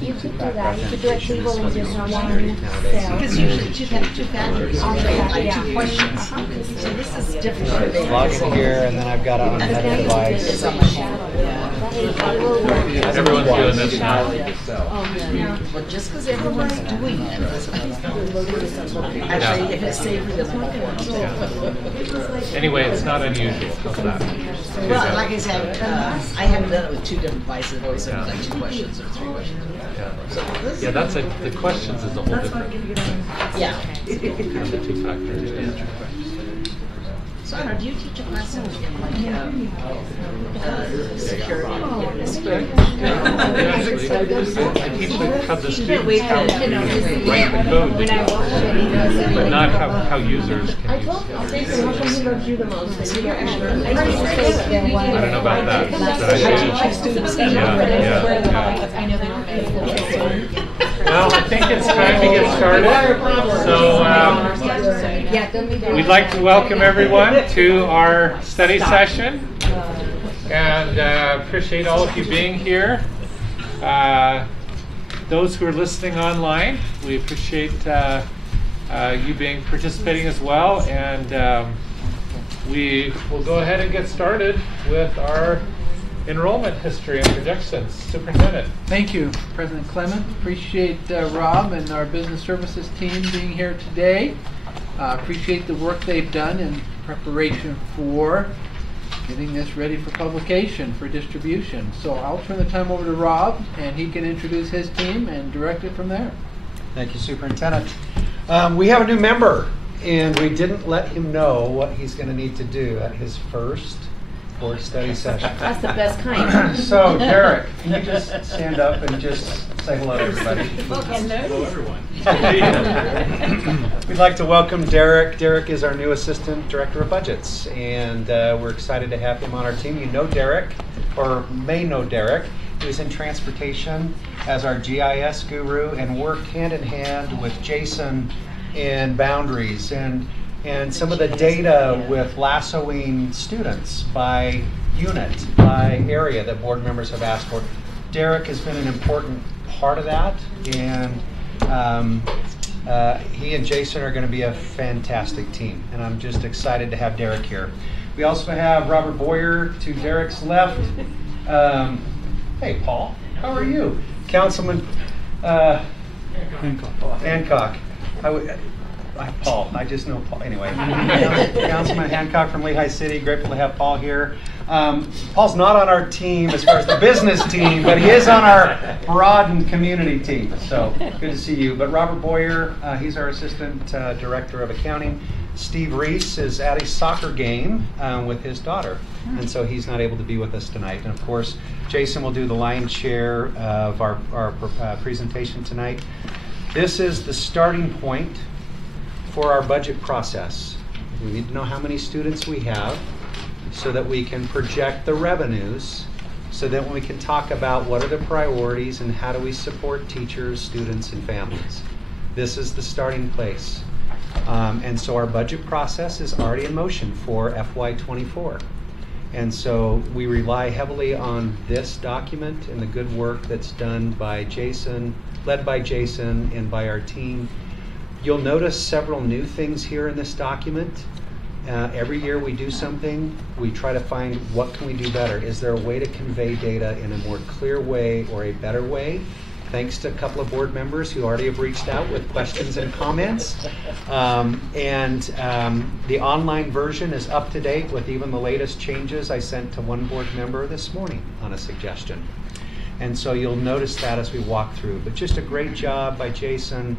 You could do that. You could do a table in just one cell. Because usually two factors, like two questions. So this is different. Log in here, and then I've got it on another device. Everyone's doing this now. Well, just because everyone's doing it doesn't mean actually, if it's safer than the Anyway, it's not unusual. How's that? Well, like I said, I haven't done it with two different devices. I've always done like two questions or three questions. Yeah, that's the questions is a whole different. Yeah. The two factors to answer questions. So, Anna, do you teach a class in like security? I teach how the students how to write the code, but not how users can use it. I don't know about that, but I do. Well, I think it's time to get started. So we'd like to welcome everyone to our study session, and appreciate all of you being here. Those who are listening online, we appreciate you participating as well, and we will go ahead and get started with our enrollment history and projections. Superintendent. Thank you, President Clement. Appreciate Rob and our business services team being here today. Appreciate the work they've done in preparation for getting this ready for publication, for distribution. So I'll turn the time over to Rob, and he can introduce his team and direct it from there. Thank you, Superintendent. We have a new member, and we didn't let him know what he's going to need to do at his first board study session. That's the best kind. So, Derek, can you just stand up and just say hello to everybody? Hello, everyone. We'd like to welcome Derek. Derek is our new Assistant Director of Budgets, and we're excited to have him on our team. You know Derek, or may know Derek. He was in transportation as our GIS guru and worked hand in hand with Jason in boundaries and some of the data with lassoing students by unit, by area that board members have asked for. Derek has been an important part of that, and he and Jason are going to be a fantastic team, and I'm just excited to have Derek here. We also have Robert Boyer to Derek's left. Hey, Paul, how are you? Councilman Hancock. Paul, I just know Paul. Anyway, Councilman Hancock from Lehigh City. Grateful to have Paul here. Paul's not on our team as far as the business team, but he is on our broad and community team. So good to see you. But Robert Boyer, he's our Assistant Director of Accounting. Steve Reese is at a soccer game with his daughter, and so he's not able to be with us tonight. And of course, Jason will do the lion's share of our presentation tonight. This is the starting point for our budget process. We need to know how many students we have so that we can project the revenues, so that we can talk about what are the priorities and how do we support teachers, students, and families. This is the starting place. And so our budget process is already in motion for FY24. And so we rely heavily on this document and the good work that's done by Jason, led by Jason and by our team. You'll notice several new things here in this document. Every year we do something, we try to find what can we do better. Is there a way to convey data in a more clear way or a better way? Thanks to a couple of board members who already have reached out with questions and comments. The online version is up to date with even the latest changes I sent to one board member this morning on a suggestion. And so you'll notice that as we walk through. But just a great job by Jason.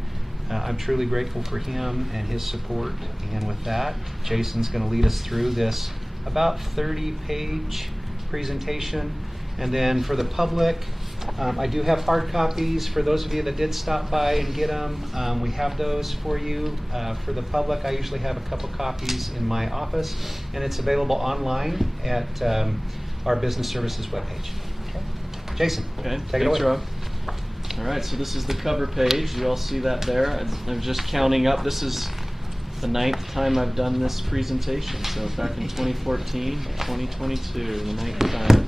I'm truly grateful for him and his support. And with that, Jason's going to lead us through this about 30-page presentation. And then for the public, I do have hard copies for those of you that did stop by and get them. We have those for you. For the public, I usually have a couple copies in my office, and it's available online at our business services webpage. Okay. Jason, okay, take it away. Rob. All right, so this is the cover page. You all see that there. I'm just counting up. This is the 9th time I've done this presentation. So back in 2014, 2022, the 9th time.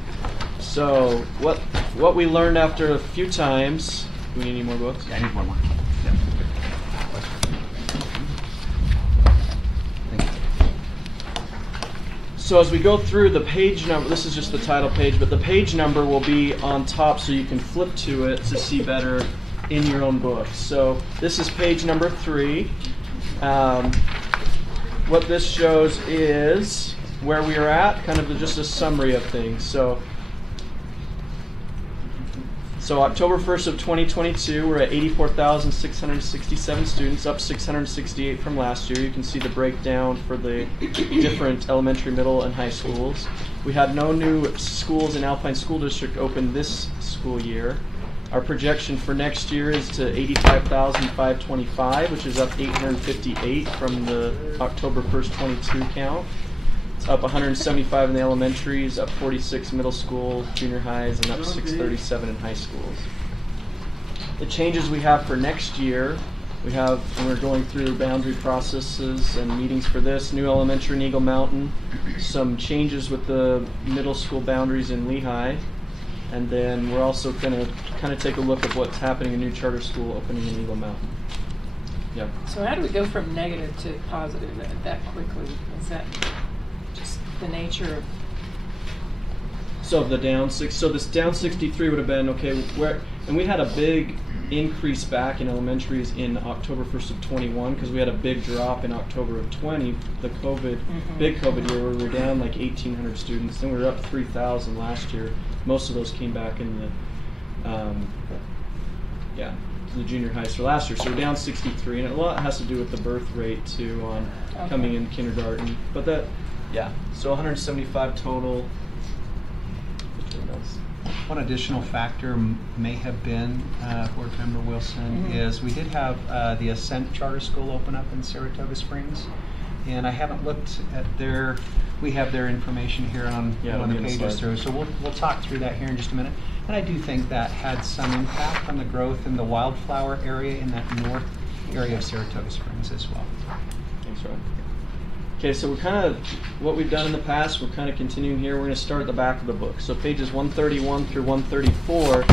So what we learned after a few times Do we need any more books? Yeah, I need one more. Yeah. Thank you. So as we go through the page number, this is just the title page, but the page number will be on top so you can flip to it to see better in your own book. So this is page number 3. What this shows is where we are at, kind of just a summary of things. So October 1st of 2022, we're at 84,667 students, up 668 from last year. You can see the breakdown for the different elementary, middle, and high schools. We had no new schools in Alpine School District open this school year. Our projection for next year is to 85,525, which is up 858 from the October 1st, 22 count. It's up 175 in the elementaries, up 46 middle school, junior highs, and up 637 in high schools. The changes we have for next year, and we're going through boundary processes and meetings for this, new elementary in Eagle Mountain, some changes with the middle school boundaries in Lehigh, and then we're also going to kind of take a look at what's happening in new charter school opening in Eagle Mountain. Yep. So how do we go from negative to positive that quickly? Is that just the nature of? So this down 63 would have been okay. And we had a big increase back in elementaries in October 1st of 21 because we had a big drop in October of 20, the big COVID year where we were down like 1,800 students. Then we were up 3,000 last year. Most of those came back in the the junior highs for last year. So we're down 63, and a lot has to do with the birth rate too on coming in kindergarten. But so 175 total. One additional factor may have been, Board Member Wilson, is we did have the Ascent Charter School open up in Saratoga Springs, and I haven't looked at we have their information here on one of the pages through, so we'll talk through that here in just a minute. And I do think that had some impact on the growth in the wildflower area in that north area of Saratoga Springs as well. Thanks, Rob. Okay, so what we've done in the past, we're kind of continuing here. We're going to start at the back of the book. So pages 131 through 134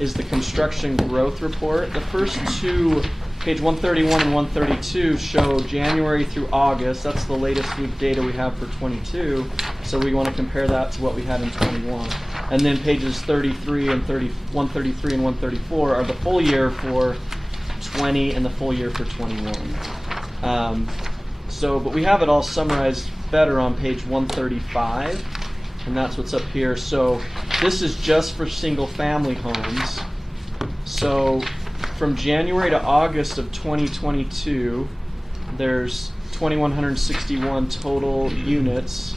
is the construction growth report. The first two, page 131 and 132, show January through August. That's the latest week data we have for 22. So we want to compare that to what we had in 21. And then pages 133 and 134 are the full year for 20 and the full year for 21. But we have it all summarized better on page 135, and that's what's up here. So this is just for single-family homes. So from January to August of 2022, there's 2,161 total units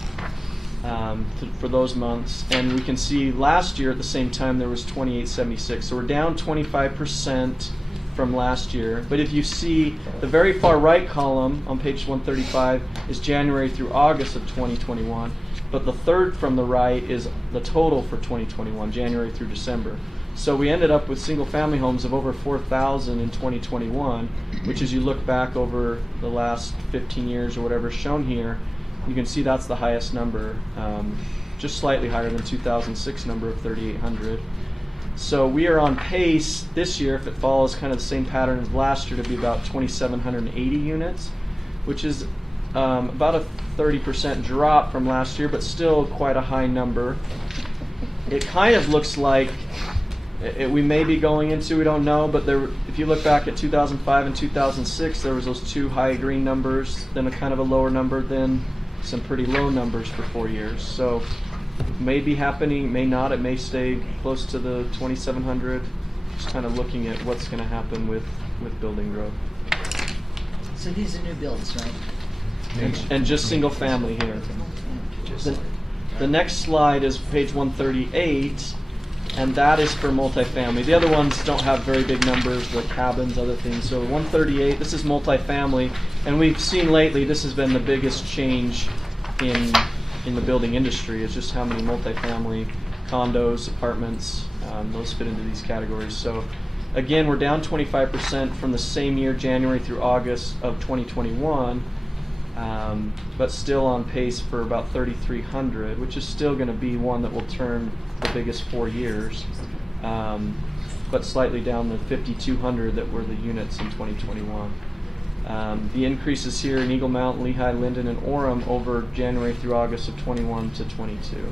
for those months, and we can see last year at the same time there was 2,876. So we're down 25%. From last year, but if you see the very far right column on page 135 is January through August of 2021, but the third from the right is the total for 2021, January through December. So we ended up with single family homes of over 4,000 in 2021, which as you look back over the last 15 years or whatever shown here, you can see that's the highest number, just slightly higher than 2006 number of 3,800. So we are on pace this year, if it follows kind of the same pattern as last year, to be about 2,780 units, which is about a 30% drop from last year, but still quite a high number. It kind of looks like we may be going into, we don't know, but if you look back at 2005 and 2006, there was those two high green numbers, then a kind of a lower number, then some pretty low numbers for 4 years. So may be happening, may not. It may stay close to the 2,700. Just kind of looking at what's going to happen with building growth. So these are new builds, right? And just single family here. The next slide is page 138, and that is for multifamily. The other ones don't have very big numbers, the cabins, other things. So 138, this is multifamily, and we've seen lately this has been the biggest change in the building industry, is just how many multifamily condos, apartments, those fit into these categories. So again, we're down 25% from the same year, January through August of 2021, but still on pace for about 3,300, which is still going to be one that will turn the biggest 4 years. but slightly down the 5,200 that were the units in 2021. The increases here in Eagle Mountain, Lehigh, Linden, and Orem over January through August of 21 to 22.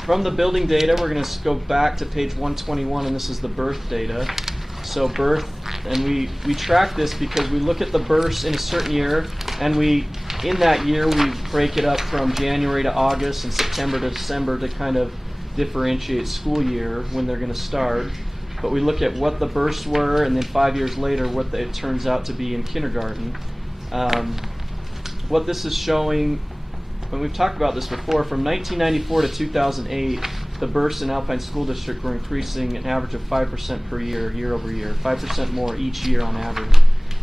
From the building data, we're going to go back to page 121, and this is the birth data. So birth, and we track this because we look at the births in a certain year, and in that year we break it up from January to August and September to December to kind of differentiate school year when they're going to start. But we look at what the births were, and then 5 years later what it turns out to be in kindergarten. What this is showing, and we've talked about this before, from 1994 to 2008, the births in Alpine School District were increasing an average of 5% per year, year over year, 5% more each year on average.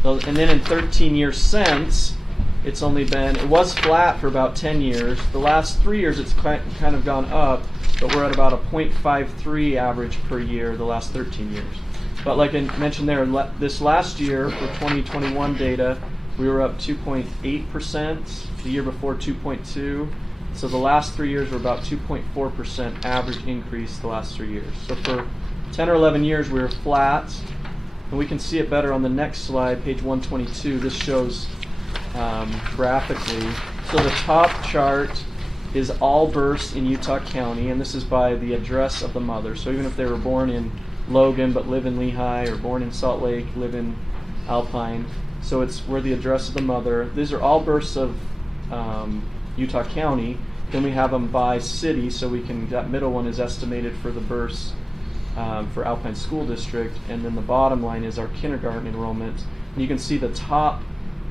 And then in 13 years since, it was flat for about 10 years. The last 3 years it's kind of gone up, but we're at about a 0.53 average per year the last 13 years. But like I mentioned there, this last year for 2021 data, we were up 2.8%, the year before 2.2%. So the last 3 years were about 2.4% average increase the last 3 years. So for 10 or 11 years we were flat, and we can see it better on the next slide, page 122. This shows graphically. So the top chart is all births in Utah County, and this is by the address of the mother. So even if they were born in Logan but live in Lehigh, or born in Salt Lake, live in Alpine, so it's where the address of the mother. These are all births of Utah County. Then we have them by city, so that middle one is estimated for the births for Alpine School District, and then the bottom line is our kindergarten enrollment. And you can see the top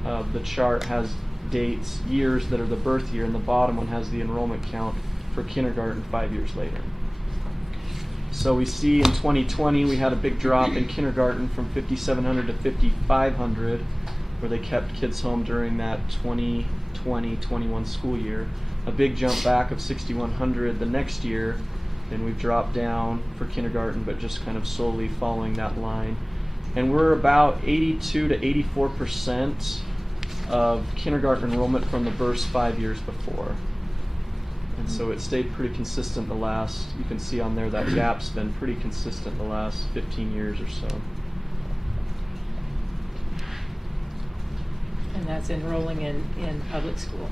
of the chart has dates, years that are the birth year, and the bottom one has the enrollment count for kindergarten 5 years later. So we see in 2020 we had a big drop in kindergarten from 5,700 to 5,500, where they kept kids home during that 2020-21 school year. A big jump back of 6,100 the next year, and we've dropped down for kindergarten, but just kind of slowly following that line. And we're about 82 to 84% of kindergarten enrollment from the births 5 years before. And so it stayed pretty consistent you can see on there that gap's been pretty consistent the last 15 years or so. And that's enrolling in public school.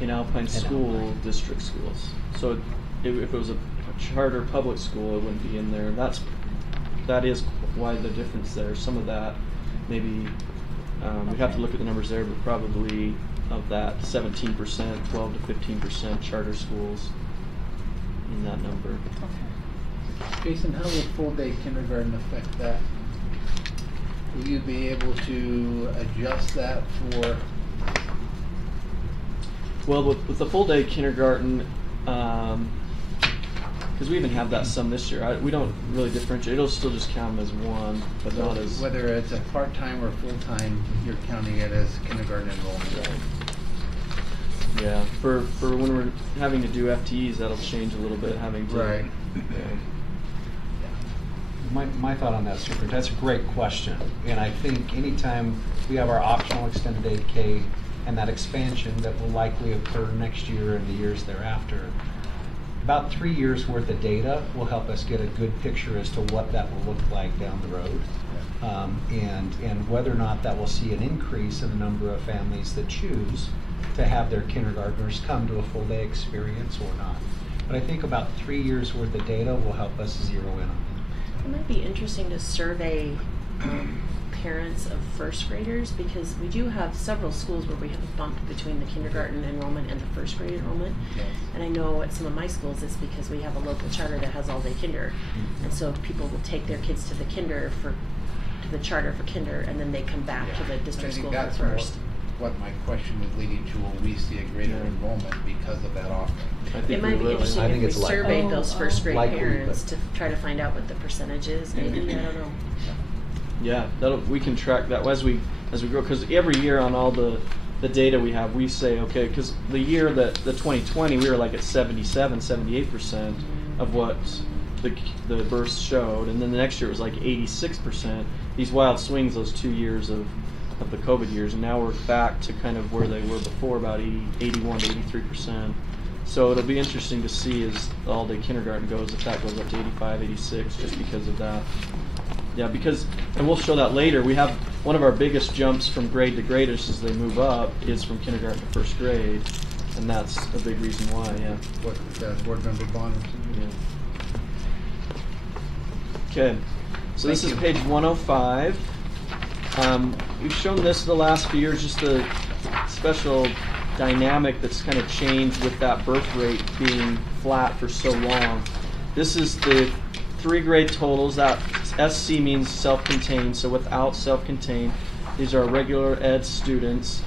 In Alpine School District schools. So if it was a charter public school, it wouldn't be in there. That is why the difference there. Some of that maybe we'd have to look at the numbers there, but probably of that 17%, 12 to 15% charter schools in that number. Jason, how will full-day kindergarten affect that? Will you be able to adjust that for? Well, with the full-day kindergarten, because we even have that some this year, we don't really differentiate. It'll still just count as one, but So not as... whether it's a part-time or full-time, you're counting it as kindergarten enrollment. Right. Yeah, for when we're having to do FTEs, that'll change a little bit, having to... Right. My thought on that, Superintendent, that's a great question. And I think anytime we have our optional extended day K and that expansion that will likely occur next year and the years thereafter, about 3 years worth of data will help us get a good picture as to what that will look like down the road. And whether or not that will see an increase in the number of families that choose to have their kindergartners come to a full day experience or not. But I think about 3 years worth of data will help us zero in on that. It might be interesting to survey parents of first graders, because we do have several schools where we have a bump between the kindergarten enrollment and the first grade enrollment. Yes. And I know at some of my schools it's because we have a local charter that has all day kinder. And so people will take their kids to the the charter for kinder, and then they come back to the district school for first. What my question was leading to, will we see a greater enrollment because of that offering? I think It might we be will. interesting I if think we it's likely. surveyed those first grade Likely, parents but- to try to find out what the percentage is, maybe, I don't know. Yeah, we can track that as we grow, because every year on all the data we have, we say, okay, because the year that the 2020, we were like at 78% of what the births showed, and then the next year it was like 86%. These wild swings, those 2 years of the COVID years, and now we're back to kind of where they were before, about 81 to 83%. So it'll be interesting to see as all-day kindergarten goes, if that goes up to 85, 86, just because of that. Yeah, because, and we'll show that later, we have one of our biggest jumps from grade to grade as they move up is from kindergarten to first grade, and that's a big reason why, yeah. What, Board Member Bonner? Yeah. Okay, so this is page 105. We've shown this the last few years, just a special dynamic that's kind of changed with that birth rate being flat for so long. This is the 3 grade totals. That SC means self-contained, so without self-contained, these are regular ed students.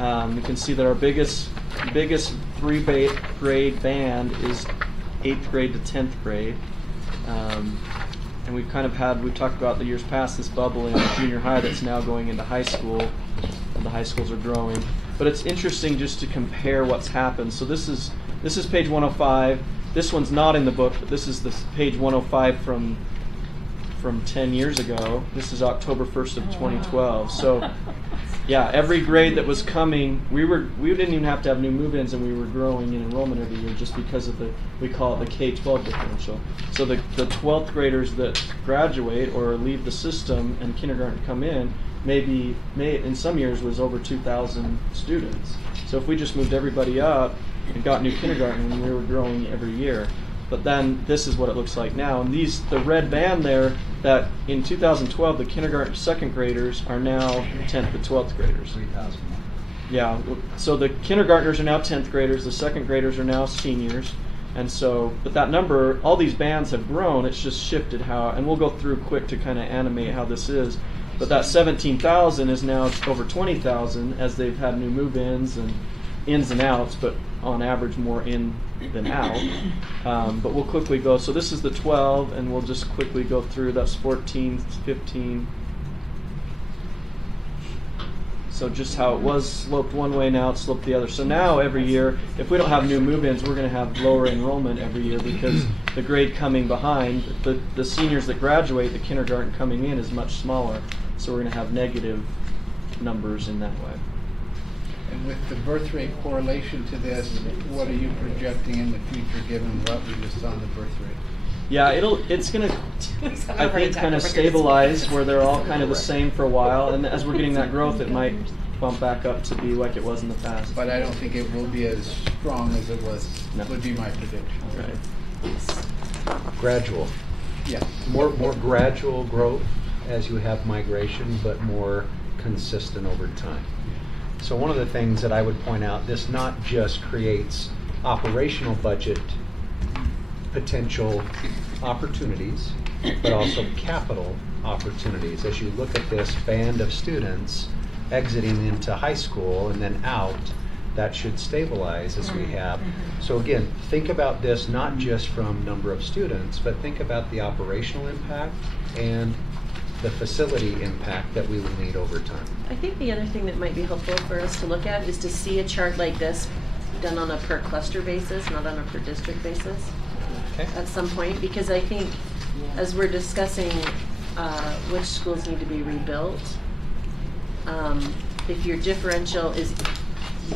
You can see that our biggest 3 grade band is 8th grade to 10th grade. And we've talked about the years past this bubble in junior high that's now going into high school, and the high schools are growing. But it's interesting just to compare what's happened. So this is page 105. This one's not in the book, but this is the page 105 from 10 years ago. This is October 1st of 2012. So yeah, every grade that was coming, we didn't even have to have new move-ins, and we were growing in enrollment every year just because of we call it the K-12 differential. So the 12th graders that graduate or leave the system and kindergarten come in, may in some years was over 2,000 students. So if we just moved everybody up and got new kindergarten, we were growing every year. But then this is what it looks like now. And the red band there, that in 2012 the kindergarten second graders are now 10th to 12th graders. 3,000. Yeah, so the kindergartners are now 10th graders, the second graders are now seniors. And so, but that number, all these bands have grown, it's just shifted how, and we'll go through quick to kind of animate how this is. But that 17,000 is now over 20,000 as they've had new move-ins and ins and outs, but on average more in than out. But we'll quickly go. So this is the 12, and we'll just quickly go through. That's 14, 15. So just how it was sloped one way, now it's sloped the other. So now every year, if we don't have new move-ins, we're going to have lower enrollment every year because the grade coming behind, the seniors that graduate, the kindergarten coming in is much smaller. So we're going to have negative numbers in that way. And with the birth rate correlation to this, what are you projecting in the future given what we just saw in the birth rate? Yeah, it's gonna, I think, kind of stabilize where they're all kind of the same for a while, and as we're getting that growth, it might bump back up to be like it was in the past. But I don't think it will be as strong as it was, would be my prediction. Right. Gradual. Yes. More gradual growth as you have migration, but more consistent over time. So one of the things that I would point out, this not just creates operational budget potential opportunities, but also capital opportunities. As you look at this band of students exiting into high school and then out, that should stabilize as we have. So again, think about this not just from number of students, but think about the operational impact and the facility impact that we will need over time. I think the other thing that might be helpful for us to look at is to see a chart like this done on a per cluster basis, not on a per district basis. Okay. At some point, because I think as we're discussing which schools need to be rebuilt, if your differential is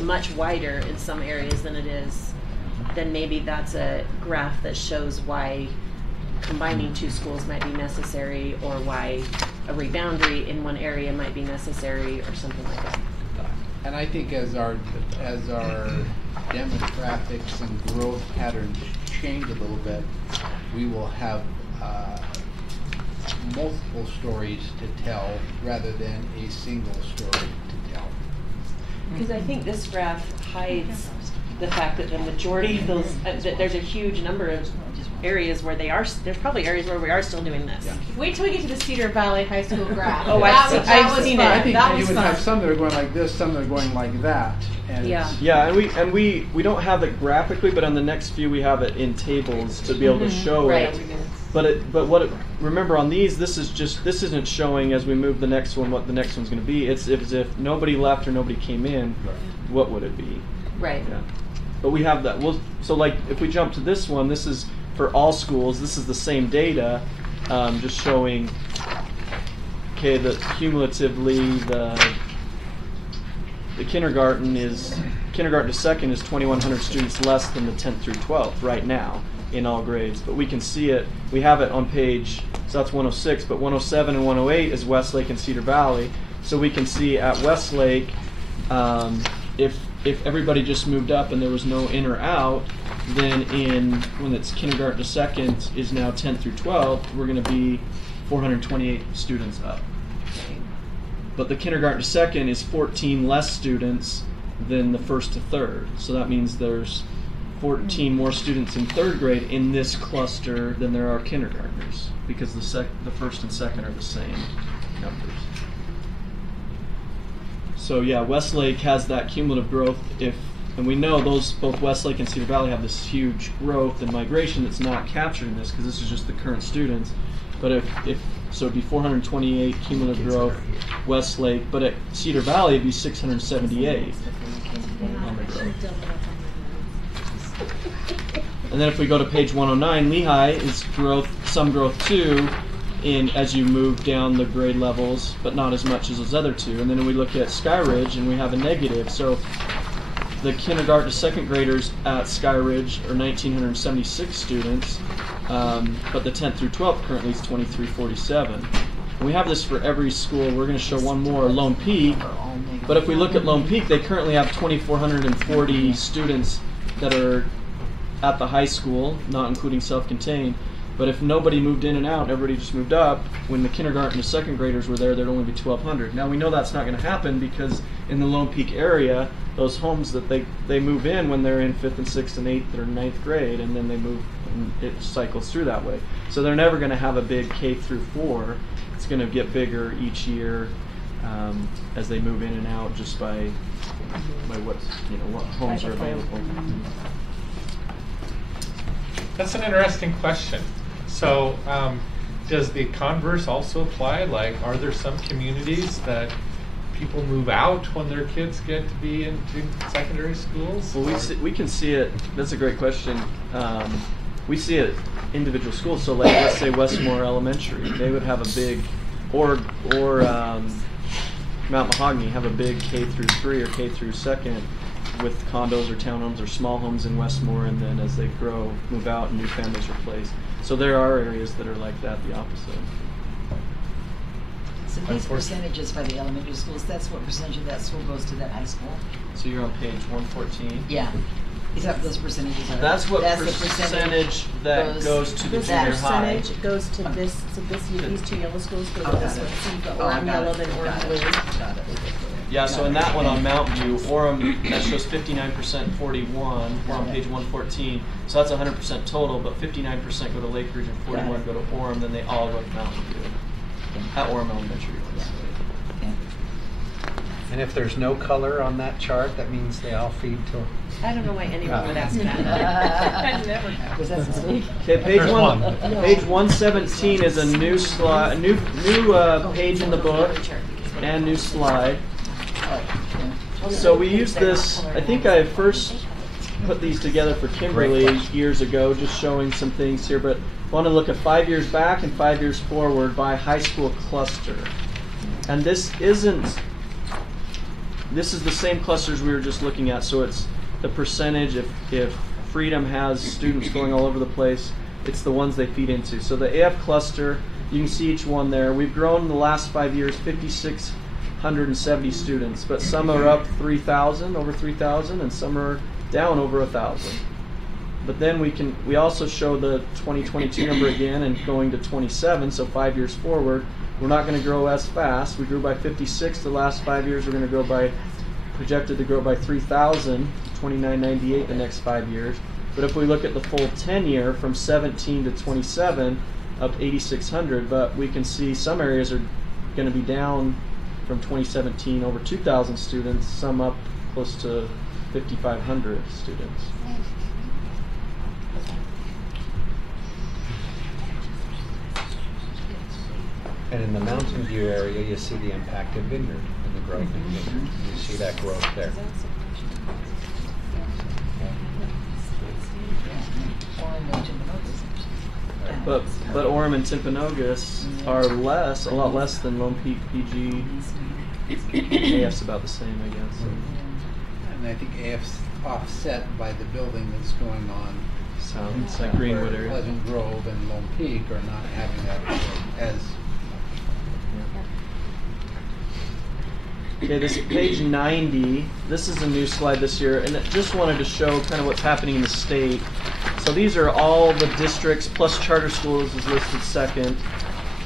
much wider in some areas than it is, then maybe that's a graph that shows why combining two schools might be necessary, or why a reboundary in one area might be necessary, or something like that. And I think as our demographics and growth patterns change a little bit, we will have multiple stories to tell rather than a single story to tell. Because I think this graph hides the fact that the majority of those, that there's a huge number of areas where there's probably areas where we are still doing this. Yeah. Wait till we get to the Cedar Valley High School graph. Oh, That I've was- that seen was it. fun. I think That you was would fun. have some that are going like this, some that are going like that. And Yeah. Yeah, and we don't have it graphically, but on the next few we have it in tables to be able to show Right. it. Remember on these, this isn't showing as we move the next one what the next one's going to be. It's if nobody left or nobody came in, what would it be? Right. Yeah. But we have that. So like if we jump to this one, this is for all schools. This is the same data, just showing. Okay, that cumulatively the kindergarten to second is 2,100 students less than the 10th through 12th right now in all grades. But we can see it, we have it on page, so that's 106, but 107 and 108 is Westlake and Cedar Valley. So we can see at Westlake, if everybody just moved up and there was no in or out, then when it's kindergarten to second is now 10th through 12th, we're going to be 428 students up. But the kindergarten to second is 14 less students than the first to third. So that means there's 14 more students in third grade in this cluster than there are kindergartners, because the first and second are the same numbers. So yeah, Westlake has that cumulative growth, and we know both Westlake and Cedar Valley have this huge growth and migration that's not captured in this, because this is just the current students. But so it'd be 428 cumulative growth, Westlake, but at Cedar Valley it'd be 678 on the growth. And then if we go to page 109, Lehigh is some growth too, as you move down the grade levels, but not as much as those other two. And then we look at Skyridge and we have a negative. So the kindergarten to second graders at Skyridge are 1,976 students, but the 10th through 12th currently is 2,347. And we have this for every school. We're going to show one more, Lone Peak. But if we look at Lone Peak, they currently have 2,440 students that are at the high school, not including self-contained. But if nobody moved in and out, everybody just moved up, when the kindergarten to second graders were there, there'd only be 1,200. Now we know that's not going to happen, because in the Lone Peak area, those homes that they move in when they're in 5th and 6th and 8th or 9th grade, and then they move, and it cycles through that way. So they're never going to have a big K through 4. It's going to get bigger each year as they move in and out, just by what homes are available. That's an interesting question. So, does the converse also apply? Like, are there some communities that people move out when their kids get to be into secondary schools? Well, we can see it. That's a great question. We see it individual schools. So, like, let's say Westmore Elementary, they would have a big, or Mount Mahogany have a big K through 3 or K through second, with condos or townhomes or small homes in Westmore, and then as they grow, move out and new families are placed. So there are areas that are like that, the opposite. So these percentages for the elementary schools, that's what percentage of that school goes to that high school? So you're on page 114. Yeah. Is that what those percentages are? That's what the percentage that goes to the This junior high. percentage goes to this, so these two yellow schools go to this one. So you've got Orem yellow, then Orem blue. Got it. Yeah, so in that one on Mountain View, Orem, that shows 59%, 41. We're on page 114. So that's 100% total, but 59% go to Lake Ridge and 41 go to Orem, then they all go to Mountain View. At Orem Elementary. And if there's no color on that chart, that means they all feed to. I don't know why anyone would ask that. I never have. Was that mistake? Okay, page There's one. one. Page 117 is a new slide, new page in the book, and new slide. So we use this. I think I first put these together for Kimberly years ago, just showing some things here. But I want to look at 5 years back and 5 years forward by high school cluster. And this isn't. This is the same clusters we were just looking at. So it's the percentage. If Freedom has students going all over the place, it's the ones they feed into. So the AF cluster, you can see each one there. We've grown in the last 5 years 5,670 students, but some are up 3,000, over 3,000, and some are down over 1,000. But then we also show the 2022 number again and going to 27, so 5 years forward. We're not going to grow as fast. We grew by 56 the last 5 years. We're going to grow projected to grow by 3,000, 2,998 the next 5 years. But if we look at the full 10 year from 17 to 27, up 8,600, but we can see some areas are going to be down from 2017 over 2,000 students, some up close to 5,500 students. And in the Mountain View area, you see the impact of Vineyard and the growth in Vineyard. You see that growth there. But Orem and Timpanogos are a lot less than Lone Peak, PG, AF's about the same, I guess. And I think AF's offset by the building that's going on. Sounds like Greenwood where area. Pleasant Grove and Lone Peak are not having that as. Okay, this is page 90. This is a new slide this year, and I just wanted to show kind of what's happening in the state. So these are all the districts plus charter schools is listed second.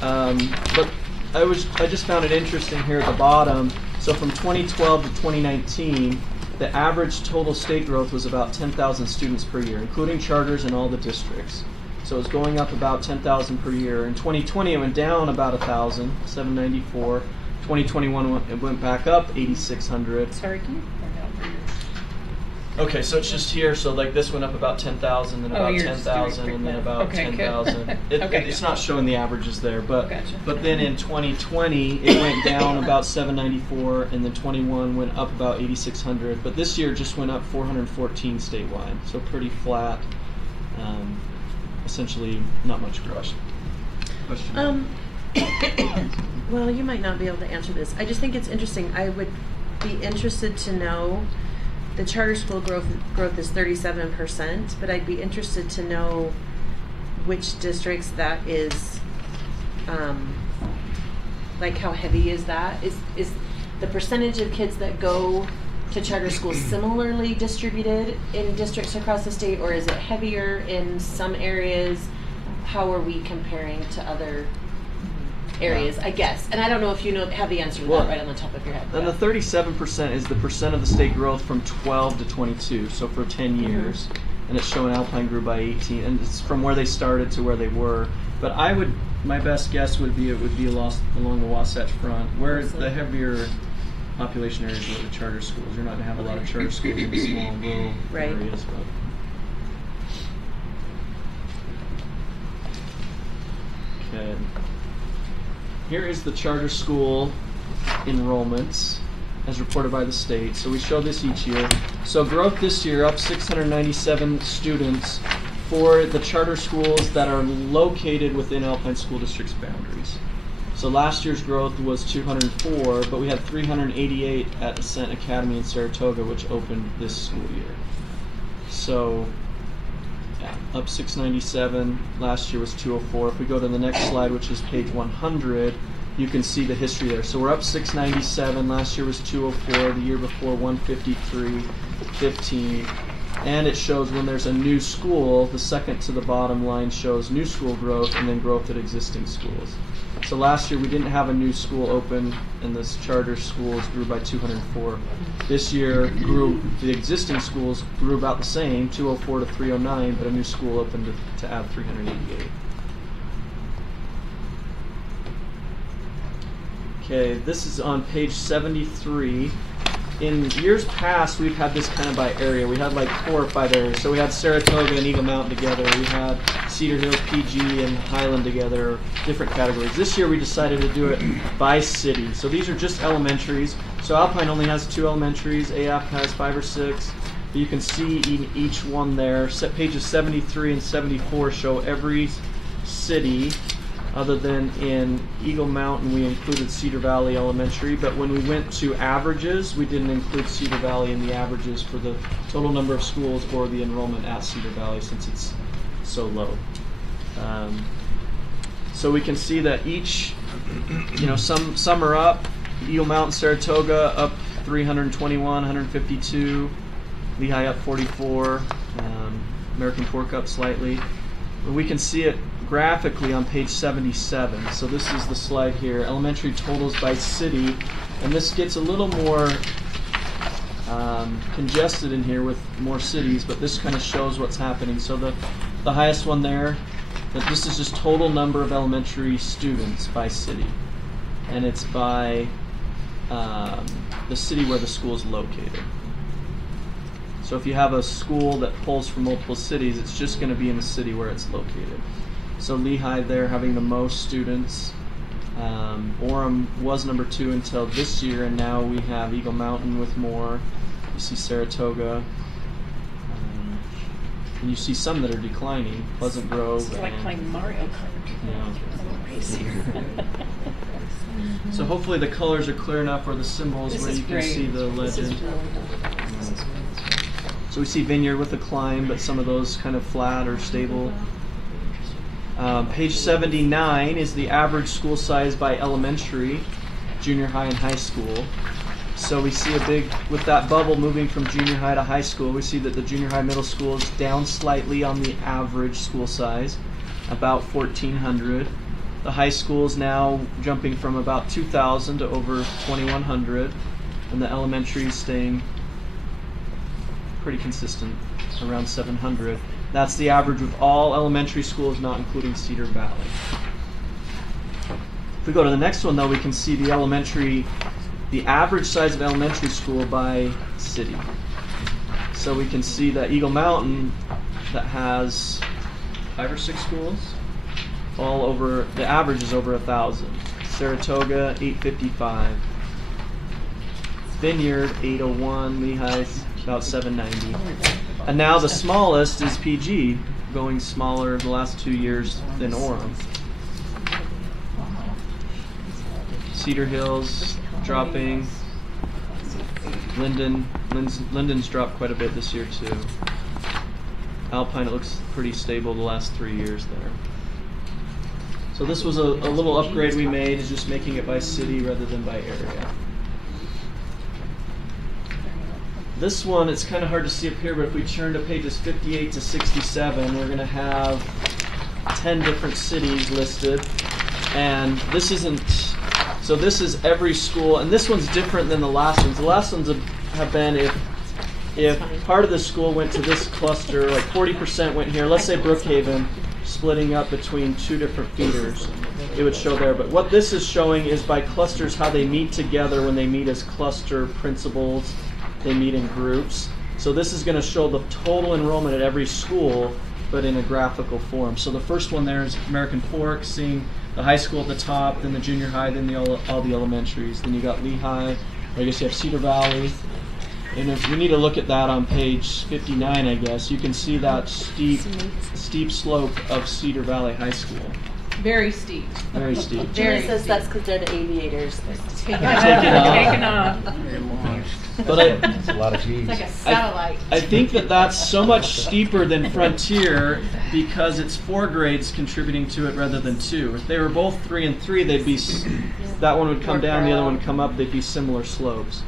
But I just found it interesting here at the bottom. So from 2012 to 2019, the average total state growth was about 10,000 students per year, including charters in all the districts. So it was going up about 10,000 per year. In 2020, it went down about 1,000, 794. 2021, it went back up 8,600. Sorry, can you point out for your- Okay, so it's just here. So like this went up about 10,000, then Oh, about you're just doing 10,000, and then quick about math. Okay, good. 10,000. Okay, It's good. not showing the averages there, but Gotcha. but then in 2020 it went down about 794, and then 21 went up about 8,600. But this year just went up 414 statewide, so pretty flat. Essentially, not much growth. Question. Well, you might not be able to answer this. I just think it's interesting. I would be interested to know the charter school growth is 37%, but I'd be interested to know which districts that is, like how heavy is that? Is the percentage of kids that go to charter schools similarly distributed in districts across the state, or is it heavier in some areas? How are we comparing to other areas, I guess? And I don't know if you have the answer to Well, that right on the top of your head. And the 37% is the percent of the state growth from 12 to 22, so for 10 years. And it's showing Alpine grew by 18, and it's from where they started to where they were. But my best guess would be it would be along the Wasatch Front, where the heavier population areas are the charter schools. You're not going to have a lot of charter schools in the small rural Right. areas. But. Okay. Here is the charter school enrollments as reported by the state. So we show this each year. So growth this year up 697 students for the charter schools that are located within Alpine School District's boundaries. So last year's growth was 204, but we had 388 at Ascent Academy in Saratoga, which opened this school year. So yeah, up 697. Last year was 204. If we go to the next slide, which is page 100, you can see the history there. So we're up 697. Last year was 204. The year before 153, 15. And it shows when there's a new school, the second to the bottom line shows new school growth and then growth at existing schools. So last year we didn't have a new school open, and the charter schools grew by 204. This year the existing schools grew about the same, 204 to 309, but a new school opened to add 388. Okay, this is on page 73. In years past, we've had this kind of by area. We had like 4 or 5 areas. So we had Saratoga and Eagle Mountain together. We had Cedar Hills, PG, and Highland together, different categories. This year we decided to do it by city. So these are just elementaries. So Alpine only has 2 elementaries. AF has 5 or 6. But you can see in each one there. Pages 73 and 74 show every city. Other than in Eagle Mountain, we included Cedar Valley Elementary, but when we went to averages, we didn't include Cedar Valley in the averages for the total number of schools or the enrollment at Cedar Valley since it's so low. So we can see that each, some are up. Eagle Mountain, Saratoga up 321, 152. Lehigh up 44. American Fork up slightly. But we can see it graphically on page 77. So this is the slide here, elementary totals by city, and this gets a little more congested in here with more cities, but this kind of shows what's happening. So the highest one there, that this is just total number of elementary students by city, and it's by the city where the school is located. So if you have a school that pulls from multiple cities, it's just going to be in the city where it's located. So Lehigh there having the most students. Orem was number 2 until this year, and now we have Eagle Mountain with more. You see Saratoga. And you see some that are declining. Pleasant Grove. It's like playing Mario Kart. Yeah. A little race here. So hopefully the colors are clear enough, or the symbols This where is you can great. see the This is legend. really good. This is great. So we see vineyard with the climb, but some of those kind of flat or stable. Page 79 is the average school size by elementary, junior high, and high school. So we see a big, with that bubble moving from junior high to high school, we see that the junior high middle school is down slightly on the average school size, about 1,400. The high school is now jumping from about 2,000 to over 2,100, and the elementary is staying pretty consistent, around 700. That's the average with all elementary schools, not including Cedar Valley. If we go to the next one, though, we can see the average size of elementary school by city. So we can see that Eagle Mountain, that has 5 or 6 schools, all over, the average is over 1,000. Saratoga, 855. Vineyard, 801. Lehigh's about 790. And now the smallest is PG, going smaller the last 2 years than Orem. Cedar Hills dropping. Linden's dropped quite a bit this year too. Alpine, it looks pretty stable the last 3 years there. So this was a little upgrade we made, is just making it by city rather than by area. This one, it's kind of hard to see up here, but if we turn to pages 58 to 67, we're going to have 10 different cities listed. And this isn't, so this is every school, and this one's different than the last ones. The last ones have been if part of the school went to this cluster, like 40% went here, let's say Brookhaven, splitting up between 2 different feeders, it would show there. But what this is showing is by clusters how they meet together when they meet as cluster principals. They meet in groups. So this is going to show the total enrollment at every school, but in a graphical form. So the first one there is American Fork, seeing the high school at the top, then the junior high, then all the elementaries. Then you got Lehigh, or I guess you have Cedar Valley. And if we need to look at that on page 59, I guess, you can see that steep slope of Cedar Valley High School. Very steep. Very steep. Very Julie says steep. that's because they're the aviators. Taken off. Taken off. But It's a lot of G's. It's like a satellite. I think that's so much steeper than Frontier because it's 4 grades contributing to it rather than 2. If they were both 3 and 3, they'd be that one would come down, the other one would come up. They'd be similar slopes.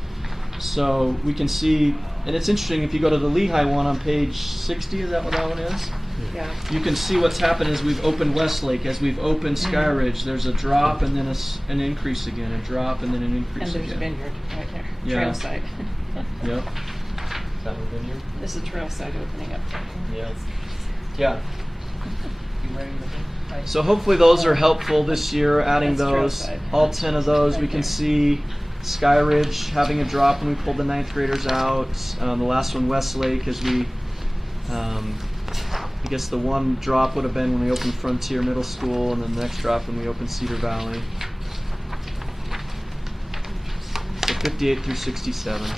So we can see, and it's interesting if you go to the Lehigh one on page 60. Is that what that one is? Yeah. You can see what's happened as we've opened Westlake, as we've opened Skyridge. There's a drop and then an increase again, a drop and then an increase And there's again. vineyard right there. Yeah. Trail side. Yep. Is that a vineyard? This is trail side opening up. Yeah. Yeah. So hopefully those are helpful this year, adding That's those, trailside. all 10 of those. We Right can there. see Skyridge having a drop when we pulled the 9th graders out. The last one, Westlake, as we, I guess the one drop would have been when we opened Frontier Middle School, and then the next drop when we opened Cedar Valley. So 58 through 67.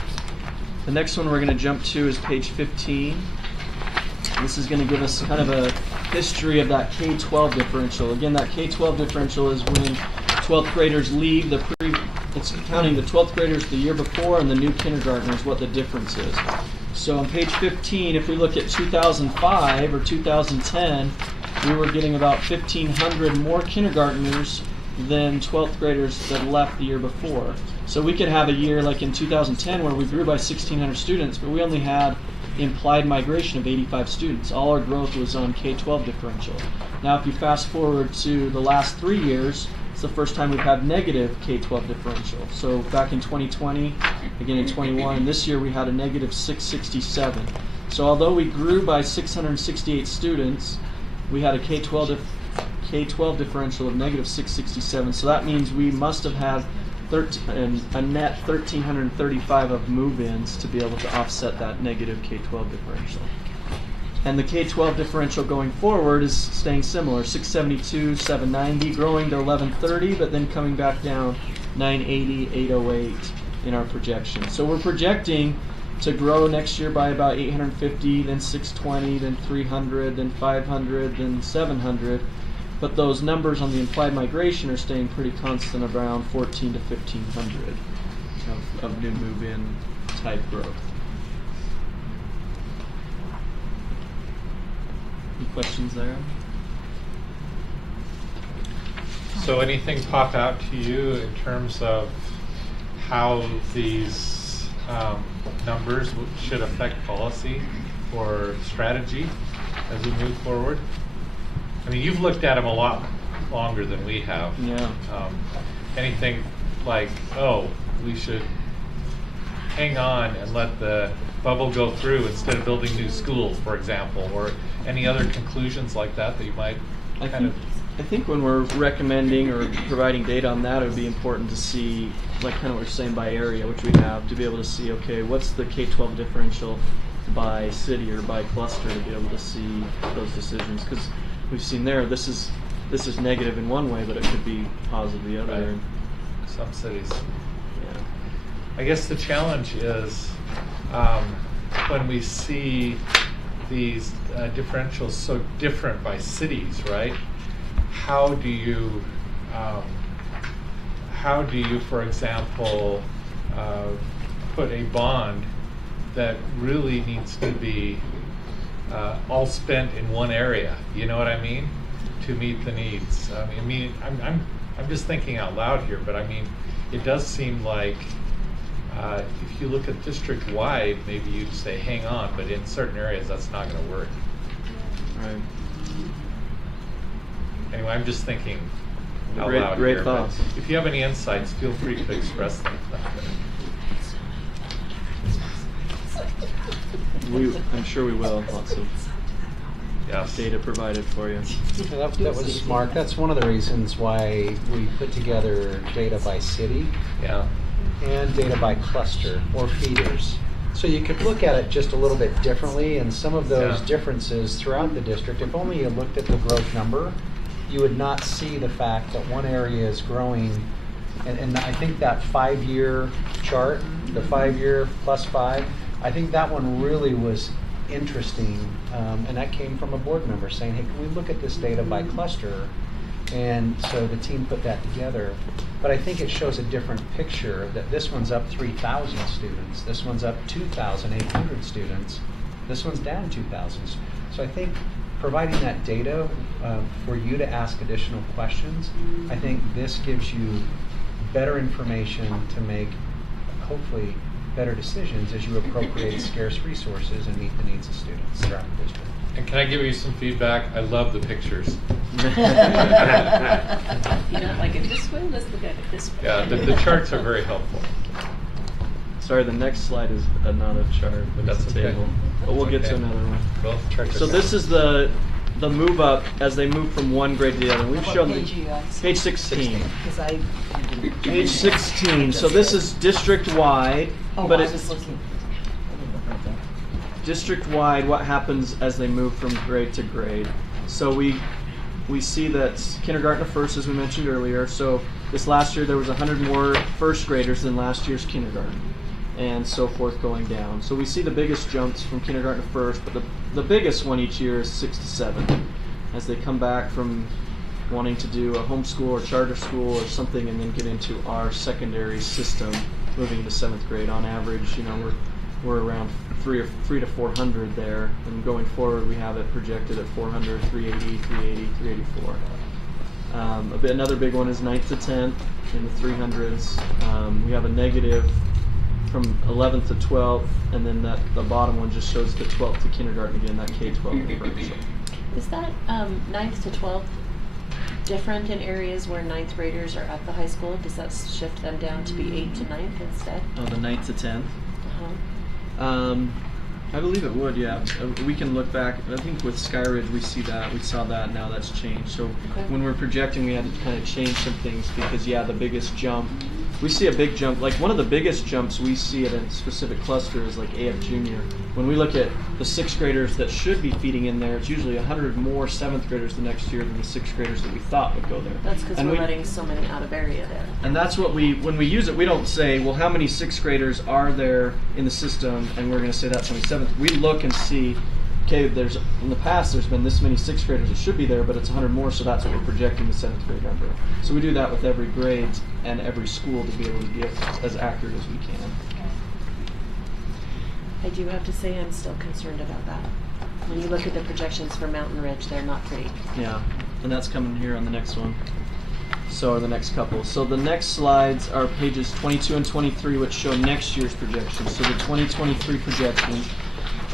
The next one we're going to jump to is page 15. This is going to give us kind of a history of that K-12 differential. Again, that K-12 differential is when 12th graders leave it's counting the 12th graders the year before and the new kindergartners, what the difference is. So on page 15, if we look at 2005 or 2010, we were getting about 1,500 more kindergartners than 12th graders that left the year before. So we could have a year like in 2010 where we grew by 1,600 students, but we only had implied migration of 85 students. All our growth was on K-12 differential. Now if you fast forward to the last 3 years, it's the first time we've had negative K-12 differential. So back in 2020, again in 21, and this year we had a negative 667. So although we grew by 668 students, we had a K-12 differential of negative 667. So that means we must have had a net 1,335 of move-ins to be able to offset that negative K-12 differential. And the K-12 differential going forward is staying similar, 672, 790, growing to 1130, but then coming back down 980, 808 in our projection. So we're projecting to grow next year by about 850, then 620, then 300, then 500, then 700. but those numbers on the implied migration are staying pretty constant around 14 to 1,500 of new move-in type growth. Any questions there? So anything pop out to you in terms of how these numbers should affect policy or strategy as we move forward? I mean, you've looked at them a lot longer than we have. Yeah. Anything like, oh, we should hang on and let the bubble go through instead of building new schools, for example, or any other conclusions like that that you might I think when we're recommending or providing data on that, it would be important to see, like kind of what we're saying by area, which we have, to be able to see, okay, what's the K-12 differential by city or by cluster, to be able to see those decisions, because we've seen there, this is negative in one way, but it could be positive the other. Right. Some cities. Yeah. I guess the challenge is when we see these differentials so different by cities, right? How do you, for example, put a bond that really needs to be all spent in one area? You know what I mean? To meet the needs. I mean, I'm just thinking out loud here, but I mean, it does seem like if you look at district-wide, maybe you'd say hang on, but in certain areas that's not going to work. Right. Anyway, I'm just thinking out Great- loud great here, but thoughts. if you have any insights, feel free to express them. I'm sure we will. Lots of Yes. data provided for you. That was smart. That's one of the reasons why we put together data by city Yeah. and data by cluster or feeders. So you could look at it just a little bit differently, and some of those Yeah. differences throughout the district, if only you looked at the growth number, you would not see the fact that one area is growing. And I think that 5-year chart, the 5-year +5, I think that one really was interesting. And that came from a board member saying, hey, can we look at this data by cluster? And so the team put that together. But I think it shows a different picture, that this one's up 3,000 students, this one's up 2,800 students, this one's down 2,000. So I think providing that data for you to ask additional questions, I think this gives you better information to make, hopefully, better decisions as you appropriate scarce resources and meet the needs of students throughout the district. And can I give you some feedback? I love the pictures. If you don't like it this way, let's look at it this way. Yeah, the charts are very helpful. Sorry, the next slide is not a chart, but That's it's a okay. table. But we'll get to Okay. another one. Well, charts are So this fine. is the move up as they move from one grade to the other. We've What shown page are you on? page 16. Because I. Page 16. So this is district-wide, Oh, but I it's was looking. district-wide what happens as they move from grade to grade. So we see that kindergarten to first, as we mentioned earlier. So this last year there was 100 more first graders than last year's kindergarten, and so forth going down. So we see the biggest jumps from kindergarten to first, but the biggest one each year is 6 to 7, as they come back from wanting to do a homeschool or charter school or something, and then get into our secondary system, moving into 7th grade. On average, you know, we're around 3 to 400 there, and going forward we have it projected at 400, 380, 380, 384. Another big one is 9th to 10th in the 300s. We have a negative from 11th to 12th, and then the bottom one just shows the 12th to kindergarten again, that K-12 differential. Is that 9th to 12th different in areas where 9th graders are at the high school? Does that shift them down to be 8th to 9th instead? Oh, the 9th to 10th? Uh-huh. I believe it would, yeah. We can look back. I think with Skyridge we saw that, now that's changed. So Okay. when we're projecting, we had to kind of change some things because, yeah, the biggest jump, we see a big jump. Like one of the biggest jumps we see at a specific cluster is like AF Junior. When we look at the 6th graders that should be feeding in there, it's usually 100 more 7th graders the next year than the 6th graders that we thought would go there. That's because And we're we- letting so many out of area there. And that's what when we use it, we don't say, well, how many 6th graders are there in the system, and we're going to say that's how many 7th. We look and see okay, in the past there's been this many sixth graders that should be there, but it's 100 more, so that's what we're projecting the seventh grade number. So we do that with every grade and every school to be able to get as accurate as we can. I do have to say I'm still concerned about that. When you look at the projections for Mountain Ridge, they're not pretty. Yeah, and that's coming here on the next one. So, or the next couple. So the next slides are pages 22 and 23, which show next year's projections. So the 2023 projections.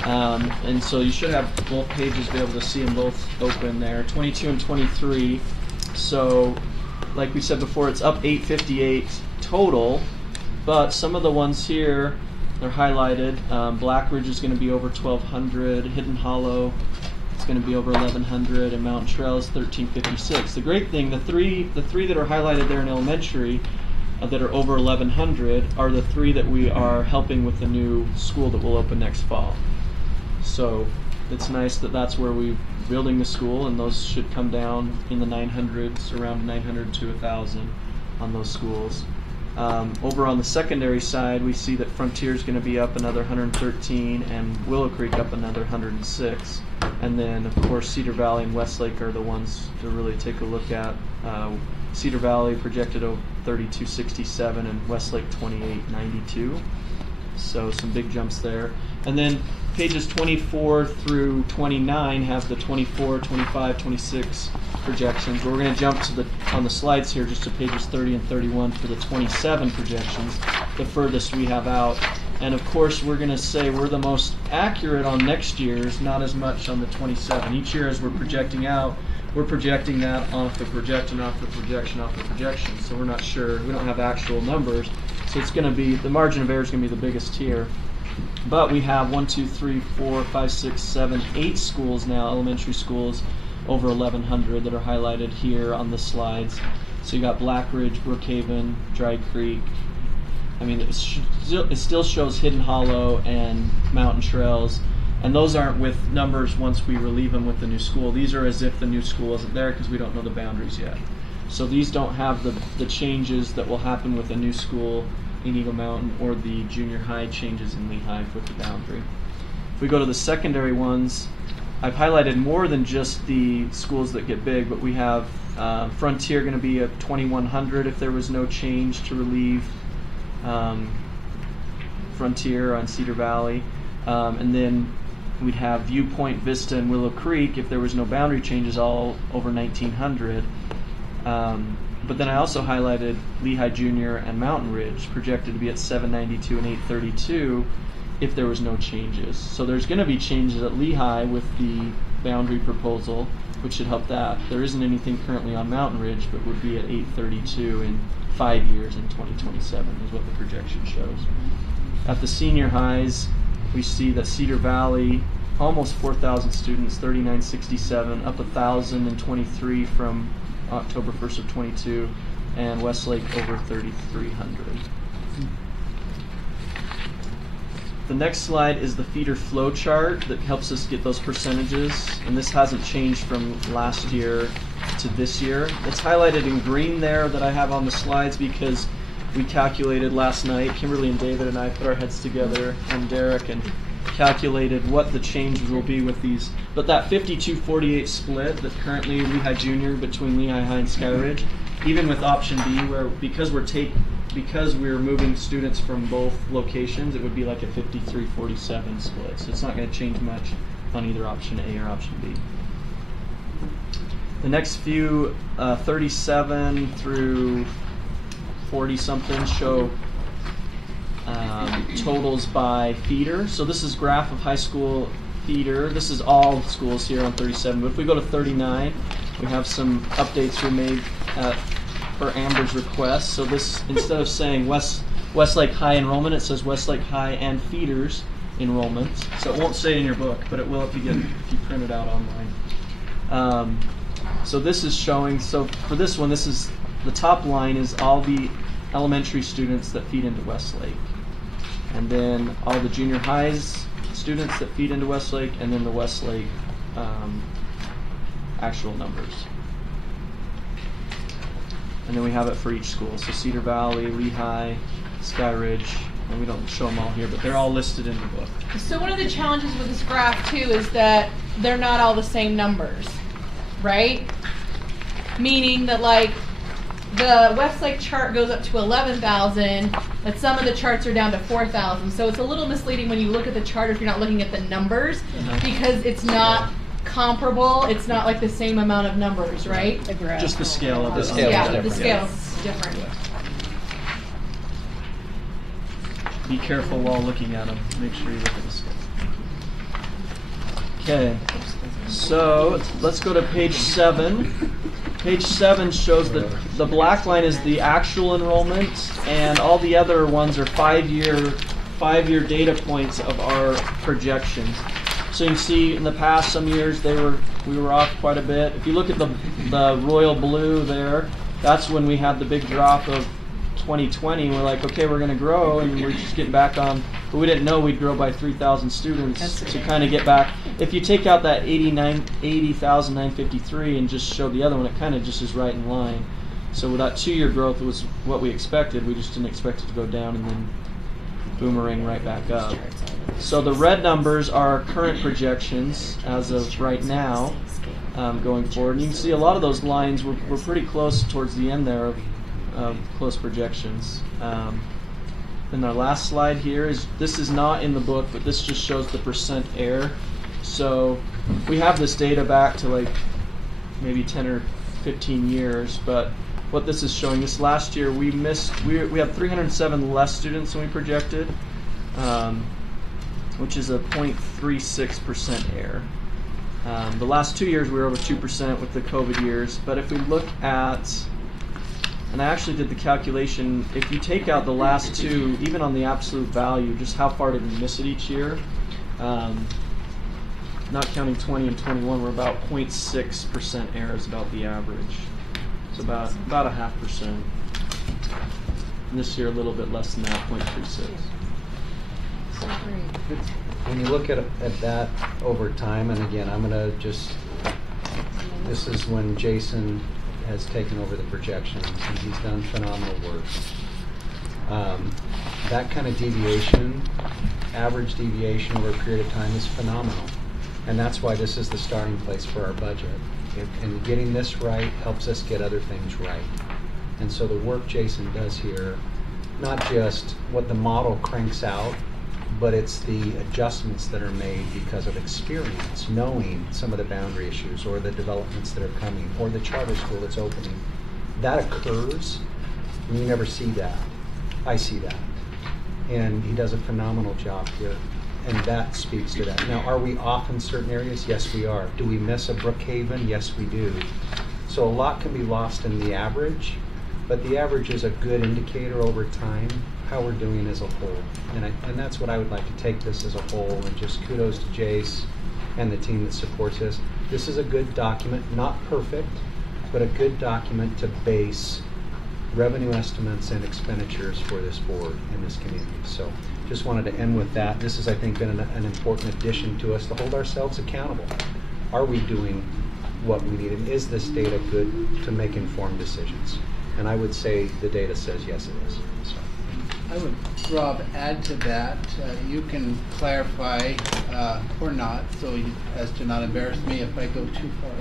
And so you should have both pages be able to see them both open there. 22 and 23. So, like we said before, it's up 858 total, but some of the ones here, they're highlighted. Black Ridge is going to be over 1,200. Hidden Hollow is going to be over 1,100, and Mountain Trail is 1,356. The great thing, the three that are highlighted there in elementary that are over 1,100 are the three that we are helping with the new school that will open next fall. So it's nice that that's where we're building the school, and those should come down in the 900s, around 900 to 1,000 on those schools. Over on the secondary side, we see that Frontier is going to be up another 113 and Willow Creek up another 106. And then, of course, Cedar Valley and Westlake are the ones to really take a look at. Cedar Valley projected over 3267 and Westlake 2892. So some big jumps there. And then pages 24 through 29 have the 24, 25, 26 projections. We're going to jump to on the slides here just to pages 30 and 31 for the 27 projections, the furthest we have out. And of course, we're going to say we're the most accurate on next year's, not as much on the 27. Each year as we're projecting out, we're projecting that off the projection, off the projection, off the projection. So we're not sure, we don't have actual numbers. So it's going to be, the margin of error is going to be the biggest here. But we have 1, 2, 3, 4, 5, 6, 7, 8 schools now, elementary schools, over 1,100 that are highlighted here on the slides. So you got Black Ridge, Brookhaven, Dry Creek. I mean, it still shows Hidden Hollow and Mountain Trails. And those aren't with numbers once we relieve them with the new school. These are as if the new school wasn't there because we don't know the boundaries yet. So these don't have the changes that will happen with a new school in Eagle Mountain or the junior high changes in Lehigh with the boundary. If we go to the secondary ones, I've highlighted more than just the schools that get big, but we have Frontier going to be at 2,100 if there was no change to relieve Frontier on Cedar Valley. And then we'd have Viewpoint, Vista, and Willow Creek if there was no boundary changes, all over 1,900. But then I also highlighted Lehigh Junior and Mountain Ridge, projected to be at 792 and 832 if there was no changes. So there's going to be changes at Lehigh with the boundary proposal, which should help that. There isn't anything currently on Mountain Ridge, but would be at 832 in 5 years in 2027 is what the projection shows. At the senior highs, we see that Cedar Valley, almost 4,000 students, 3,967, up 1,023 from October 1st of 22, and Westlake over 3,300. The next slide is the feeder flow chart that helps us get those percentages, and this hasn't changed from last year to this year. It's highlighted in green there that I have on the slides because we calculated last night, Kimberly and David and I put our heads together, and Derek, and calculated what the changes will be with these. But that 52-48 split that currently Lehigh Junior between Lehigh High and Sky Ridge, even with option B, where because we're moving students from both locations, it would be like a 53-47 split. So it's not going to change much on either option A or option B. The next few 37 through 40 something show totals by feeder. So this is graph of high school feeder. This is all schools here on 37. But if we go to 39, we have some updates we made per Amber's request. So this, instead of saying Westlake High enrollment, it says Westlake High and feeders enrollment. So it won't say it in your book, but it will if you print it out online. So this is showing, so for this one, this is, the top line is all the elementary students that feed into Westlake. And then all the junior highs students that feed into Westlake, and then the Westlake actual numbers. And then we have it for each school. So Cedar Valley, Lehigh, Sky Ridge, and we don't show them all here, but they're all listed in the book. So one of the challenges with this graph too is that they're not all the same numbers, right? Meaning that like the Westlake chart goes up to 11,000, but some of the charts are down to 4,000. So it's a little misleading when you look at the chart if you're not looking at the numbers, because it's not comparable. It's not like the same amount of numbers, right? The graph. Just the scale of it. The scale is Yeah, the different. scale is different. Be careful while looking at them. Make sure you look at the scale. Okay, so let's go to page 7. Page 7 shows that the black line is the actual enrollment, and all the other ones are five-year data points of our projections. So you can see in the past, some years we were off quite a bit. If you look at the royal blue there, that's when we had the big drop of 2020. We're like, okay, we're going to grow, and we're just getting back on. But we didn't know we'd grow by 3,000 students to kind of get back. If you take out that 80,953 and just show the other one, it kind of just is right in line. So with that 2-year growth was what we expected. We just didn't expect it to go down and then boomerang right back up. So the red numbers are current projections as of right now, going forward. And you can see a lot of those lines were pretty close towards the end there of close projections. Then our last slide here this is not in the book, but this just shows the percent error. So we have this data back to like maybe 10 or 15 years, but what this is showing, this last year we had 307 less students than we projected, which is a 0.36% error. The last 2 years we were over 2% with the COVID years, but if we look at, and I actually did the calculation, if you take out the last 2, even on the absolute value, just how far did we miss it each year? Not counting 20 and 21, we're about 0.6% error is about the average. So about a 0.5%. And this year a little bit less than that, 0.36. When you look at that over time, and again, I'm going to this is when Jason has taken over the projections, and he's done phenomenal work. That kind of deviation, average deviation over a period of time, is phenomenal. And that's why this is the starting place for our budget. And getting this right helps us get other things right. And so the work Jason does here, not just what the model cranks out, but it's the adjustments that are made because of experience, knowing some of the boundary issues or the developments that are coming or the charter school that's opening. That occurs, and you never see that. I see that. And he does a phenomenal job here, and that speaks to that. Now, are we off in certain areas? Yes, we are. Do we miss a Brookhaven? Yes, we do. So a lot can be lost in the average, but the average is a good indicator over time how we're doing as a whole. And that's what I would like to take this as a whole, and just kudos to Jace and the team that supports us. This is a good document, not perfect, but a good document to base revenue estimates and expenditures for this board and this community. So just wanted to end with that. This has, I think, been an important addition to us to hold ourselves accountable. Are we doing what we need? And is this data good to make informed decisions? And I would say the data says yes, it is. So. I would, Rob, add to that. You can clarify or not, so as to not embarrass me if I go too far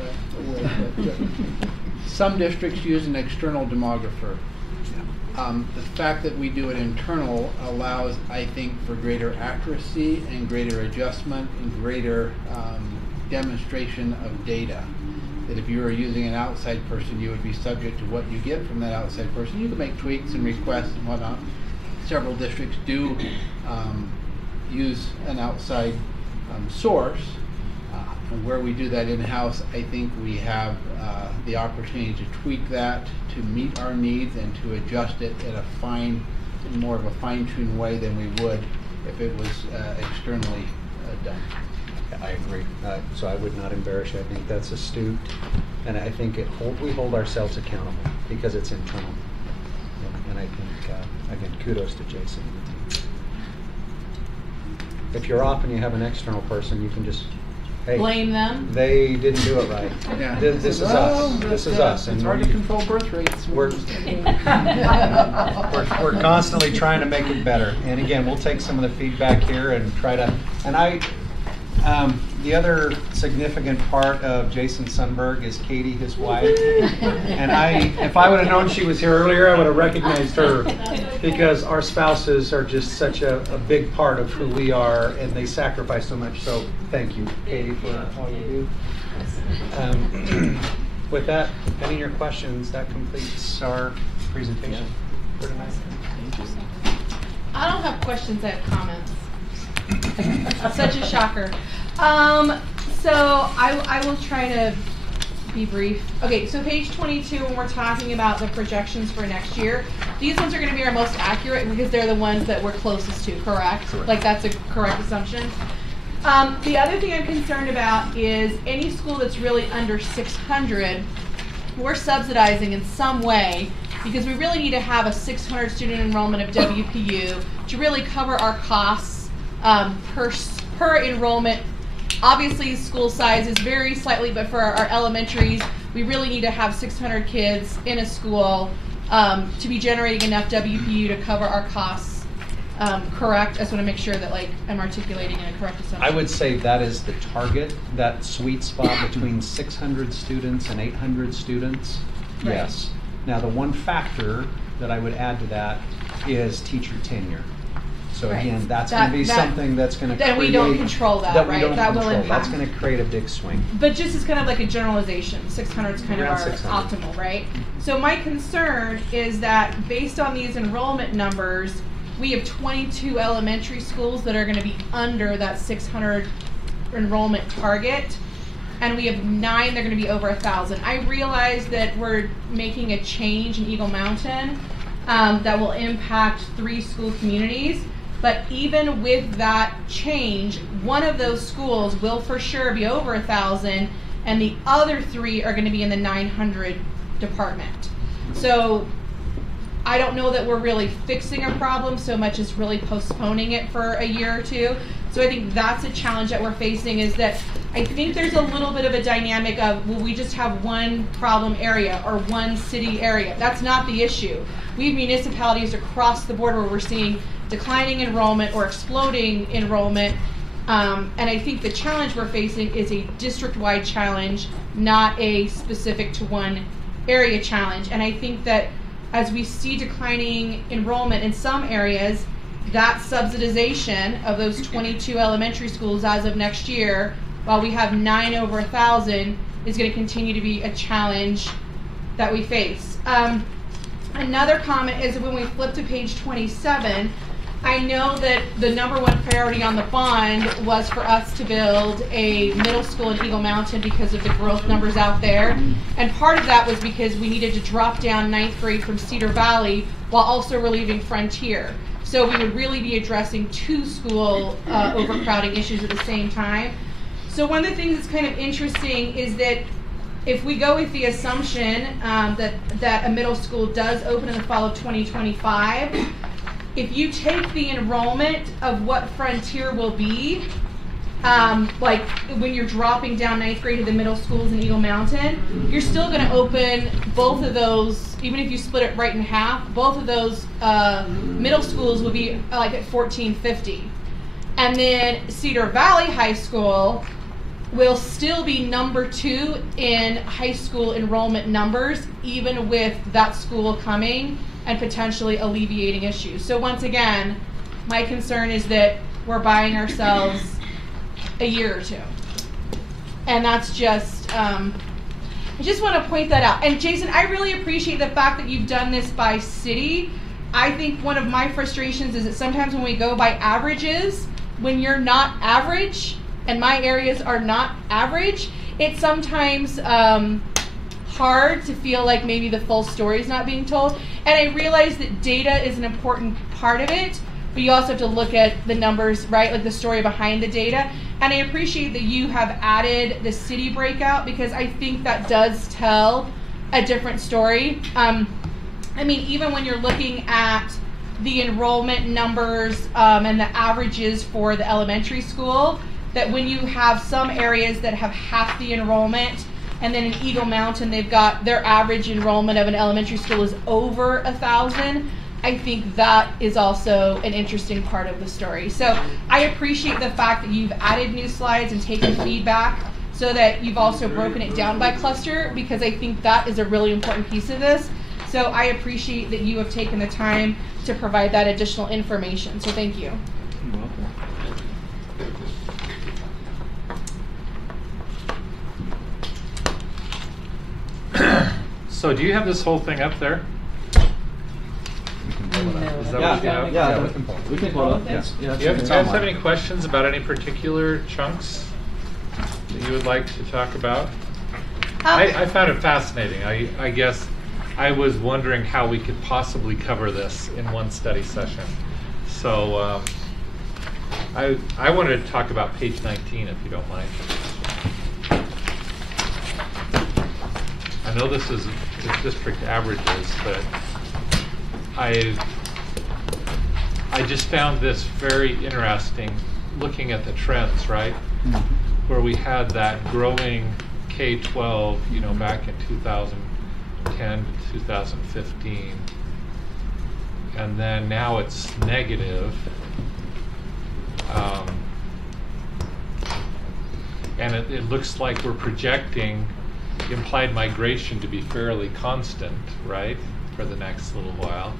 away. But, some districts use an external demographer. The fact that we do it internal allows, I think, for greater accuracy and greater adjustment and greater demonstration of data. That if you were using an outside person, you would be subject to what you get from that outside person. You can make tweaks and requests and whatnot. Several districts do use an outside source. And where we do that in-house, I think we have the opportunity to tweak that to meet our needs and to adjust it at more of a fine-tuned way than we would if it was externally done. I agree. So I would not embarrass you. I think that's astute, and I think we hold ourselves accountable because it's internal. And I think, again, kudos to Jason and the team. If you're off and you have an external person, you can just Hey, blame them. They didn't do it right. Yeah. This is Well, us. This but, is us. It's hard to control birth rates. We're constantly trying to make it better. And again, we'll take some of the feedback here and try to, the other significant part of Jason Sundberg is Katie, his wife. And if I would have known she was here earlier, I would have recognized her, because our spouses are just such a big part of who we are, and they sacrifice so much. So thank you, Katie, for all you do. With that, any of your questions, that completes our presentation for tonight. I don't have questions, I have comments. Such a shocker. So I will try to be brief. Okay, so page 22, when we're talking about the projections for next year, these ones are going to be our most accurate because they're the ones that we're closest to, correct? Like that's a correct assumption. The other thing I'm concerned about is any school that's really under 600, we're subsidizing in some way because we really need to have a 600 student enrollment of WPU to really cover our costs per enrollment. Obviously, school sizes vary slightly, but for our elementaries, we really need to have 600 kids in a school to be generating enough WPU to cover our costs. Correct? I just want to make sure that I'm articulating in a correct assumption. I would say that is the target, that sweet spot between 600 students and 800 students. Right. Yes. Now, the one factor that I would add to that is teacher tenure. So Right. again, that's going to be something that's going to create... That we don't control that, we right? don't That will control. impact. That's going to create a big swing. But just as kind of like a generalization, 600 is kind of Around our 600. optimal, right? So my concern is that based on these enrollment numbers, we have 22 elementary schools that are going to be under that 600 enrollment target, and we have 9 that are going to be over 1,000. I realize that we're making a change in Eagle Mountain that will impact 3 school communities. But even with that change, one of those schools will for sure be over 1,000, and the other 3 are going to be in the 900 department. So I don't know that we're really fixing a problem so much as really postponing it for a year or 2. So I think that's a challenge that we're facing, is that I think there's a little bit of a dynamic of, will we just have one problem area or one city area? That's not the issue. We have municipalities across the board where we're seeing declining enrollment or exploding enrollment. And I think the challenge we're facing is a district-wide challenge, not a specific to one area challenge. And I think that as we see declining enrollment in some areas, that subsidization of those 22 elementary schools as of next year, while we have 9 over 1,000, is going to continue to be a challenge that we face. Another comment is when we flip to page 27, I know that the number one priority on the bond was for us to build a middle school in Eagle Mountain because of the growth numbers out there. And part of that was because we needed to drop down 9th grade from Cedar Valley while also relieving Frontier. So we would really be addressing 2 school overcrowding issues at the same time. So one of the things that's kind of interesting is that if we go with the assumption that a middle school does open in the fall of 2025, if you take the enrollment of what Frontier will be, like when you're dropping down 9th grade to the middle schools in Eagle Mountain, you're still going to open both of those, even if you split it right in half, both of those middle schools will be like at 1450. And then Cedar Valley High School will still be number 2 in high school enrollment numbers, even with that school coming and potentially alleviating issues. So once again, my concern is that we're buying ourselves a year or 2. And that's just, I just want to point that out. And Jason, I really appreciate the fact that you've done this by city. I think one of my frustrations is that sometimes when we go by averages, when you're not average, and my areas are not average, it's sometimes hard to feel like maybe the full story is not being told. And I realize that data is an important part of it, but you also have to look at the numbers, right? Like the story behind the data. And I appreciate that you have added the city breakout, because I think that does tell a different story. I mean, even when you're looking at the enrollment numbers and the averages for the elementary school, that when you have some areas that have half the enrollment, and then in Eagle Mountain they've got their average enrollment of an elementary school is over 1,000, I think that is also an interesting part of the story. So I appreciate the fact that you've added new slides and taken feedback so that you've also broken it down by cluster, because I think that is a really important piece of this. So I appreciate that you have taken the time to provide that additional information. So thank you. You're welcome. So do you have this whole thing up there? Is that what you have? Yeah, we can pull it. we can pull it up. Okay. Yes. Yeah, Do you it's guys online. have any questions about any particular chunks that you would like to talk about? I found it fascinating. I guess I was wondering how we could possibly cover this in one study session. So I wanted to talk about page 19, if you don't mind. I know this is the district averages, but I just found this very interesting, looking at the trends, right? Where we had that growing K-12, you know, back in 2010 to 2015, and then now it's negative. And it looks like we're projecting implied migration to be fairly constant, right, for the next little while.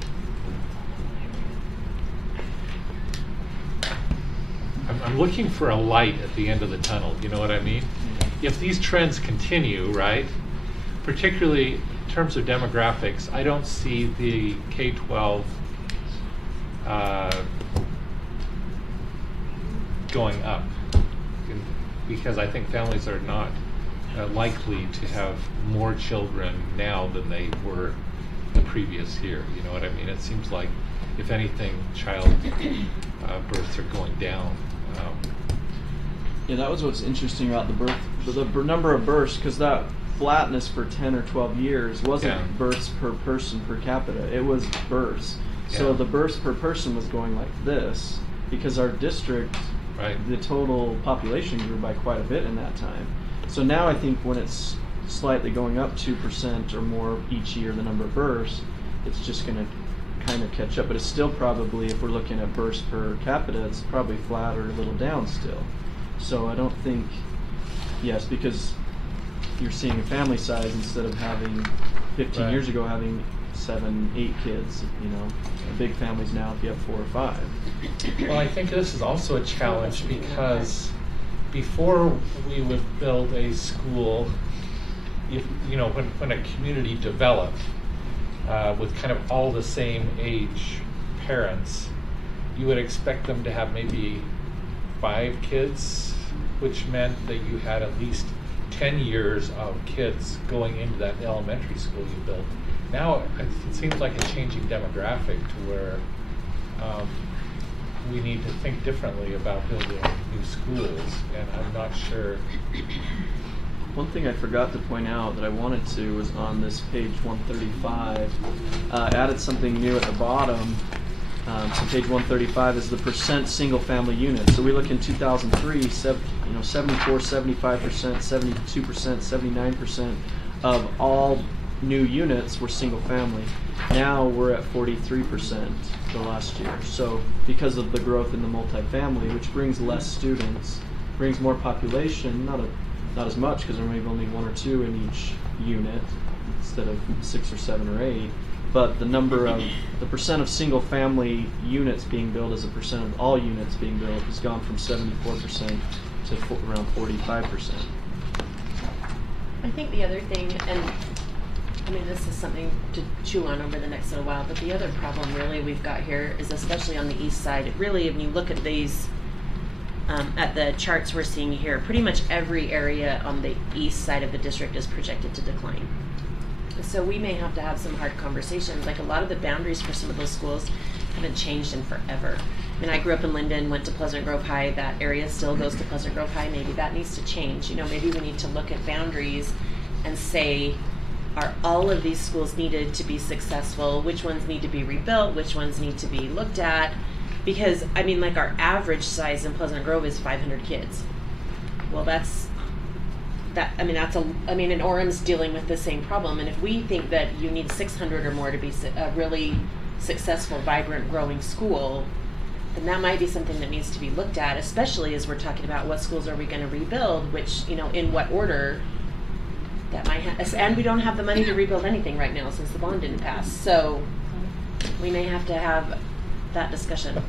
I'm looking for a light at the end of the tunnel, you know what I mean? If these trends continue, right, particularly in terms of demographics, I don't see the K-12 going up, because I think families are not likely to have more children now than they were the previous year. You know what I mean? It seems like, if anything, child births are going down. Yeah, that was what's interesting about the number of births, because that flatness for 10 or 12 years wasn't Yeah. births per person per capita, it was births. So Yeah. the births per person was going like this, because our district, Right. the total population grew by quite a bit in that time. So now I think when it's slightly going up 2% or more each year, the number of births, it's just going to kind of catch up. But it's still probably, if we're looking at births per capita, it's probably flat or a little down still. So I don't think, yes, because you're seeing a family size instead of having 15 Right. years ago having 7, 8 kids, you know, big families now if you have 4 or 5. Well, I think this is also a challenge, because before we would build a school, you know, when a community developed with kind of all the same age parents, you would expect them to have maybe 5 kids, which meant that you had at least 10 years of kids going into that elementary school you built. Now it seems like a changing demographic to where we need to think differently about building new schools, and I'm not sure. One thing I forgot to point out that I wanted to was on this page 135, added something new at the bottom. So page 135 is the percent single-family units. So we look in 2003, 74, 75%, 72%, 79% of all new units were single-family. Now we're at 43% the last year. So because of the growth in the multifamily, which brings less students, brings more population, not as much, because there may be only 1 or 2 in each unit instead of 6 or 7 or 8. But the percent of single family units being built as a percent of all units being built has gone from 74% to around 45%. I think the other thing, and I mean, this is something to chew on over the next little while, but the other problem really we've got here is, especially on the east side, really, when you look at these, at the charts we're seeing here, pretty much every area on the east side of the district is projected to decline. So we may have to have some hard conversations. Like, a lot of the boundaries for some of those schools haven't changed in forever. I mean, I grew up in Linden, went to Pleasant Grove High. That area still goes to Pleasant Grove High. Maybe that needs to change. You know, maybe we need to look at boundaries and say, are all of these schools needed to be successful? Which ones need to be rebuilt? Which ones need to be looked at? Because, I mean, like, our average size in Pleasant Grove is 500 kids. well, that's and Orem's dealing with the same problem. And if we think that you need 600 or more to be a really successful, vibrant, growing school, then that might be something that needs to be looked at, especially as we're talking about what schools are we going to rebuild, which, in what order that might have, and we don't have the money to rebuild anything right now since the bond didn't pass. So we may have to have that discussion.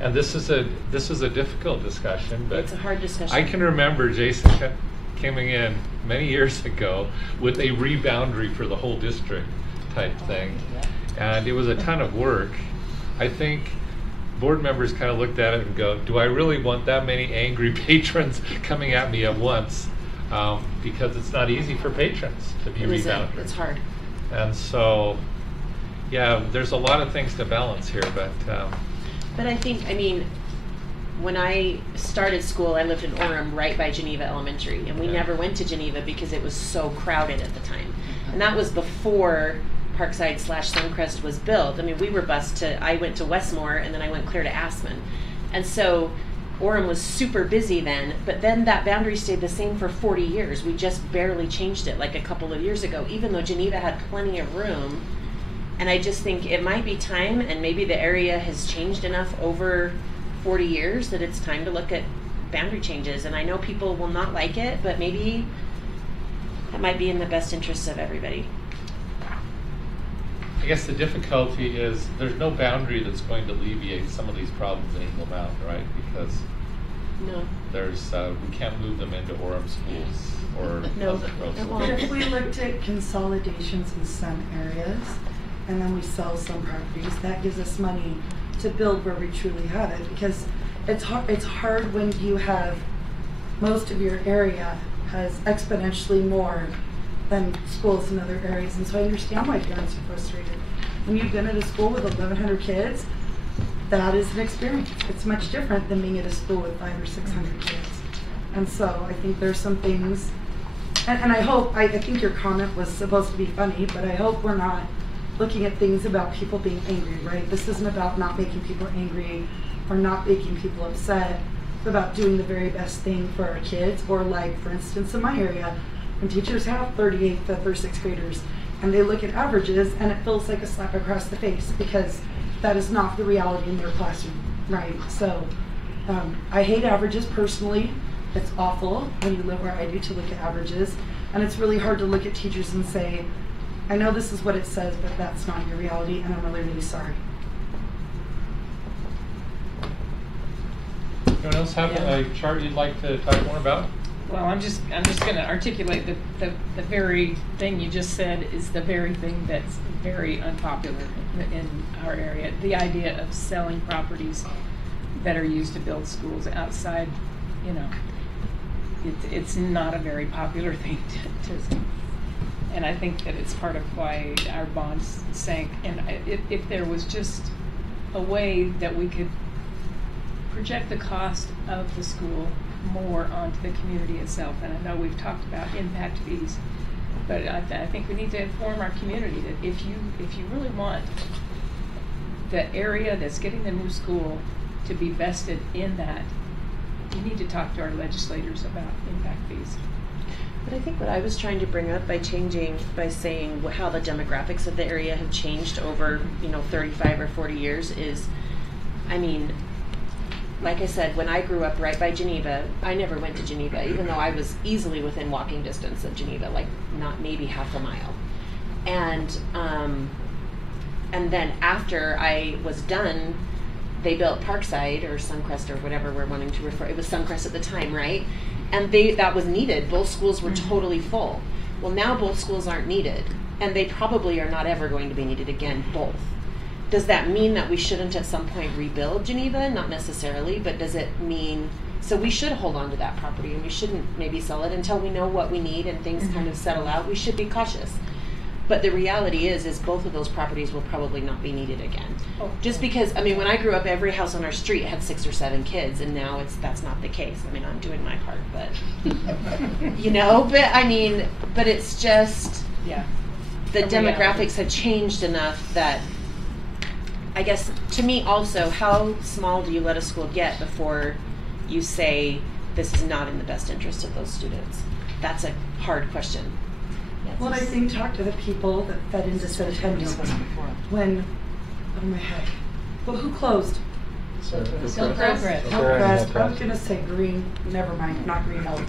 And this is a difficult discussion, but It's a hard discussion. I can remember Jason coming in many years ago with a reboundary for the whole district type thing, and it was a ton of work. I think board members kind of looked at it and go, do I really want that many angry patrons coming at me at once? Because it's not easy for patrons to be rebounded. It's hard. And so, yeah, there's a lot of things to balance here, but I think, when I started school, I lived in Orem right by Geneva Elementary, and we never went to Geneva because it was so crowded at the time. And that was before Parkside/Suncrest was built. We were bused I went to Westmore, and then I went clear to Aspen. And so Orem was super busy then, but then that boundary stayed the same for 40 years. We just barely changed it like a couple of years ago, even though Geneva had plenty of room. And I just think it might be time, and maybe the area has changed enough over 40 years that it's time to look at boundary changes. And I know people will not like it, but maybe it might be in the best interest of everybody. I guess the difficulty is there's no boundary that's going to alleviate some of these problems in Eagle Mountain, right? Because No. there's we can't move them into Orem schools or No, other growth it schools. won't. But if we looked at consolidations in some areas, and then we sell some properties, that gives us money to build where we truly have it. Because it's hard when you have, most of your area has exponentially more than schools in other areas. And so I understand why parents are frustrated. When you've been at a school with 1,100 kids, that is an experience. It's much different than being at a school with 500 or 600 kids. And so I think there's some things, and I think your comment was supposed to be funny, but I hope we're not looking at things about people being angry, right? This isn't about not making people angry or not making people upset. It's about doing the very best thing for our kids. Or like, for instance, in my area, when teachers have 38 fifth or sixth graders and they look at averages and it feels like a slap across the face because that is not the reality in their classroom, right? So I hate averages personally. It's awful when you live where I do to look at averages. And it's really hard to look at teachers and say, I know this is what it says, but that's not your reality, and I'm really, really sorry. Anyone else have a chart you'd like to talk more about? Well, I'm just going to articulate the very thing you just said is the very thing that's very unpopular in our area. The idea of selling properties that are used to build schools outside, it's not a very popular thing to and I think that it's part of why our bonds sank. And if there was just a way that we could project the cost of the school more onto the community itself, and I know we've talked about impact fees, but I think we need to inform our community that if you really want the area that's getting the new school to be vested in that, you need to talk to our legislators about impact fees. But I think what I was trying to bring up by saying how the demographics of the area have changed over, 35 or 40 years is, like I said, when I grew up right by Geneva, I never went to Geneva, even though I was easily within walking distance of Geneva, like not maybe half a mile. And then after I was done, they built Parkside or Suncrest or whatever we're wanting to refer. It was Suncrest at the time, right? And that was needed. Both schools were totally full. Well, now both schools aren't needed, and they probably are not ever going to be needed again, both. Does that mean that we shouldn't at some point rebuild Geneva? Not necessarily, but does it mean, so we should hold on to that property and we shouldn't maybe sell it until we know what we need and things kind of settle out. We should be cautious. But the reality is both of those properties will probably not be needed again. Oh. Just because, when I grew up, every house on our street had 6 or 7 kids, and now that's not the case. I'm doing my part, but, but it's just, the demographics have changed enough that, I guess, to me also, how small do you let a school get before you say, this is not in the best interest of those students? That's a hard question. Well, I think talk to the people that fed into Centennial when, oh my heck, well, who closed? Hillcrest. Hillcrest. I was gonna say Green, never mind, not Green Oak.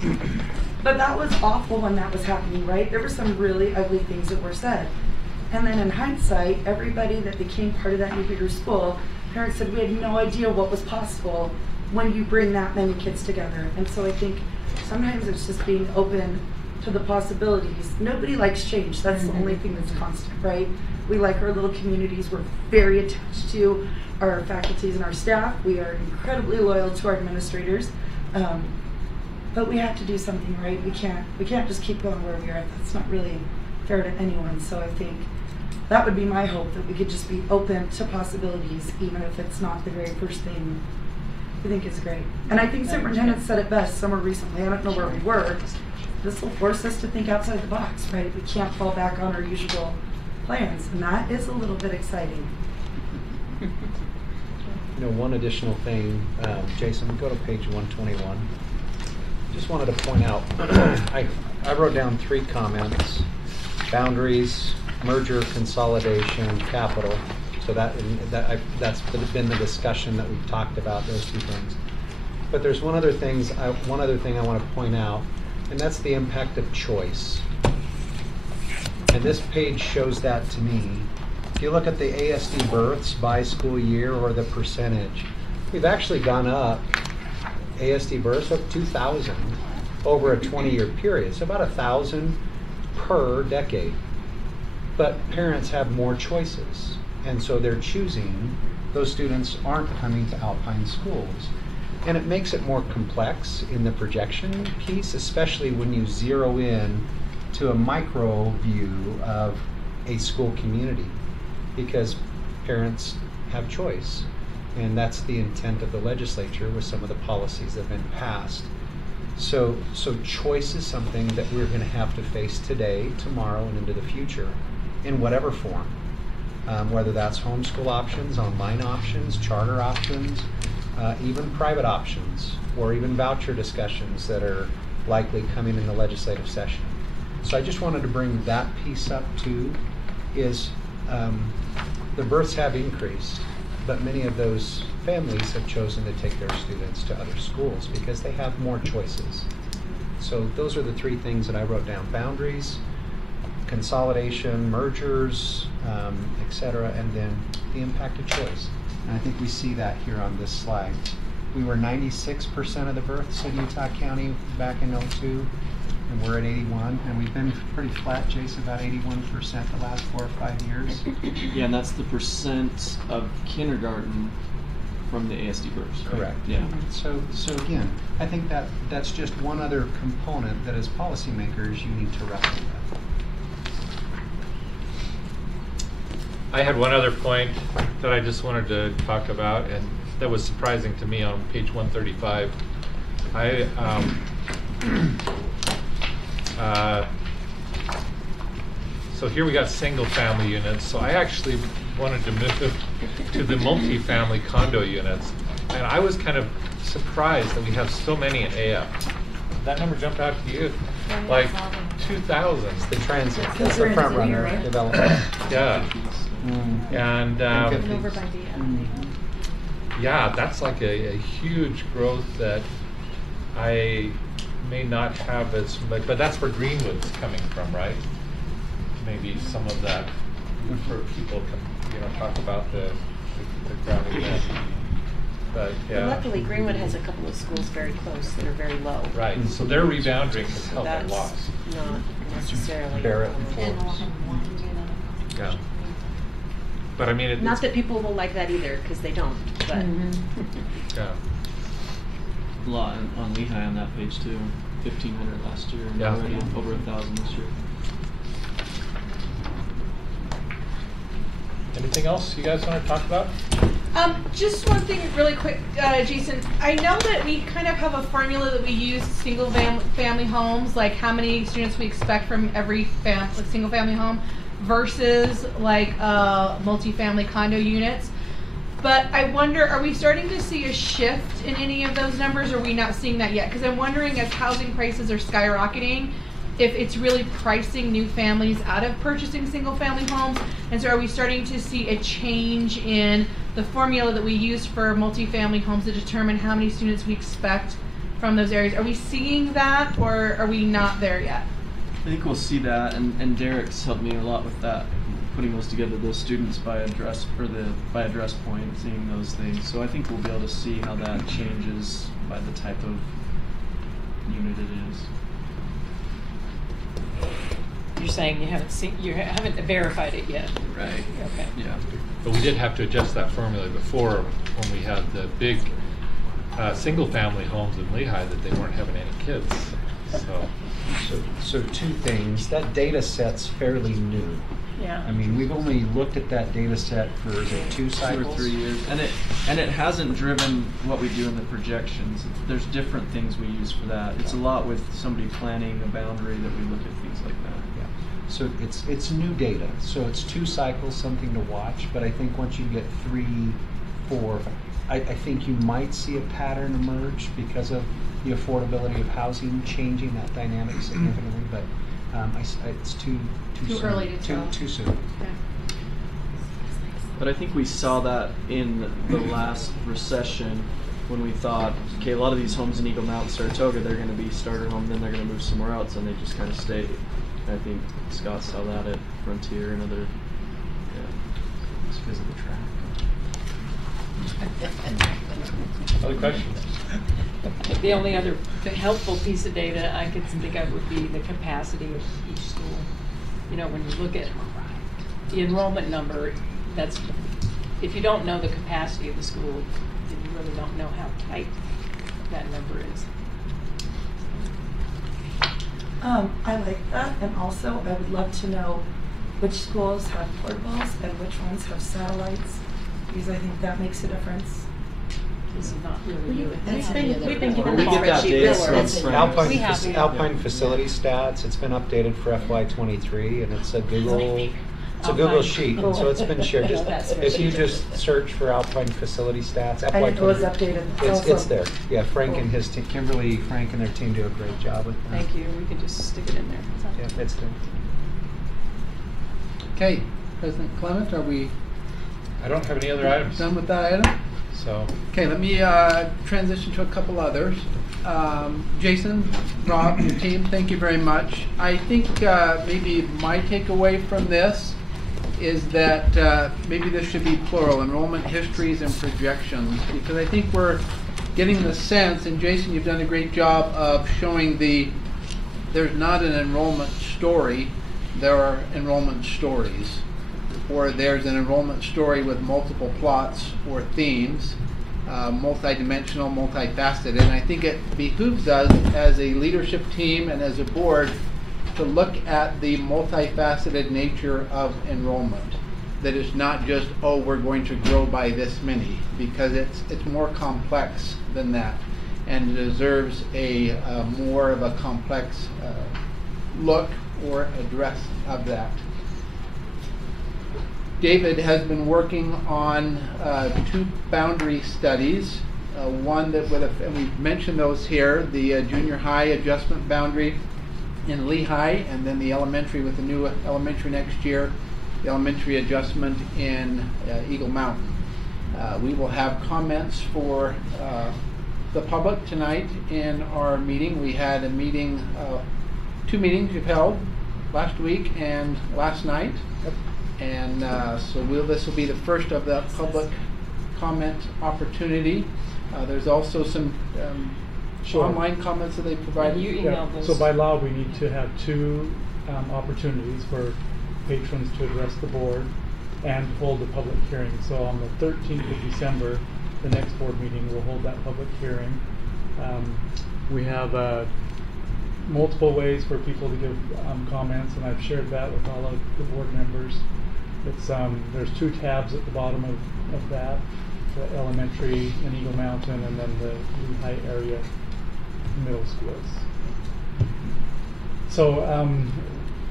But that was awful when that was happening, right? There were some really ugly things that were said. And then in hindsight, everybody that became part of that new bigger school, parents said we had no idea what was possible when you bring that many kids together. And so I think sometimes it's just being open to the possibilities. Nobody likes change. That's the only thing that's constant, right? We like our little communities. We're very attached to our faculties and our staff. We are incredibly loyal to our administrators. But we have to do something, right? We can't just keep going where we are. That's not really fair to anyone. So I think that would be my hope, that we could just be open to possibilities, even if it's not the very first thing we think is great. And I think superintendent said it best somewhere recently. I don't know where we were. This will force us to think outside the box, right? We can't fall back on our usual plans, and that is a little bit exciting. You know, one additional thing, Jason, go to page 121. Just wanted to point out, I wrote down 3 comments: boundaries, merger, consolidation, capital. So that's been the discussion that we've talked about, those 2 things. But there's one other thing I want to point out, and that's the impact of choice. And this page shows that to me. If you look at the ASD births by school year or the percentage, we've actually gone up ASD births of 2,000 over a 20-year period. So about 1,000 per decade. But parents have more choices, and so they're choosing. Those students aren't coming to Alpine schools. And it makes it more complex in the projection piece, especially when you zero in to a micro view of a school community, because parents have choice. And that's the intent of the legislature with some of the policies that have been passed. So choice is something that we're going to have to face today, tomorrow, and into the future in whatever form, whether that's homeschool options, online options, charter options, even private options, or even voucher discussions that are likely coming in the legislative session. So I just wanted to bring that piece up too, is the births have increased, but many of those families have chosen to take their students to other schools because they have more choices. So those are the 3 things that I wrote down: boundaries, consolidation, mergers, etc., and then the impact of choice. And I think we see that here on this slide. We were 96% of the births in Utah County back in '02, and we're at 81, and we've been pretty flat, Jason, about 81% the last 4 or 5 years. Yeah, and that's the percent of kindergarten from the ASD births. Right? Correct. Yeah. So again, I think that's just one other component that as policymakers you need to wrestle with. I had one other point that I just wanted to talk about, and that was surprising to me on page 135. So here we got single family units. So I actually wanted to move to the multi-family condo units. And I was kind of surprised that we have so many in AF. That number jumped out to you? Like 2,000. It's the transit, Because that's they're the in front the runner right? development. Yeah. And Over by the yeah, that's like a huge growth that I may not have as, but that's where Greenwood's coming from, right? Maybe some of that, for people can, talk about the crowding there. But yeah. Luckily, Greenwood has a couple of schools very close that are very low. Right, so their rebounding has So helped a that's lot. not necessarily. Barrett and Forbes. Yeah. But I mean, it's. Not that people will like that either, because they don't, but. Yeah. A lot on Lehigh on that page too. 1,500 last year, and Yeah. already over 1,000 this year. Anything else you guys want to talk about? Just one thing really quick, Jason. I know that we kind of have a formula that we use single family homes, like how many students we expect from every single family home versus like multi-family condo units. But I wonder, are we starting to see a shift in any of those numbers, or are we not seeing that yet? Because I'm wondering, as housing prices are skyrocketing, if it's really pricing new families out of purchasing single-family homes. And so are we starting to see a change in the formula that we use for multifamily homes to determine how many students we expect from those areas? Are we seeing that, or are we not there yet? I think we'll see that, and Derek's helped me a lot with that, putting those together, those students by address, or by address point, seeing those things. So I think we'll be able to see how that changes by the type of unit it is. You're saying you haven't verified it yet? Right. Okay. Yeah. But we did have to adjust that formula before when we had the big single-family homes in Lehigh that they weren't having any kids. So two things. That data set's fairly new. Yeah. I mean, we've only looked at that data set for, is it 2 cycles? 2 or 3 years, and it hasn't driven what we do in the projections. There's different things we use for that. It's a lot with somebody planning a boundary that we look at things like that. Yeah. So it's new data. So it's 2 cycles, something to watch. But I think once you get 3, 4, I think you might see a pattern emerge because of the affordability of housing changing that dynamic significantly. But it's too soon. Early to tell. Too soon. But I think we saw that in the last recession when we thought, okay, a lot of these homes in Eagle Mountain, Saratoga, they're going to be starter home, then they're going to move somewhere else, and they just kind of stayed. I think Scott saw that at Frontier and other, it's because of the track. Other questions? The only other helpful piece of data I could think of would be the capacity of each school. You know, when you look at the enrollment number, if you don't know the capacity of the school, then you really don't know how tight that number is. I like that, and also I would love to know which schools have portables and which ones have satellites, because I think that makes a difference. This is not really good. We've been given We that get that spreadsheet data before. from It's- Frank. Alpine, We have, yeah. Alpine facility stats, it's been updated for FY23, and it's a Google sheet, and so it's been shared. Just, if you just search for Alpine facility stats, I didn't know it was FY23, updated. it's awesome. there. Yeah, Frank and his team, Kimberly, Frank and their team do a great job with that. Thank you. We can just stick it in there. Yeah, it's there. Okay, President Clement, are we I don't have any other items. done with that item? So, Okay, let me transition to a couple others. Jason, Rob, your team, thank you very much. I think maybe my takeaway from this is that maybe this should be plural, enrollment histories and projections, because I think we're getting the sense, and Jason, you've done a great job of showing there's not an enrollment story, there are enrollment stories. Or there's an enrollment story with multiple plots or themes, multidimensional, multifaceted. And I think it behooves us as a leadership team and as a board to look at the multifaceted nature of enrollment. That it's not just, oh, we're going to grow by this many, because it's more complex than that, and it deserves a more of a complex look or address of that. David has been working on 2 boundary studies. One that and we've mentioned those here, the junior high adjustment boundary in Lehigh, and then the elementary with the new elementary next year, the elementary adjustment in Eagle Mountain. We will have comments for the public tonight in our meeting. We had a meeting, 2 meetings we've held last week and last night. And so this will be the first of the public comment opportunity. There's also some online comments that they provided. You emailed those. So by law, we need to have 2 opportunities for patrons to address the board and hold the public hearing. So on the 13th of December, the next board meeting, we'll hold that public hearing. We have multiple ways for people to give comments, and I've shared that with all of the board members. It's there's 2 tabs at the bottom of that, the elementary in Eagle Mountain, and then the Lehigh area middle schools. So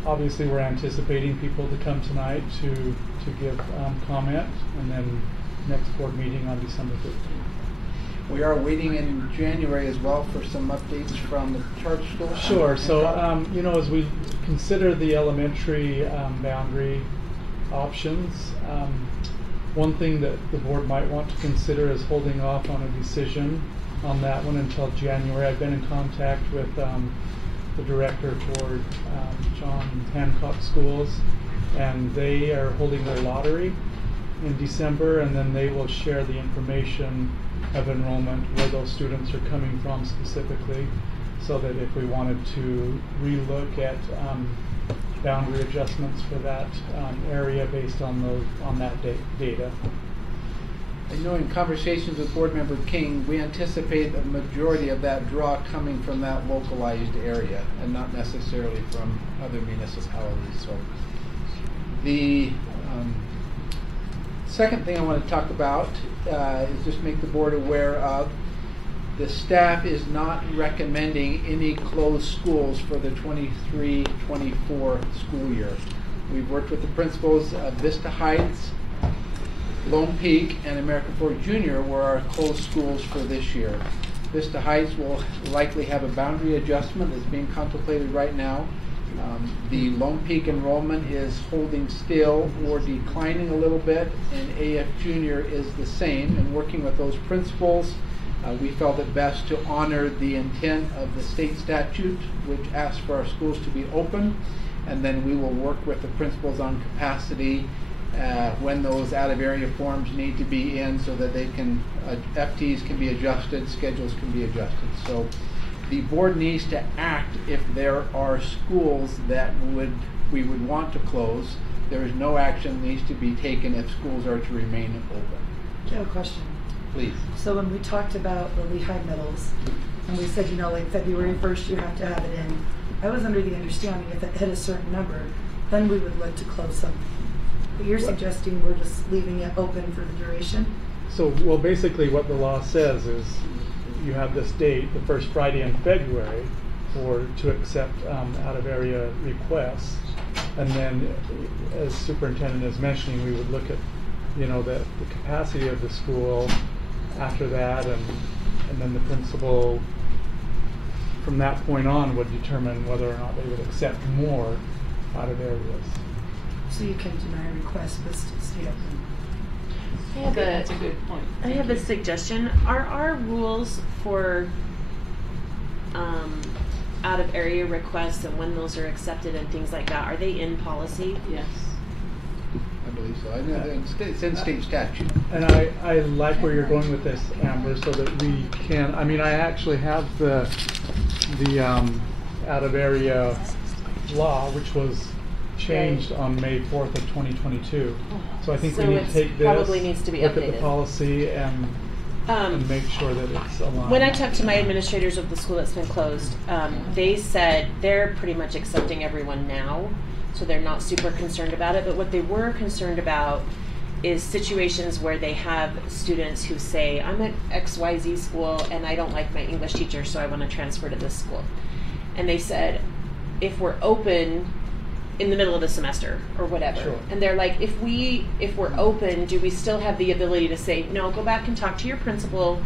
obviously we're anticipating people to come tonight to give comment, and then next board meeting on December 13th. We are waiting in January as well for some updates from the charter school. Sure. So, as we consider the elementary boundary options, one thing that the board might want to consider is holding off on a decision on that one until January. I've been in contact with the director for John Hancock Schools, and they are holding their lottery in December, and then they will share the information of enrollment, where those students are coming from specifically, so that if we wanted to relook at boundary adjustments for that area based on that data. I know in conversations with Board Member King, we anticipate a majority of that draw coming from that localized area and not necessarily from other municipalities. So the second thing I want to talk about is just make the board aware of the staff is not recommending any closed schools for the 23-24 school year. We've worked with the principals of Vista Heights, Lone Peak, and American Fork Junior were our closed schools for this year. Vista Heights will likely have a boundary adjustment that's being contemplated right now. The Lone Peak enrollment is holding still or declining a little bit, and AF Junior is the same. And working with those principals, we felt it best to honor the intent of the state statute, which asks for our schools to be open, and then we will work with the principals on capacity when those out-of-area forms need to be in, so that they can FTs can be adjusted, schedules can be adjusted. So the board needs to act if there are schools that we would want to close. There is no action that needs to be taken if schools are to remain open. I have a question. Please. So when we talked about the Lehigh Middles, and we said, like February 1st, you have to have it in, I was under the understanding if it hit a certain number, then we would look to close something. But you're suggesting we're just leaving it open for the duration? So, well, basically what the law says is you have this date, the first Friday in February, to accept out-of-area requests. And then, as superintendent is mentioning, we would look at, the capacity of the school after that, and then the principal, from that point on, would determine whether or not they would accept more out-of-areas. So you can deny a request, but still stay open. That's a good point. I have a suggestion. Are our rules for out of area requests and when those are accepted and things like that, are they in policy? Yes. I believe so. I know it's in state statute. And I like where you're going with this, Amber, so that we can, I actually have the out-of-area law, which was changed on May 4th of 2022. So I think we need to take this, probably needs to be look updated. at the policy and make sure that it's aligned. When I talked to my administrators of the school that's been closed, they said they're pretty much accepting everyone now, so they're not super concerned about it. But what they were concerned about is situations where they have students who say, I'm at XYZ school and I don't like my English teacher, so I want to transfer to this school. And they said, if we're open in the middle of the semester or whatever. Sure. And they're like, if we're open, do we still have the ability to say, no, go back and talk to your principal,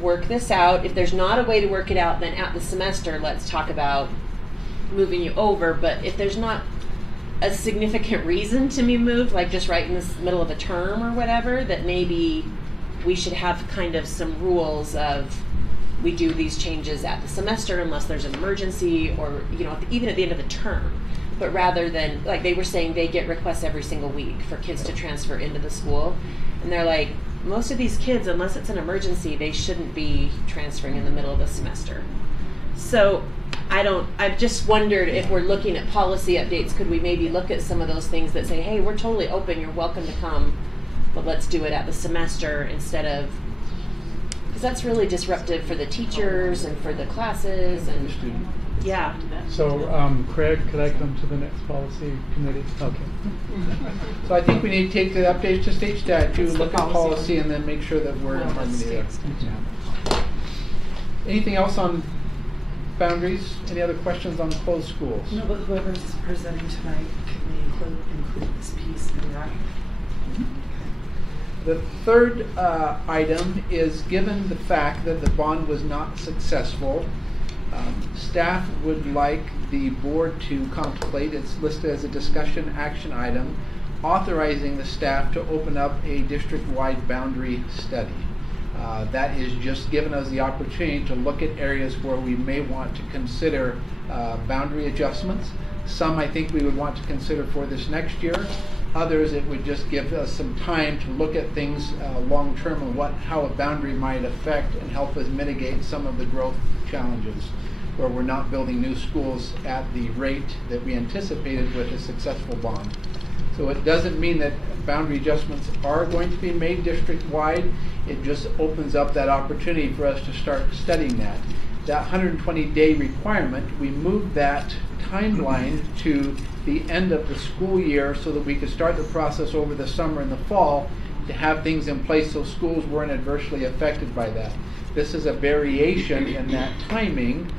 work this out. If there's not a way to work it out, then at the semester, let's talk about moving you over. But if there's not a significant reason to be moved, like just right in the middle of a term or whatever, that maybe we should have kind of some rules of, we do these changes at the semester unless there's an emergency, or even at the end of the term. But rather than, like they were saying, they get requests every single week for kids to transfer into the school. And they're like, most of these kids, unless it's an emergency, they shouldn't be transferring in the middle of the semester. So I've just wondered if we're looking at policy updates, could we maybe look at some of those things that say, hey, we're totally open, you're welcome to come, but let's do it at the semester instead of, because that's really disruptive for the teachers and for the classes and yeah. So, Craig, could I come to the next policy committee? Okay. So I think we need to take the updates to state statute, look at policy, and then make sure that we're in harmony there. Anything else on boundaries? Any other questions on closed schools? No, but whoever's presenting tonight, can we include this piece in that? The third item is, given the fact that the bond was not successful, staff would like the board to contemplate, it's listed as a discussion action item, authorizing the staff to open up a district-wide boundary study. That is just giving us the opportunity to look at areas where we may want to consider boundary adjustments. Some I think we would want to consider for this next year. Others, it would just give us some time to look at things long-term and how a boundary might affect and help us mitigate some of the growth challenges where we're not building new schools at the rate that we anticipated with a successful bond. So it doesn't mean that boundary adjustments are going to be made district-wide. It just opens up that opportunity for us to start studying that. That 120-day requirement, we moved that timeline to the end of the school year so that we could start the process over the summer and the fall to have things in place so schools weren't adversely affected by that. This is a variation in that timing.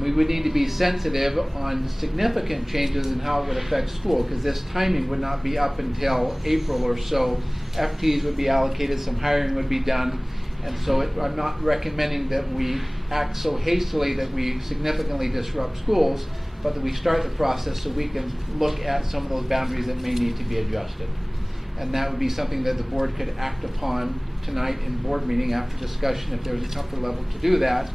We would need to be sensitive on significant changes in how it would affect school, because this timing would not be up until April or so. FTEs would be allocated, some hiring would be done, and so I'm not recommending that we act so hastily that we significantly disrupt schools, but that we start the process so we can look at some of those boundaries that may need to be adjusted. And that would be something that the board could act upon tonight in board meeting after discussion if there's a comfort level to do that.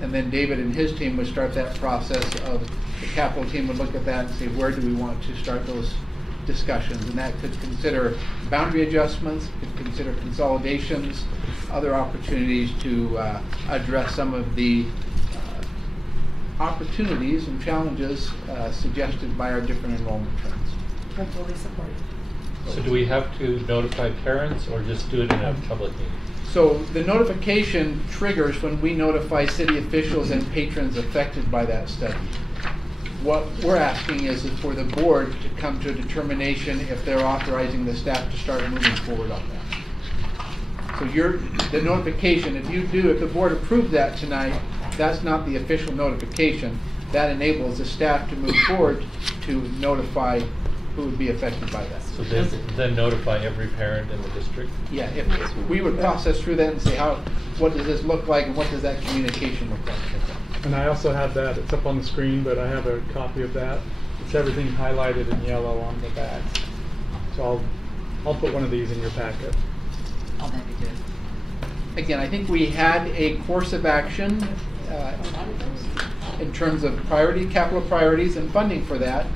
And then David and his team would start that process of the capital team would look at that and say, where do we want to start those discussions? And that could consider boundary adjustments, could consider consolidations, other opportunities to address some of the opportunities and challenges suggested by our different enrollment trends. I fully support it. So do we have to notify parents or just do it in a public meeting? So the notification triggers when we notify city officials and patrons affected by that study. What we're asking is for the board to come to a determination if they're authorizing the staff to start moving forward on that. So the notification, if the board approves that tonight, that's not the official notification. That enables the staff to move forward to notify who would be affected by that. So then notify every parent in the district? Yeah, if we would process through that and say what does this look like and what does that communication look like? And I also have that, it's up on the screen, but I have a copy of that. It's everything highlighted in yellow on the back. So I'll put one of these in your packet. Oh, that'd be good. Again, I think we had a course of action in terms of capital priorities and funding for that.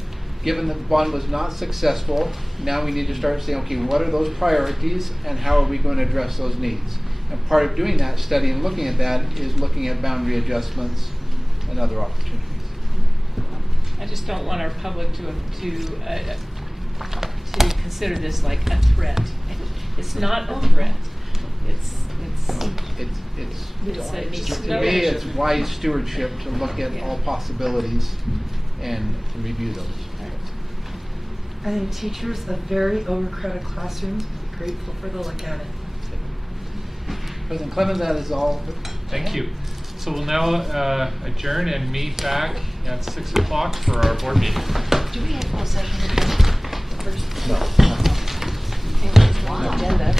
Given that the bond was not successful, now we need to start saying, okay, what are those priorities and how are we going to address those needs? And part of doing that study and looking at that is looking at boundary adjustments and other opportunities. I just don't want our public to consider this like a threat. It's not a threat. To me, it's wise stewardship to look at all possibilities and review those. I think teachers of very overcrowded classrooms would be grateful for the look at it. President Clement, that is all. Thank you. So we'll now adjourn and meet back at 6 o'clock for our board meeting. Do we have closed session first? No. Agenda.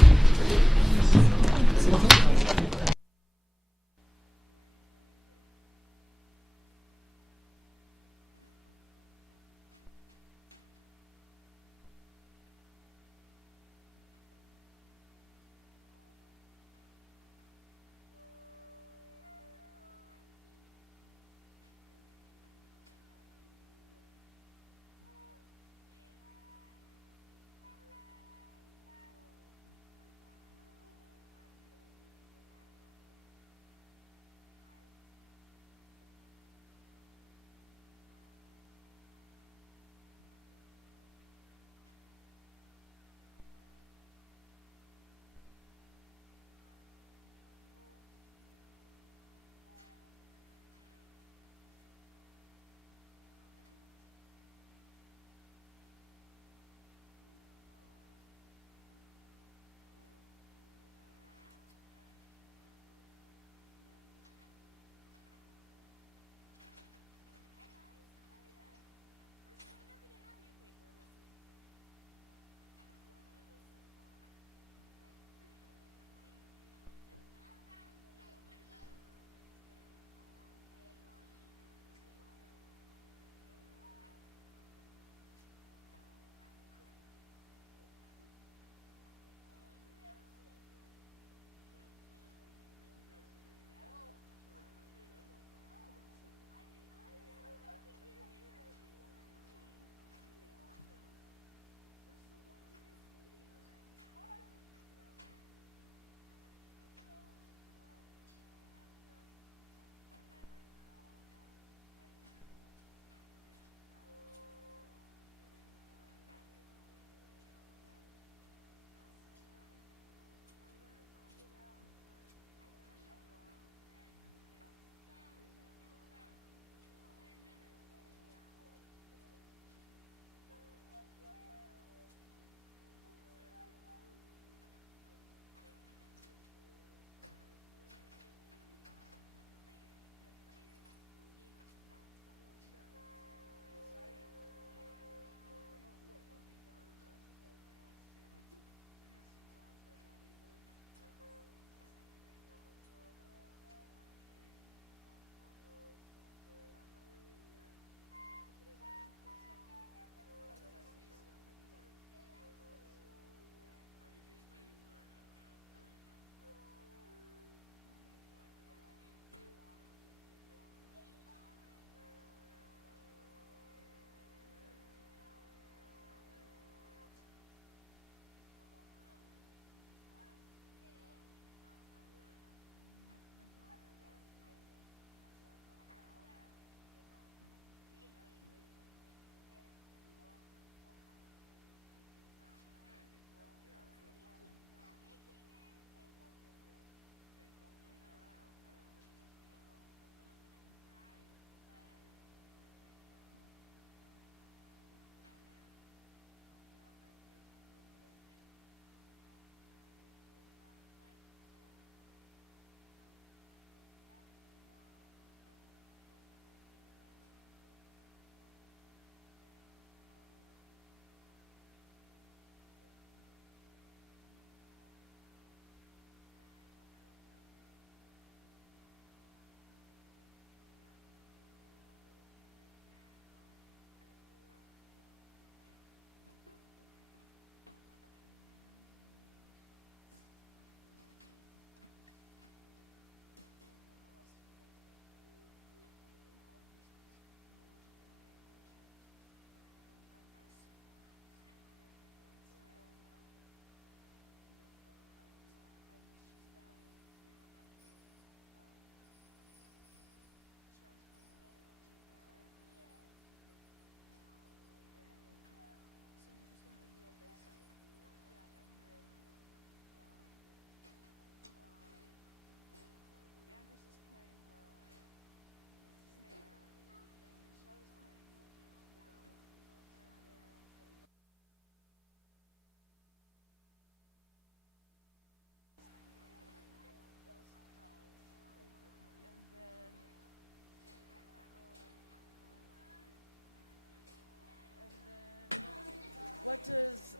What does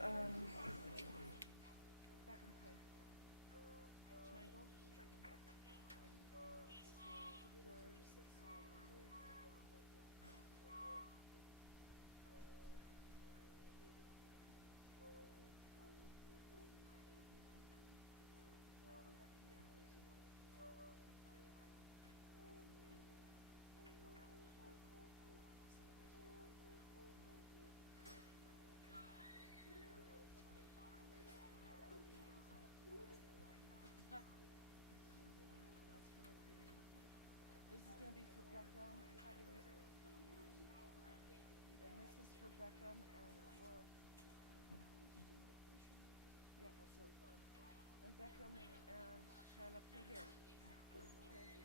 this is going to be for Beckham, and this is for Beckham and for, yeah, that's it. And Beckham and Charlotte up to here. Okay.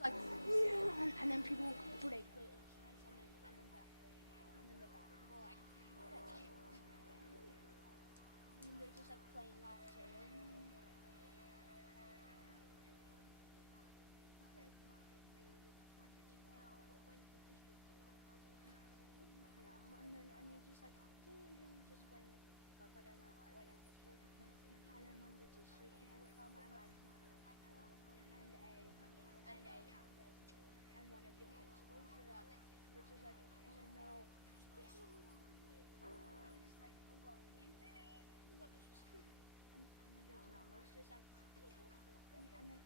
just like, and then people break the instruments, and then the bad people like, and then they're just like playing off too. And you're just like, just playing it. But then and then when the district people come and like, and one of your principals, you're just like, oh no. Just like, oh, and then there's numbers just like, and then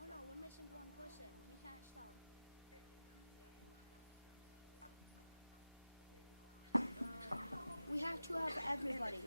oh no, we're missing one person. We can't start. We have to have everybody.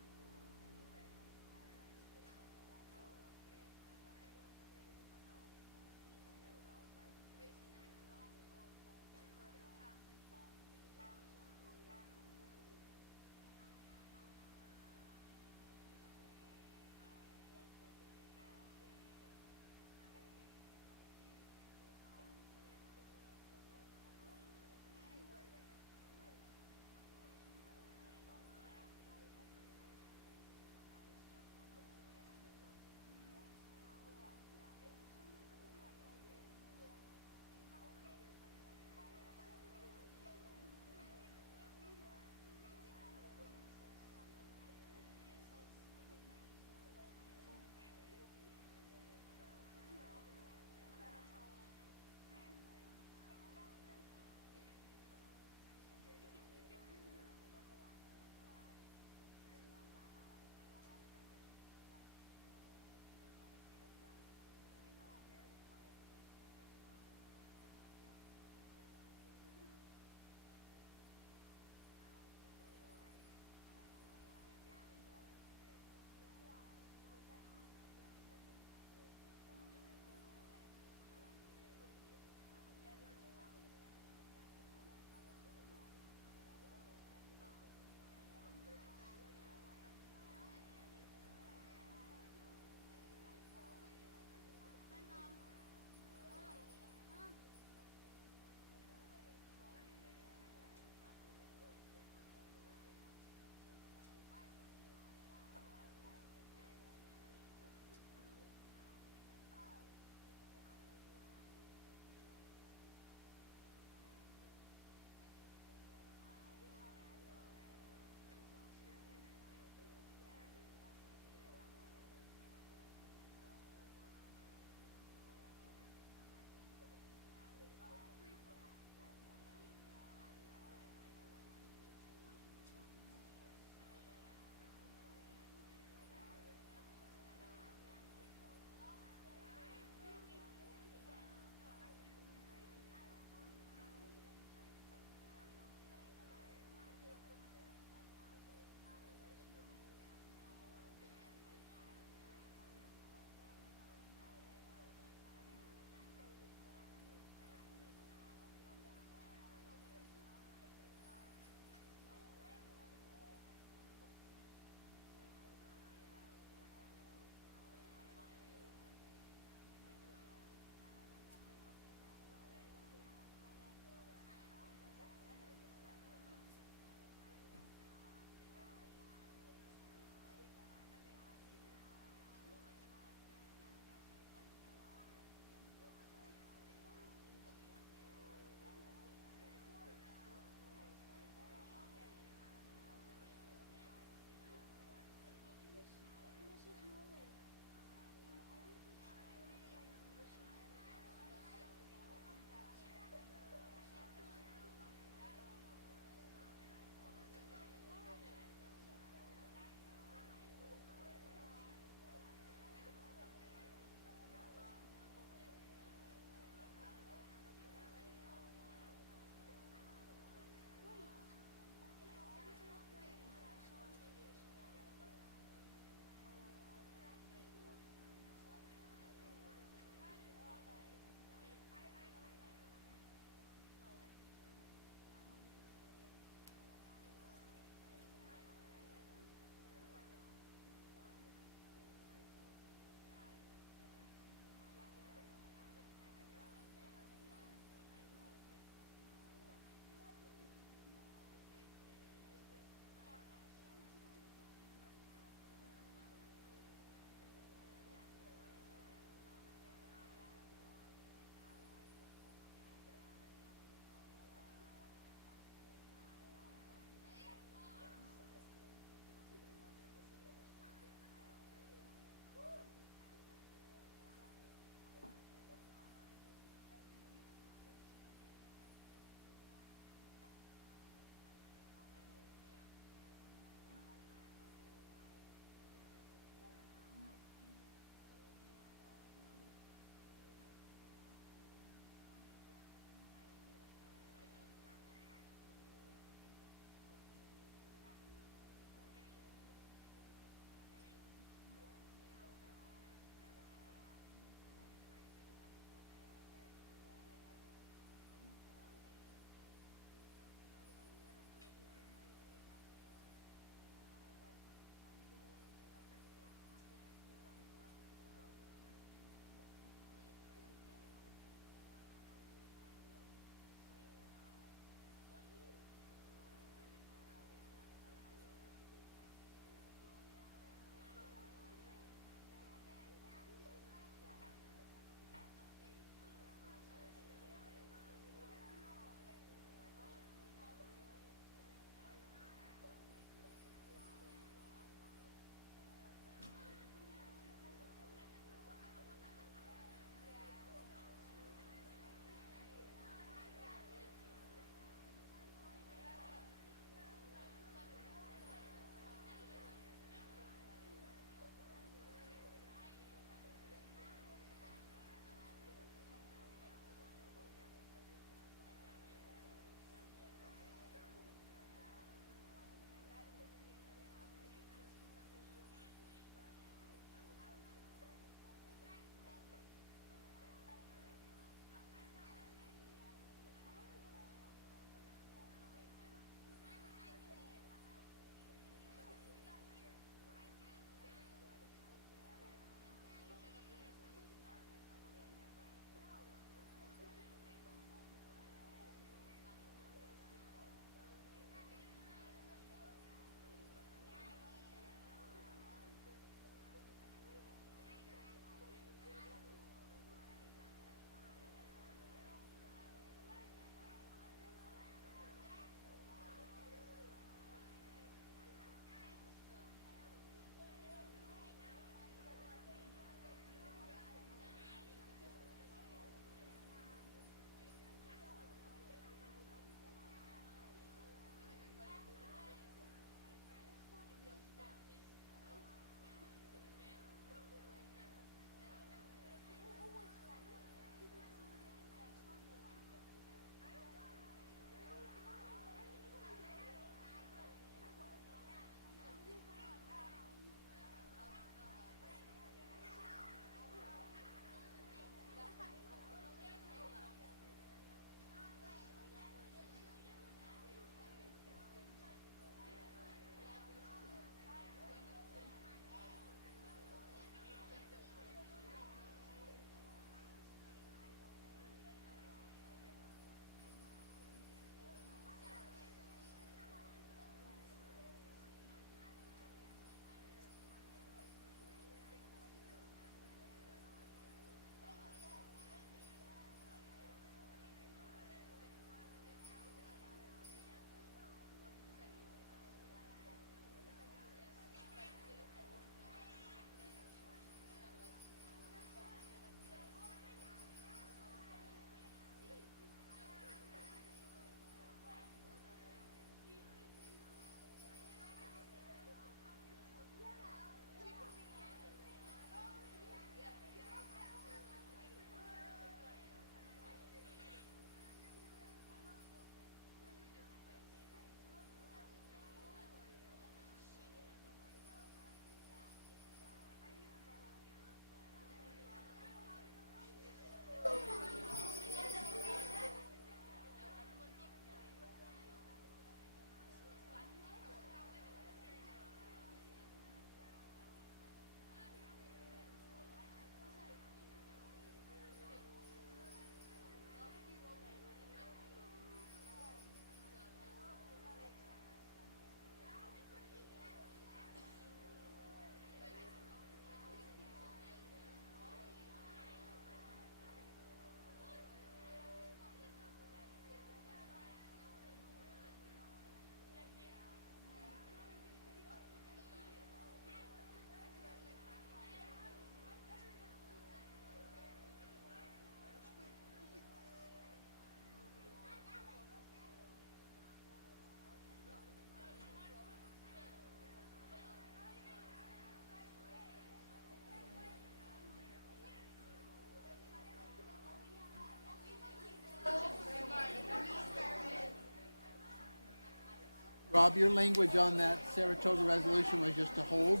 Rob, your language on that Saratoga resolution was just to hold?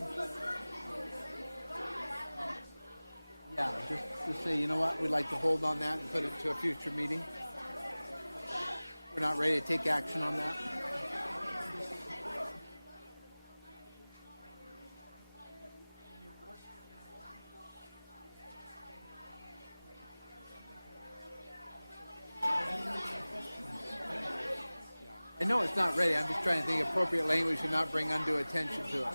Yeah, just to say, you know what, we'd like to hold on that and put it to a future meeting. We're not ready to take action on that. I know it's not ready. I'm just trying to think appropriate language and not bring undue attention to it.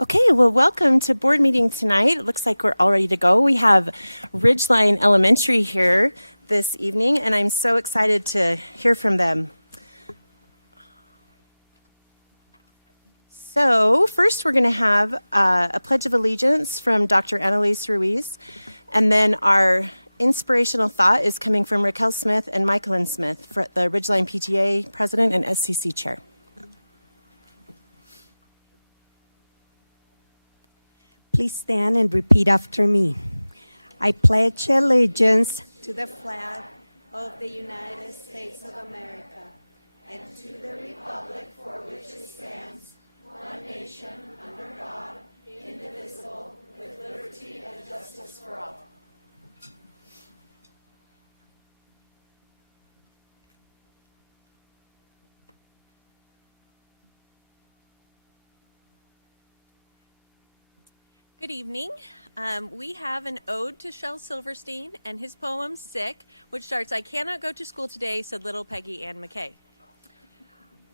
Okay, well, welcome to board meeting tonight. It looks like we're all ready to go. We have Ridgeline Elementary here this evening, and I'm so excited to hear from them. So first, we're going to have a Pledge of Allegiance from Dr. Annalise Ruiz, and then our inspirational thought is coming from Raquel Smith and Michaelin Smith, the Ridgeline PTA President and SCC Chair. Please stand and repeat after me. I pledge allegiance to the flag of the United States of America, and to the republic for which it stands, one nation, under God, indivisible, with liberty and justice for all. Good evening. We have an ode to Shel Silverstein and his poem Sick, which starts, "I cannot go to school today," said little Peggy Ann McKay.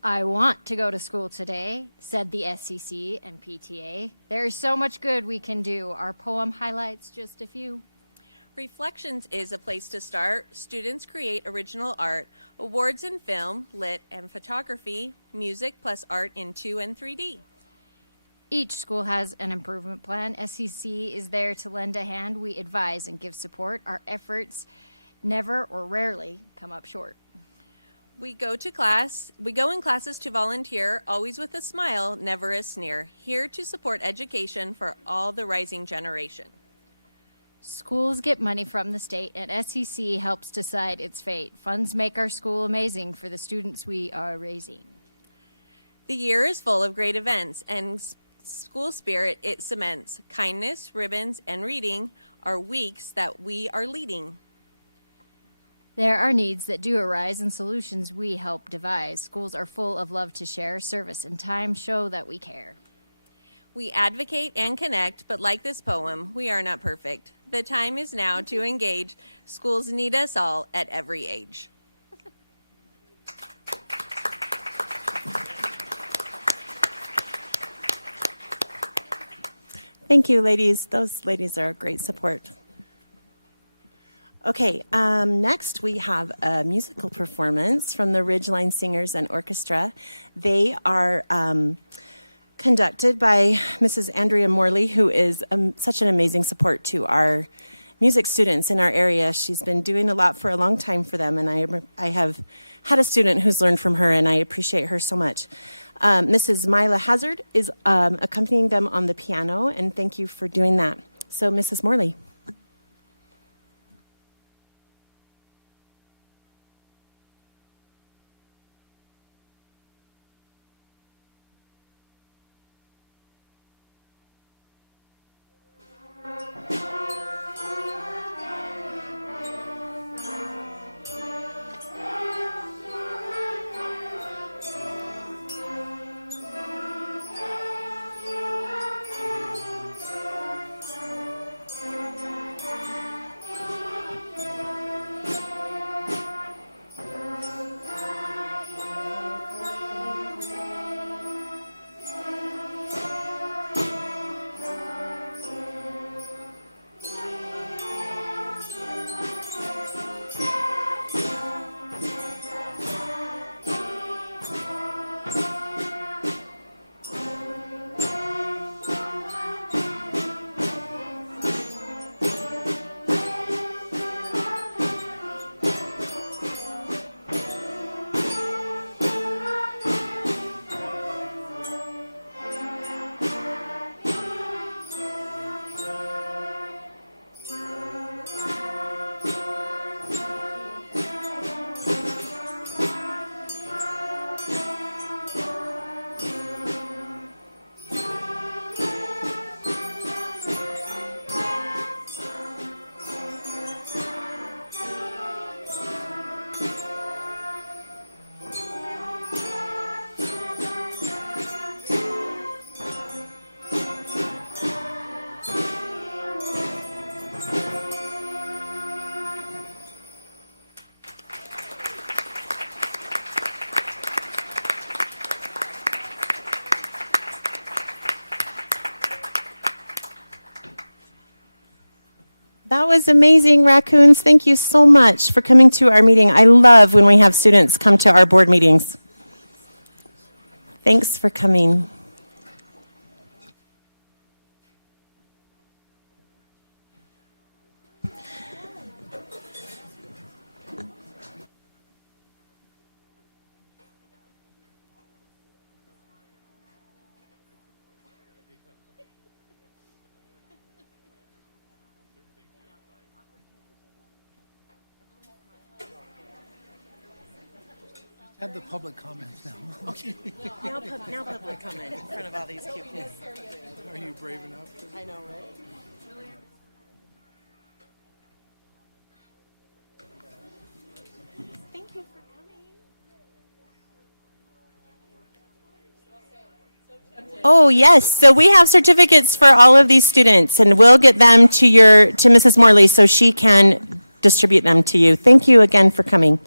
I want to go to school today, said the SEC and PTA. There is so much good we can do. Our poem highlights just a few. Reflections is a place to start. Students create original art, awards in film, lit, and photography, music plus art in 2 and 3D. Each school has an improvement plan. SEC is there to lend a hand. We advise and give support. Our efforts never or rarely come up short. We go in classes to volunteer, always with a smile, never a sneer. Here to support education for all the rising generation. Schools get money from the state, and SEC helps decide its fate. Funds make our school amazing for the students we are raising. The year is full of great events, and school spirit it cements. Kindness, ribbons, and reading are weeks that we are leading. There are needs that do arise and solutions we help devise. Schools are full of love to share. Service and time show that we care. We advocate and connect, but like this poem, we are not perfect. The time is now to engage. Schools need us all at every age. Thank you, ladies. Those ladies are a great support. Okay, next we have a musical performance from the Ridgeline Singers and Orchestra. They are conducted by Mrs. Andrea Morley, who is such an amazing support to our music students in our area. She's been doing a lot for a long time for them, and I have had a student who's learned from her, and I appreciate her so much. Mrs. Mila Hazard is accompanying them on the piano, and thank you for doing that. So, Mrs. Morley. That was amazing, Raccoons. Thank you so much for coming to our meeting. I love when we have students come to our board meetings. Thanks for coming. Have the public comments now. Okay. Now public comment in front of all these cute kids. Are you brave enough? I know, right? Thank you for coming. Oh, yes. So we have certificates for all of these students, and we'll get them to Mrs. Morley so she can distribute them to you. Thank you again for coming.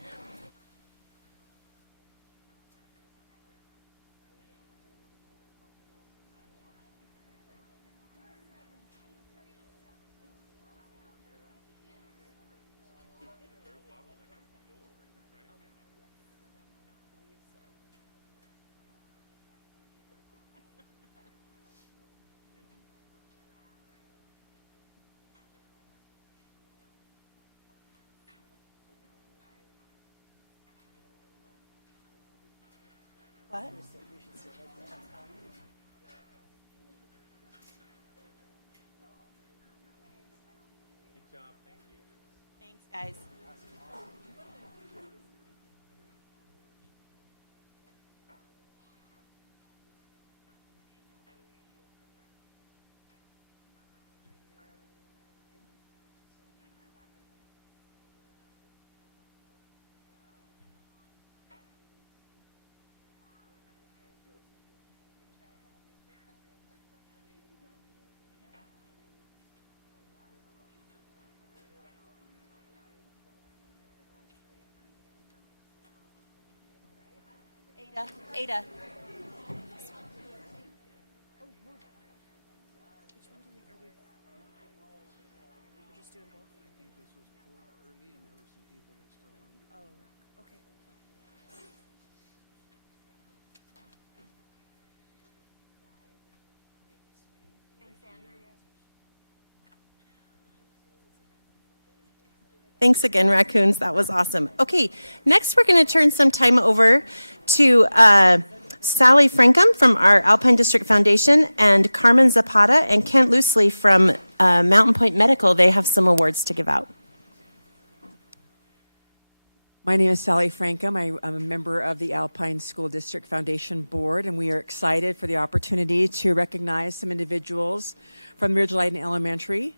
What? Good job. Thank you. Thanks, guys. Ada. Thanks again, raccoons. That was awesome. Okay, next we're going to turn some time over to Sally Frankham from our Alpine District Foundation and Carmen Zapata and Kent Loosely from Mountain Point Medical. They have some awards to give out. My name is Sally Frankham. I'm a member of the Alpine School District Foundation Board, and we are excited for the opportunity to recognize some individuals from Ridgeline Elementary.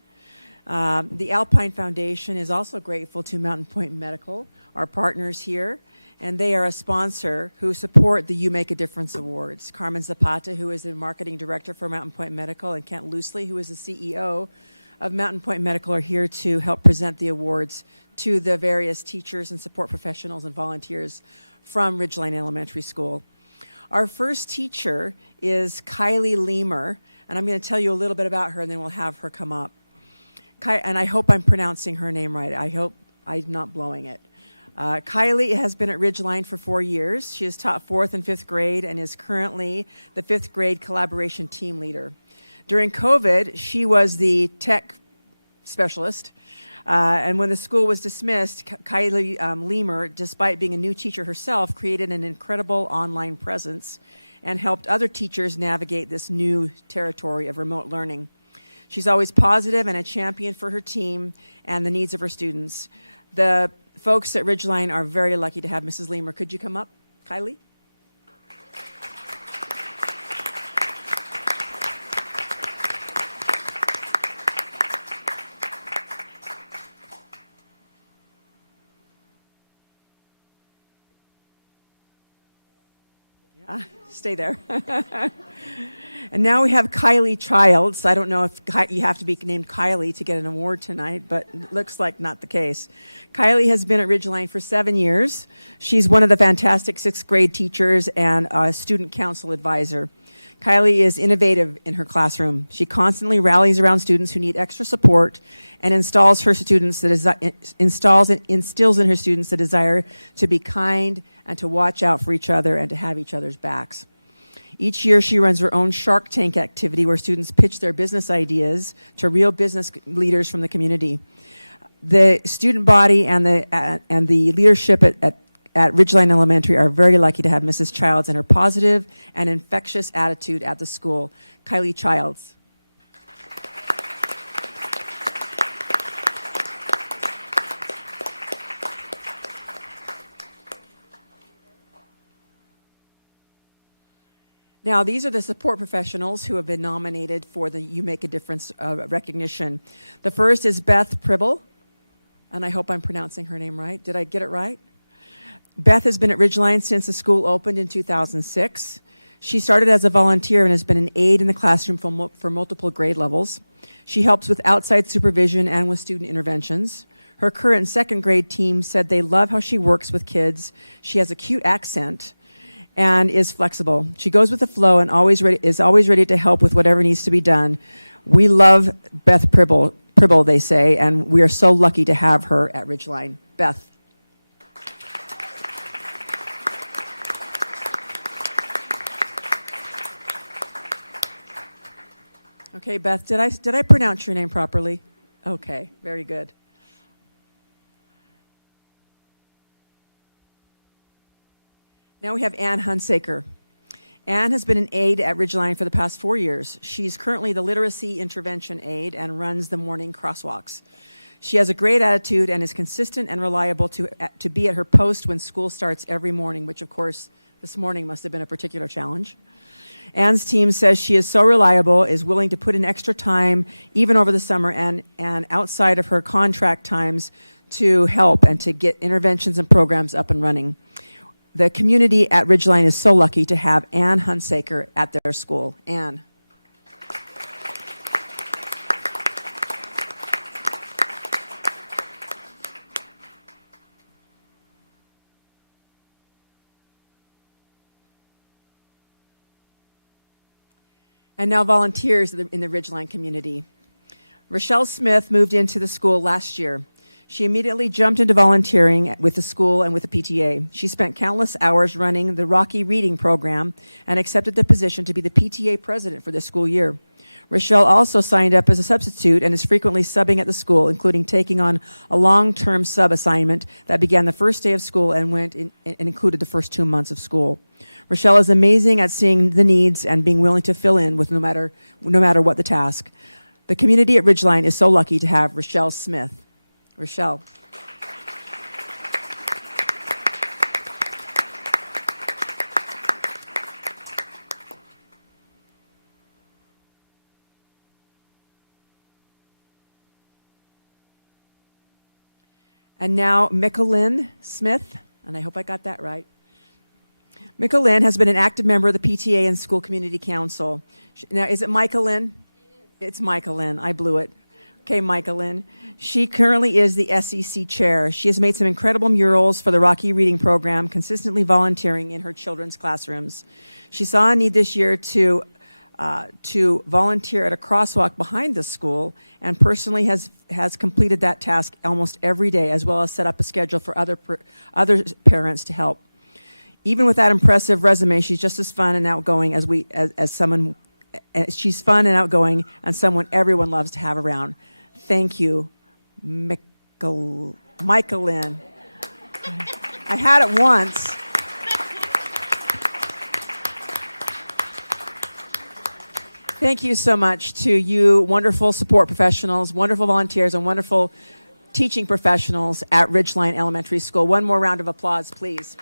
The Alpine Foundation is also grateful to Mountain Point Medical, our partners here, and they are a sponsor who support the You Make a Difference Awards. Carmen Zapata, who is the marketing director for Mountain Point Medical, and Kent Loosely, who is the CEO of Mountain Point Medical, are here to help present the awards to the various teachers and support professionals and volunteers from Ridgeline Elementary School. Our first teacher is Kylie Lemer, and I'm going to tell you a little bit about her, and then we'll have her come up. And I hope I'm pronouncing her name right. I hope I'm not blowing it. Kylie has been at Ridgeline for 4 years. She has taught 4th and 5th grade and is currently the 5th grade collaboration team leader. During COVID, she was the tech specialist. And when the school was dismissed, Kylie Lemer, despite being a new teacher herself, created an incredible online presence and helped other teachers navigate this new territory of remote learning. She's always positive and a champion for her team and the needs of her students. The folks at Ridgeline are very lucky to have Mrs. Lemer. Could you come up, Kylie? Yeah, stay there. And now we have Kylie Childs. I don't know if you have to be named Kylie to get an award tonight, but it looks like not the case. Kylie has been at Ridgeline for 7 years. She's one of the fantastic 6th grade teachers and a student council advisor. Kylie is innovative in her classroom. She constantly rallies around students who need extra support and instills in her students the desire to be kind and to watch out for each other and to have each other's backs. Each year, she runs her own Shark Tank activity where students pitch their business ideas to real business leaders from the community. The student body and the leadership at Ridgeline Elementary are very lucky to have Mrs. Childs and her positive and infectious attitude at the school. Kylie Childs. Now, these are the support professionals who have been nominated for the You Make a Difference recognition. The first is Beth Pribble, and I hope I'm pronouncing her name right. Did I get it right? Beth has been at Ridgeline since the school opened in 2006. She started as a volunteer and has been an aide in the classroom for multiple grade levels. She helps with outside supervision and with student interventions. Her current second grade team said they love how she works with kids. She has a cute accent and is flexible. She goes with the flow and is always ready to help with whatever needs to be done. We love Beth Pribble, they say, and we are so lucky to have her at Ridgeline. Beth. Okay, Beth, did I pronounce your name properly? Okay, very good. Now we have Ann Hunsaker. Ann has been an aide at Ridgeline for the past 4 years. She's currently the literacy intervention aide and runs the morning crosswalks. She has a great attitude and is consistent and reliable to be at her post when school starts every morning, which of course this morning must have been a particular challenge. Ann's team says she is so reliable, is willing to put in extra time, even over the summer and outside of her contract times, to help and to get interventions and programs up and running. The community at Ridgeline is so lucky to have Ann Hunsaker at their school. Ann. And now volunteers in the Ridgeline community. Rochelle Smith moved into the school last year. She immediately jumped into volunteering with the school and with the PTA. She spent countless hours running the Rocky Reading program and accepted the position to be the PTA president for this school year. Rochelle also signed up as a substitute and is frequently subbing at the school, including taking on a long-term sub assignment that began the first day of school and included the first 2 months of school. Rochelle is amazing at seeing the needs and being willing to fill in with no matter what the task. The community at Ridgeline is so lucky to have Rochelle Smith. Rochelle. And now Mickalyn Smith, and I hope I got that right. Mickalyn has been an active member of the PTA and School Community Council. Now, is it Mickalyn? It's Mickalyn. I blew it. Okay, Mickalyn. She currently is the SEC chair. She has made some incredible murals for the Rocky Reading program, consistently volunteering in her children's classrooms. She saw a need this year to volunteer at a crosswalk behind the school and personally has completed that task almost every day, as well as set up a schedule for other parents to help. Even with that impressive resume, she's just as fun and outgoing as someone. She's fun and outgoing and someone everyone loves to have around. Thank you, Mickalyn. I had it once. Thank you so much to you wonderful support professionals, wonderful volunteers, and wonderful teaching professionals at Ridgeline Elementary School. One more round of applause, please.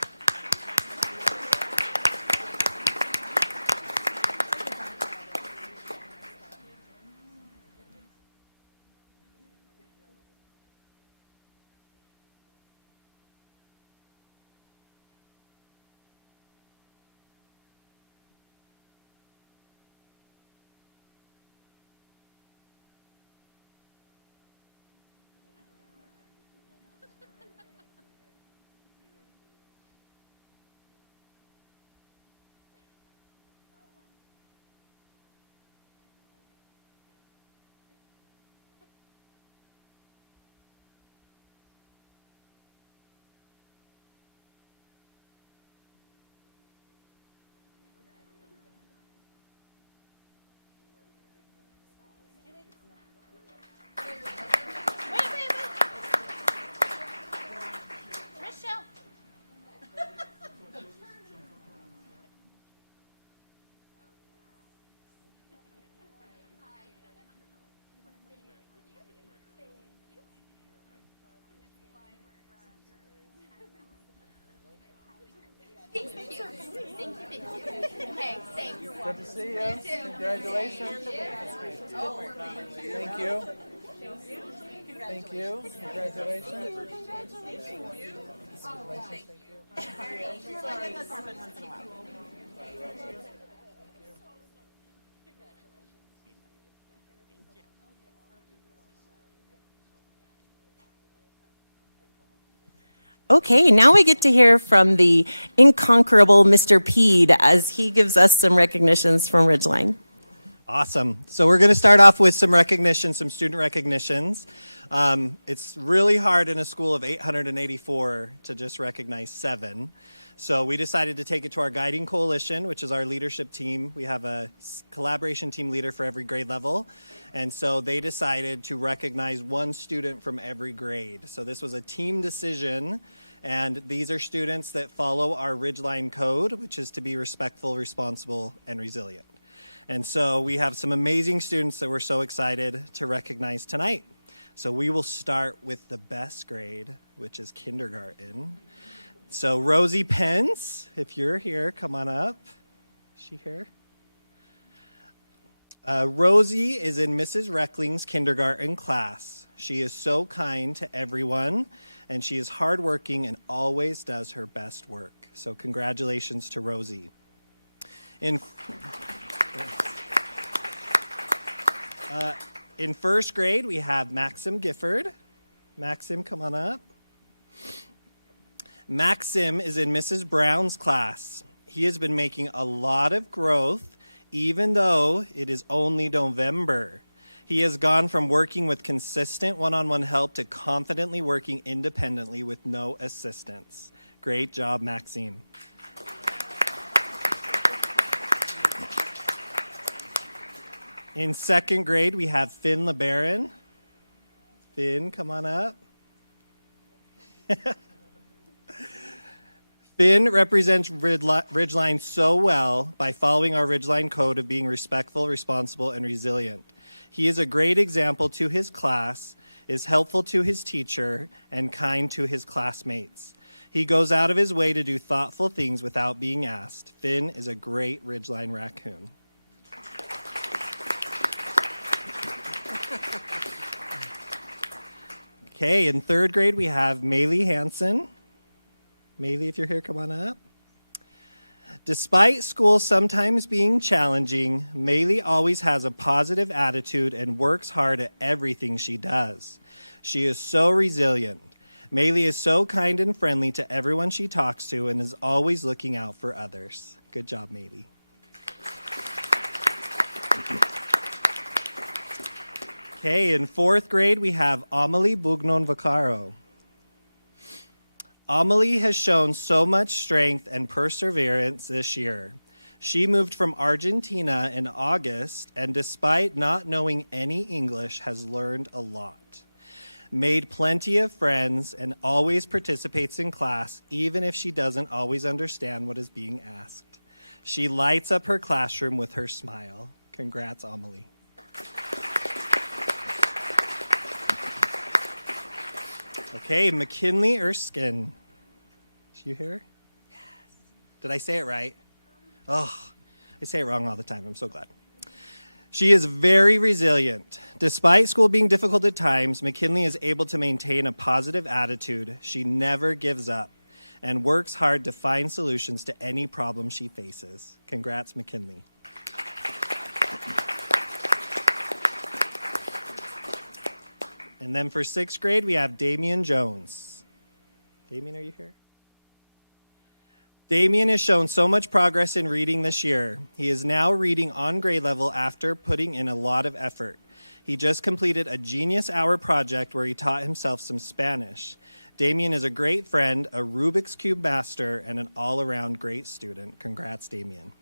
Good to see you. Congratulations. Thank you. Thank you. Congratulations. Okay, now we get to hear from the incomparable Mr. Peed as he gives us some recognitions from Ridgeline. Awesome. So we're going to start off with some recognition, some student recognitions. It's really hard in a school of 884 to just recognize 7. So we decided to take it to our guiding coalition, which is our leadership team. We have a collaboration team leader for every grade level. And so they decided to recognize 1 student from every grade. So this was a team decision. And these are students that follow our Ridgeline code, which is to be respectful, responsible, and resilient. And so we have some amazing students that we're so excited to recognize tonight. So we will start with the best grade, which is kindergarten. So Rosie Pence, if you're here, come on up. Is she here? Rosie is in Mrs. Reckling's kindergarten class. She is so kind to everyone, and she is hardworking and always does her best work. So congratulations to Rosie. In first grade, we have Maxim Gifford. Maxim, come on up. Maxim is in Mrs. Brown's class. He has been making a lot of growth, even though it is only November. He has gone from working with consistent one-on-one help to confidently working independently with no assistance. Great job, Maxime. In second grade, we have Finn LeBaron. Finn, come on up. Finn represents Ridgeline so well by following our Ridgeline code of being respectful, responsible, and resilient. He is a great example to his class, is helpful to his teacher, and kind to his classmates. He goes out of his way to do thoughtful things without being asked. Finn is a great Ridgeline raccoon. Okay, in third grade, we have Maylee Hansen. Maylee, if you're here, come on up. Despite school sometimes being challenging, Maylee always has a positive attitude and works hard at everything she does. She is so resilient. Maylee is so kind and friendly to everyone she talks to and is always looking out for others. Good job, Maylee. Okay, in fourth grade, we have Amelie Bugnon-Vaccaro. Amelie has shown so much strength and perseverance this year. She moved from Argentina in August, and despite not knowing any English, has learned a lot. Made plenty of friends and always participates in class, even if she doesn't always understand what is being asked. She lights up her classroom with her smile. Congrats, Amelie. Okay, McKinley Erskine. Is you here? Yes. Did I say it right? Oh, I say it wrong all the time. I'm so glad. She is very resilient. Despite school being difficult at times, McKinley is able to maintain a positive attitude. She never gives up and works hard to find solutions to any problem she faces. Congrats, McKinley. And then for sixth grade, we have Damian Jones. Damian, are you here? Damian has shown so much progress in reading this year. He is now reading on grade level after putting in a lot of effort. He just completed a Genius Hour project where he taught himself some Spanish. Damian is a great friend, a Rubik's Cube master, and an all-around great student. Congrats, Damian.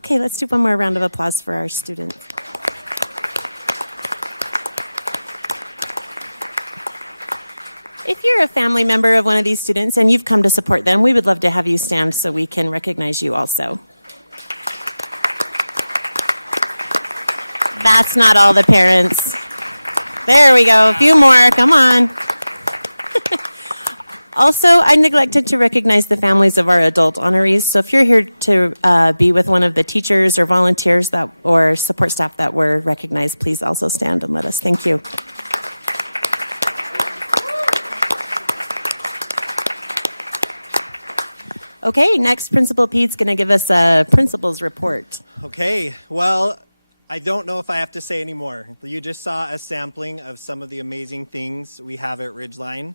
Okay, let's do one more round of applause for our students. If you're a family member of one of these students and you've come to support them, we would love to have you stand so we can recognize you also. That's not all the parents. There we go. A few more. Come on. Also, I neglected to recognize the families of our adult honorees. So if you're here to be with one of the teachers or volunteers or support staff that were recognized, please also stand and let us. Thank you. Okay, next, Principal Pete's going to give us a principal's report. Okay, well, I don't know if I have to say any more. You just saw a sampling of some of the amazing things we have at Ridgeline.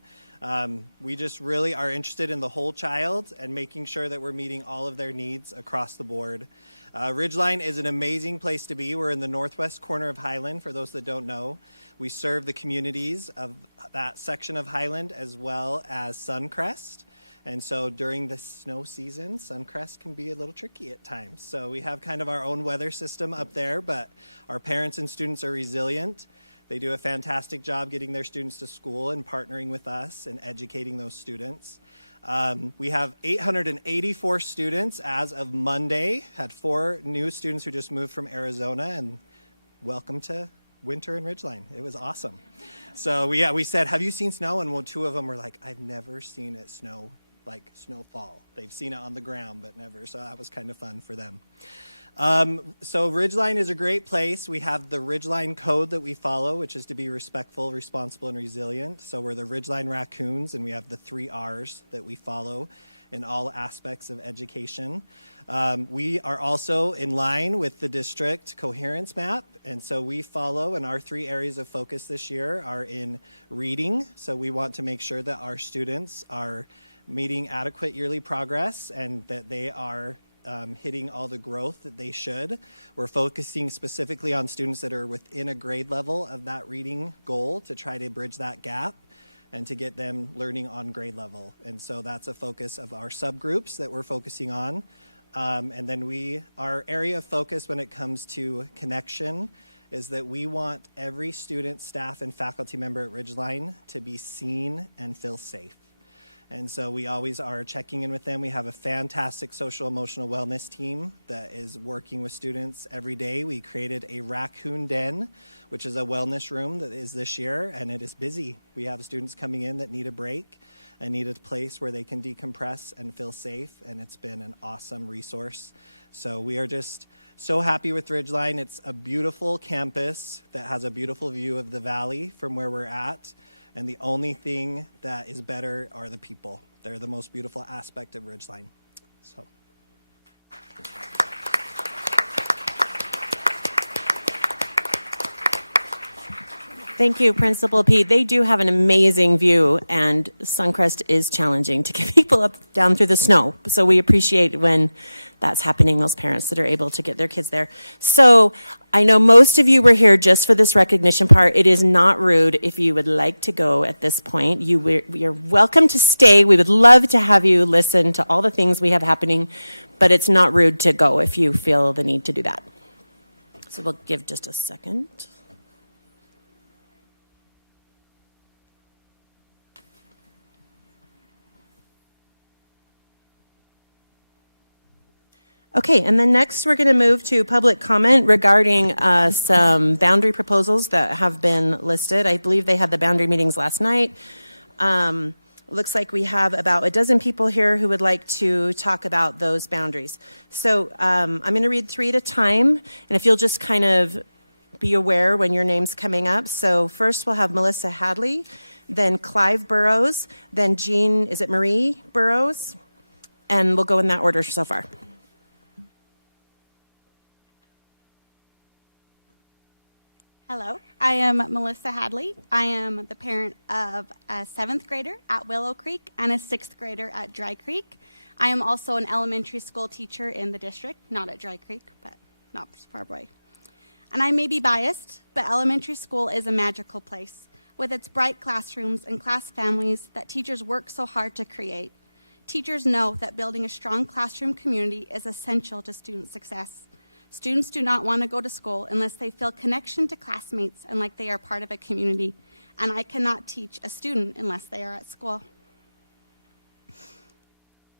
We just really are interested in the whole child and making sure that we're meeting all of their needs across the board. Ridgeline is an amazing place to be. We're in the northwest corner of Highland, for those that don't know. We serve the communities of that section of Highland as well as Suncrest. And so during the snow season, Suncrest can be a little tricky at times. So we have kind of our own weather system up there, but our parents and students are resilient. They do a fantastic job getting their students to school and partnering with us and educating those students. We have 884 students as of Monday, had 4 new students who just moved from Arizona, and welcome to winter in Ridgeline. It was awesome. So we said, have you seen snow? And 2 of them were like, I've never seen it snow, like snowfall. They've seen it on the ground, but never. So that was kind of fun for them. So Ridgeline is a great place. We have the Ridgeline code that we follow, which is to be respectful, responsible, and resilient. So we're the Ridgeline Raccoons, and we have the 3 R's that we follow in all aspects of education. We are also in line with the district coherence map, and so we follow, and our 3 areas of focus this year are in reading. So we want to make sure that our students are meeting adequate yearly progress and that they are hitting all the growth that they should. We're focusing specifically on students that are within a grade level of that reading goal to try to bridge that gap and to get them learning on grade level. And so that's a focus of our subgroups that we're focusing on. And then our area of focus when it comes to connection is that we want every student, staff, and faculty member at Ridgeline to be seen and feel safe. And so we always are checking in with them. We have a fantastic social emotional wellness team that is working with students every day. We created a raccoon den, which is a wellness room that is this year, and it is busy. We have students coming in that need a break and need a place where they can decompress and feel safe, and it's been an awesome resource. So we are just so happy with Ridgeline. It's a beautiful campus that has a beautiful view of the valley from where we're at. And the only thing that is better are the people. They're the most beautiful aspect of Ridgeline. So. Thank you, Principal Pete. They do have an amazing view, and Suncrest is challenging to get people up down through the snow. So we appreciate when that's happening, those parents that are able to get their kids there. So I know most of you were here just for this recognition part. It is not rude if you would like to go at this point. You're welcome to stay. We would love to have you listen to all the things we have happening, but it's not rude to go if you feel the need to do that. So we'll give just a second. Okay, and then next we're going to move to public comment regarding some boundary proposals that have been listed. I believe they had the boundary meetings last night. Looks like we have about a dozen people here who would like to talk about those boundaries. So I'm going to read 3 at a time, and if you'll just kind of be aware when your name's coming up. So first we'll have Melissa Hadley, then Clive Burrows, then Marie Burrows, and we'll go in that order so far. Hello, I am Melissa Hadley. I am the parent of a 7th grader at Willow Creek and a 6th grader at Dry Creek. I am also an elementary school teacher in the district, not at Dry Creek, but not far away. And I may be biased, but elementary school is a magical place with its bright classrooms and class families that teachers work so hard to create. Teachers know that building a strong classroom community is essential to student success. Students do not want to go to school unless they feel connection to classmates and like they are part of a community. And I cannot teach a student unless they are at school.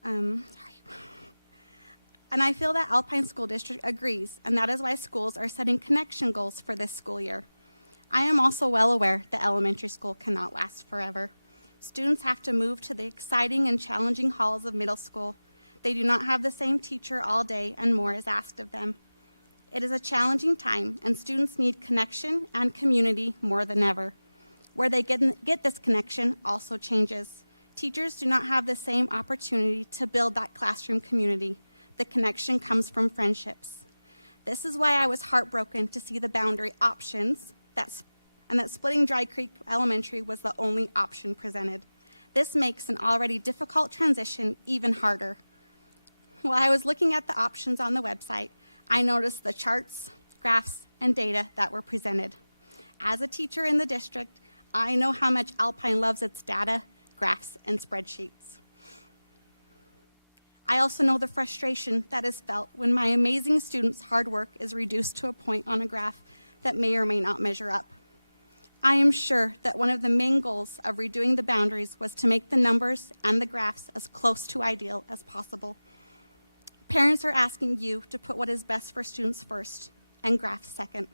And I feel that Alpine School District agrees, and that is why schools are setting connection goals for this school year. I am also well aware that elementary school cannot last forever. Students have to move to the exciting and challenging halls of middle school. They do not have the same teacher all day, and more is asked of them. It is a challenging time, and students need connection and community more than ever. Where they get this connection also changes. Teachers do not have the same opportunity to build that classroom community. The connection comes from friendships. This is why I was heartbroken to see the boundary options and that splitting Dry Creek Elementary was the only option presented. This makes an already difficult transition even harder. While I was looking at the options on the website, I noticed the charts, graphs, and data that were presented. As a teacher in the district, I know how much Alpine loves its data, graphs, and spreadsheets. I also know the frustration that is felt when my amazing students' hard work is reduced to a point on a graph that may or may not measure up. I am sure that one of the main goals of redoing the boundaries was to make the numbers and the graphs as close to ideal as possible. Parents are asking you to put what is best for students first and graphs second.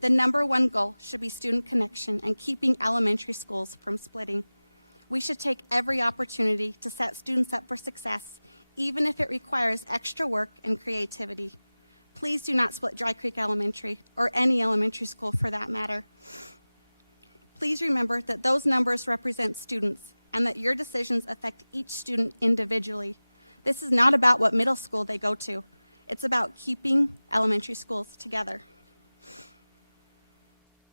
The number one goal should be student connection and keeping elementary schools from splitting. We should take every opportunity to set students up for success, even if it requires extra work and creativity. Please do not split Dry Creek Elementary, or any elementary school for that matter. Please remember that those numbers represent students and that your decisions affect each student individually. This is not about what middle school they go to. It's about keeping elementary schools together.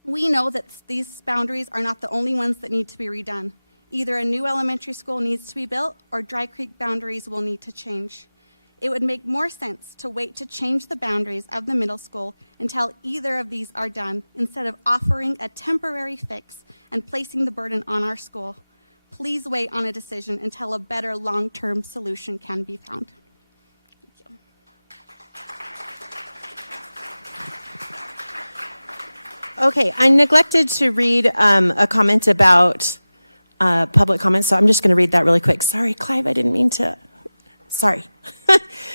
We know that these boundaries are not the only ones that need to be redone. Either a new elementary school needs to be built or Dry Creek boundaries will need to change. It would make more sense to wait to change the boundaries of the middle school until either of these are done, instead of offering a temporary fix and placing the burden on our school. Please wait on a decision until a better long-term solution can be found. Thank you. Okay, I neglected to read a comment about public comments, so I'm just going to read that really quick. Sorry, Clive, I didn't mean to. Sorry.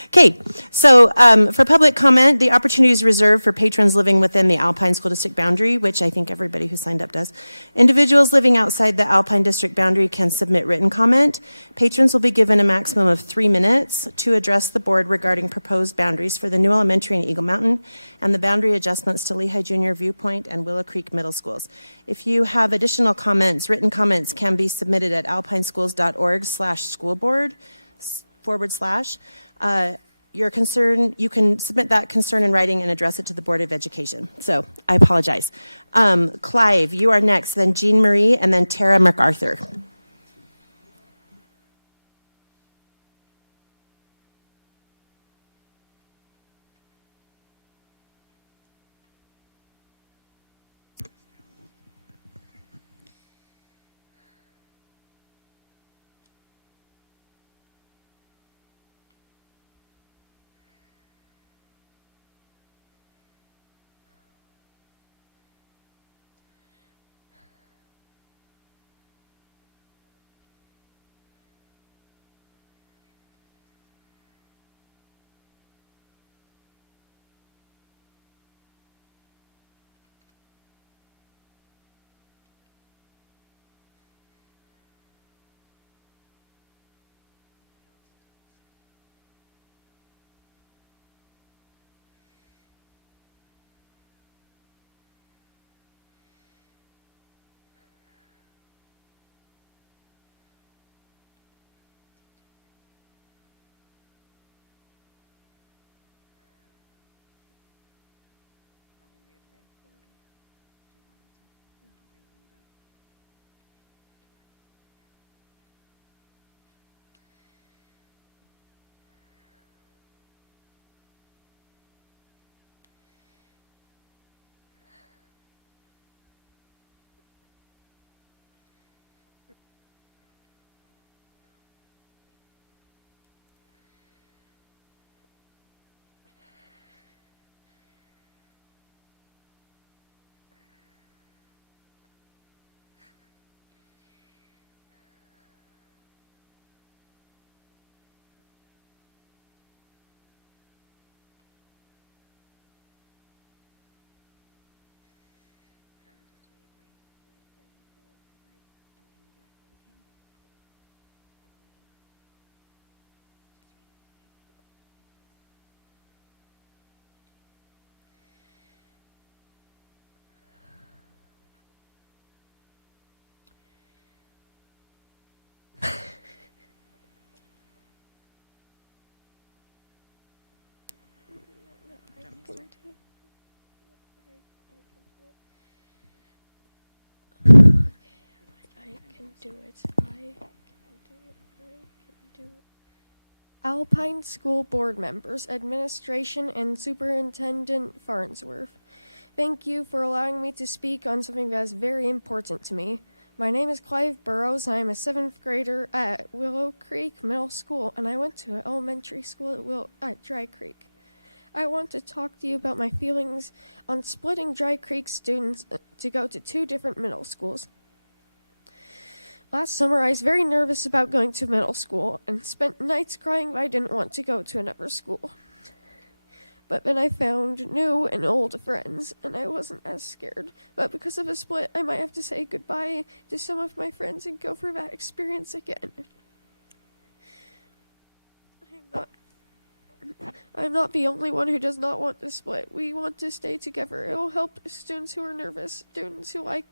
Okay, so for public comment, the opportunity is reserved for patrons living within the Alpine School District boundary, which I think everybody who signed up does. Individuals living outside the Alpine District boundary can submit written comment. Patrons will be given a maximum of 3 minutes to address the board regarding proposed boundaries for the new elementary in Eagle Mountain and the boundary adjustments to Lehigh Junior, Viewpoint, and Willow Creek Middle Schools. If you have additional comments, written comments can be submitted at alpineschools.org/schoolboard/. Your concern, you can submit that concern in writing and address it to the Board of Education. So I apologize. Clive, you are next, then Jean Marie, and then Tara MacArthur. Alpine School Board members, administration, and Superintendent Farnsworth. Thank you for allowing me to speak on something that is very important to me. My name is Clive Burrows, and I am a 7th grader at Willow Creek Middle School, and I went to an elementary school at Dry Creek. I want to talk to you about my feelings on splitting Dry Creek students to go to 2 different middle schools. Last summer, I was very nervous about going to middle school and spent nights crying that I didn't want to go to another school. But then I found new and old friends, and I wasn't as scared. But because of a split, I might have to say goodbye to some of my friends and go through that experience again. I'm not the only one who does not want to split. We want to stay together. It will help students who are nervous, students who like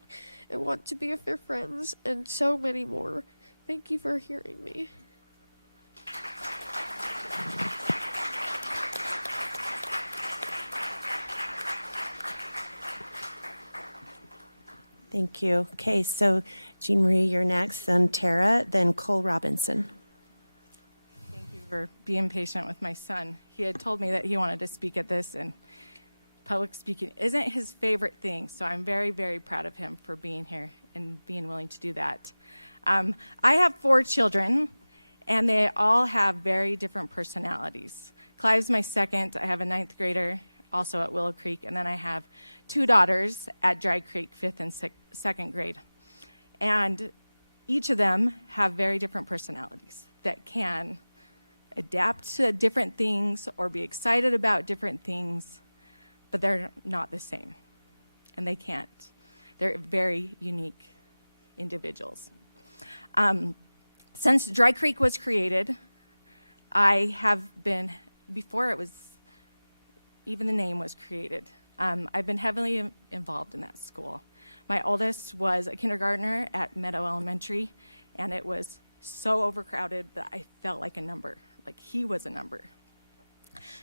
and want to be with their friends, and so many more. Thank you for hearing me. Thank you. Okay, so Jean Marie, you're next, then Tara, then Cole Robinson. Thank you for being patient with my son. He had told me that he wanted to speak at this, and public speaking isn't his favorite thing, so I'm very, very proud of him for being here and being willing to do that. I have 4 children, and they all have very different personalities. Clive's my second. I have a 9th grader, also at Willow Creek, and then I have 2 daughters at Dry Creek, 5th and 2nd grade. And each of them have very different personalities that can adapt to different things or be excited about different things, but they're not the same, and they can't. They're very unique individuals. Since Dry Creek was created, I have been, before it was, even the name was created, I've been heavily involved in that school. My oldest was a kindergartner at Meadow Elementary, and it was so overcrowded that I felt like a number, like he was a number.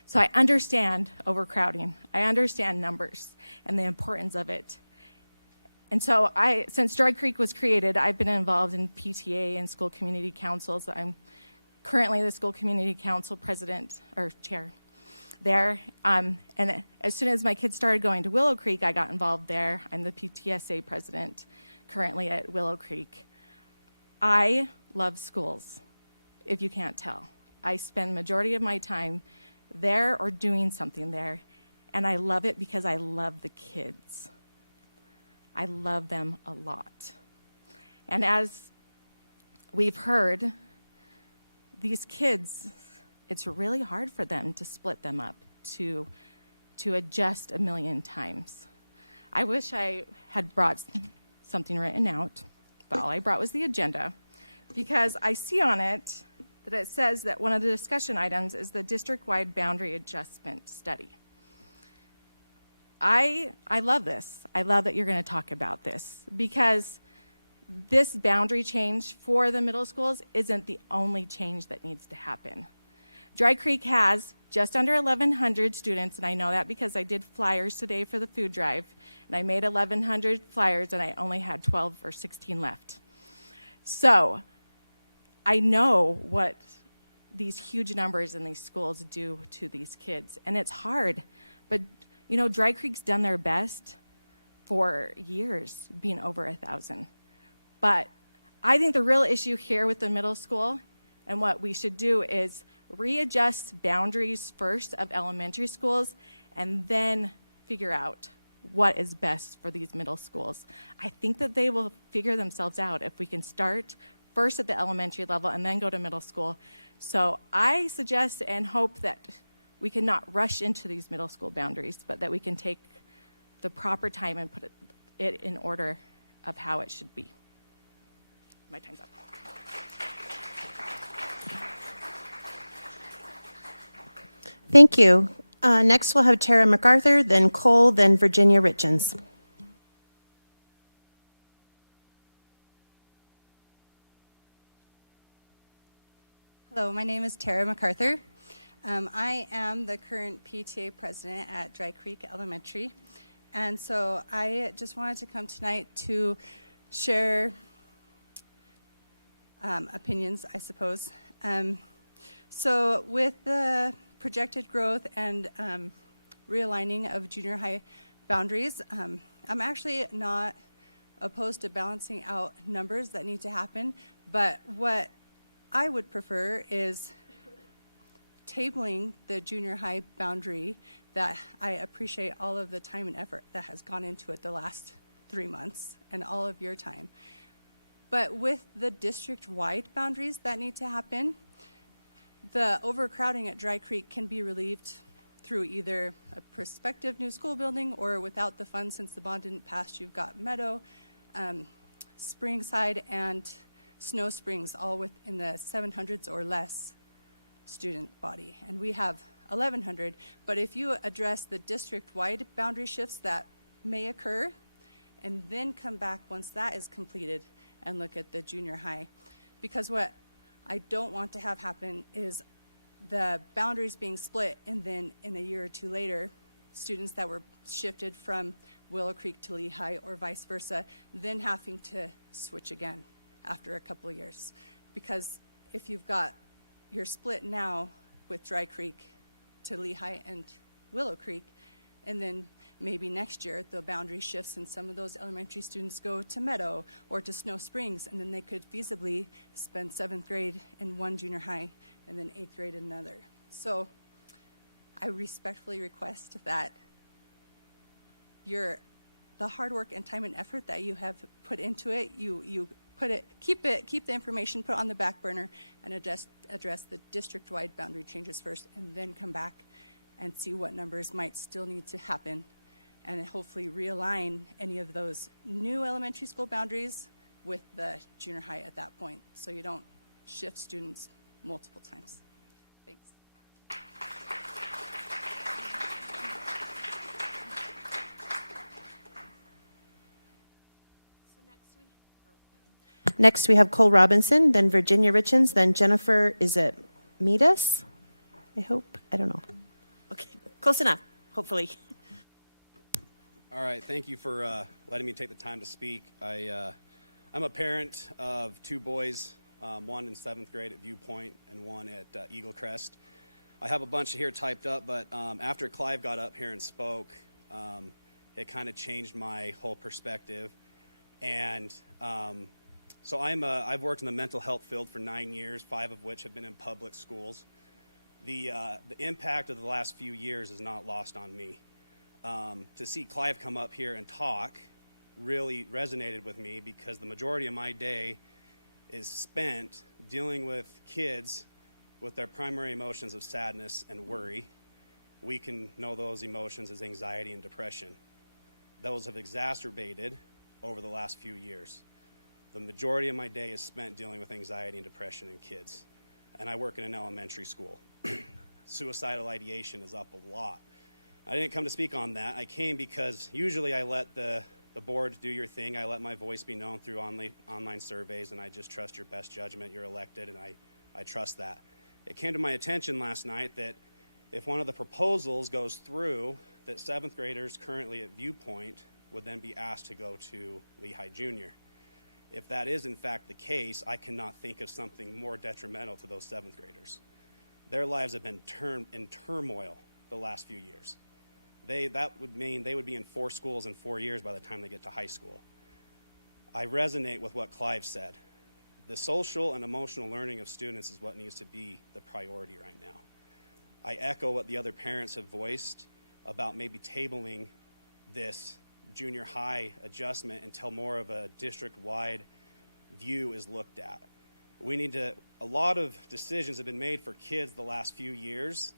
So I understand overcrowding. I understand numbers and the importance of it. And so since Dry Creek was created, I've been involved in PTA and school community councils. I'm currently the school community council president, or chair there. And as soon as my kids started going to Willow Creek, I got involved there. I'm the PTSA president currently at Willow Creek. I love schools, if you can't tell. I spend the majority of my time there or doing something there, and I love it because I love the kids. I love them a lot. And as we've heard, these kids, it's really hard for them to split them up, to adjust a million times. I wish I had brought something written out, but all I brought was the agenda, because I see on it that it says that one of the discussion items is the district-wide boundary adjustment study. I love this. I love that you're going to talk about this, because this boundary change for the middle schools isn't the only change that needs to happen. Dry Creek has just under 1,100 students, and I know that because I did flyers today for the food drive, and I made 1,100 flyers, and I only had 12 or 16 left. So I know what these huge numbers in these schools do to these kids, and it's hard. But, you know, Dry Creek's done their best for years, being over 1,000. But I think the real issue here with the middle school and what we should do is readjust boundaries first of elementary schools and then figure out what is best for these middle schools. I think that they will figure themselves out if we can start first at the elementary level and then go to middle school. So I suggest and hope that we can not rush into these middle school boundaries, but that we can take the proper time and put it in order of how it should be. My time's up. Thank you. Next, we'll have Tara MacArthur, then Cole, then Virginia Richens. Hello, my name is Tara MacArthur. I am the current PTA president at Dry Creek Elementary. And so I just wanted to come tonight to share opinions, I suppose. So with the projected growth and realigning of junior high boundaries, I'm actually not opposed to balancing out numbers that need to happen, but what I would prefer is tabling the junior high boundary that I appreciate all of the time and effort that has gone into it the last 3 months and all of your time. But with the district-wide boundaries that need to happen, the overcrowding at Dry Creek can be relieved through either a prospective new school building or without the funds, since the bond didn't pass, you've got Meadow, Springside, and Snow Springs, all within the 700s or less student body. And we have 1,100. But if you address the district-wide boundary shifts that may occur, and then come back once that is completed and look at the junior high. Because what I don't want to have happen is the boundaries being split, and then in a year or two later, students that were shifted from Willow Creek to Lehigh or vice versa, then having to switch again after a couple of years. Because if you're split now with Dry Creek to Lehigh and Willow Creek, and then maybe next year the boundary shifts and some of those elementary students go to Meadow or to Snow Springs, and then they could feasibly spend 7th grade in one junior high and then 8th grade in another. So I respectfully request that the hard work and time and effort that you have put into it, keep the information, put it on the back burner, and address the district-wide boundary changes first, and then come back and see what numbers might still need to happen, and hopefully realign any of those new elementary school boundaries with the junior high at that point, so you don't shift students multiple times. Thanks. Next, we have Cole Robinson, then Virginia Richens, then Jennifer, is it Midas? I hope, I don't know. Okay, close enough, hopefully. All right, thank you for letting me take the time to speak. I'm a parent of 2 boys, one in 7th grade at Viewpoint and one at Eagle Crest. I have a bunch here typed up, but after Clive got up here and spoke, it kind of changed my whole perspective. And so I've worked in the mental health field for 9 years, 5 of which have been in public schools. The impact of the last few years is not lost on me. To see Clive come up here and talk really resonated with me, because the majority of my day is spent dealing with kids with their primary emotions of sadness and worry. We can know those emotions as anxiety and depression. Those have exacerbated over the last few years. The majority of my day is spent dealing with anxiety and depression in kids. And I work in an elementary school. Suicidal ideation is up a lot. I didn't come to speak on that. I came because usually I let the board do your thing. I let my voice be known through online surveys, and I just trust your best judgment. You're elected, and I trust that. It came to my attention last night that if one of the proposals goes through, that 7th graders currently at Viewpoint would then be asked to go to Lehigh Junior. If that is in fact the case, I cannot think of something more detrimental to those 7th graders. Their lives have been in turmoil the last few years. That would mean they would be in 4 schools in 4 years by the time they get to high school. I resonate with what Clive said. The social and emotional learning of students is what needs to be the priority right now. I echo what the other parents have voiced about maybe tabling this junior high adjustment until more of a district-wide view is looked at. A lot of decisions have been made for kids the last few years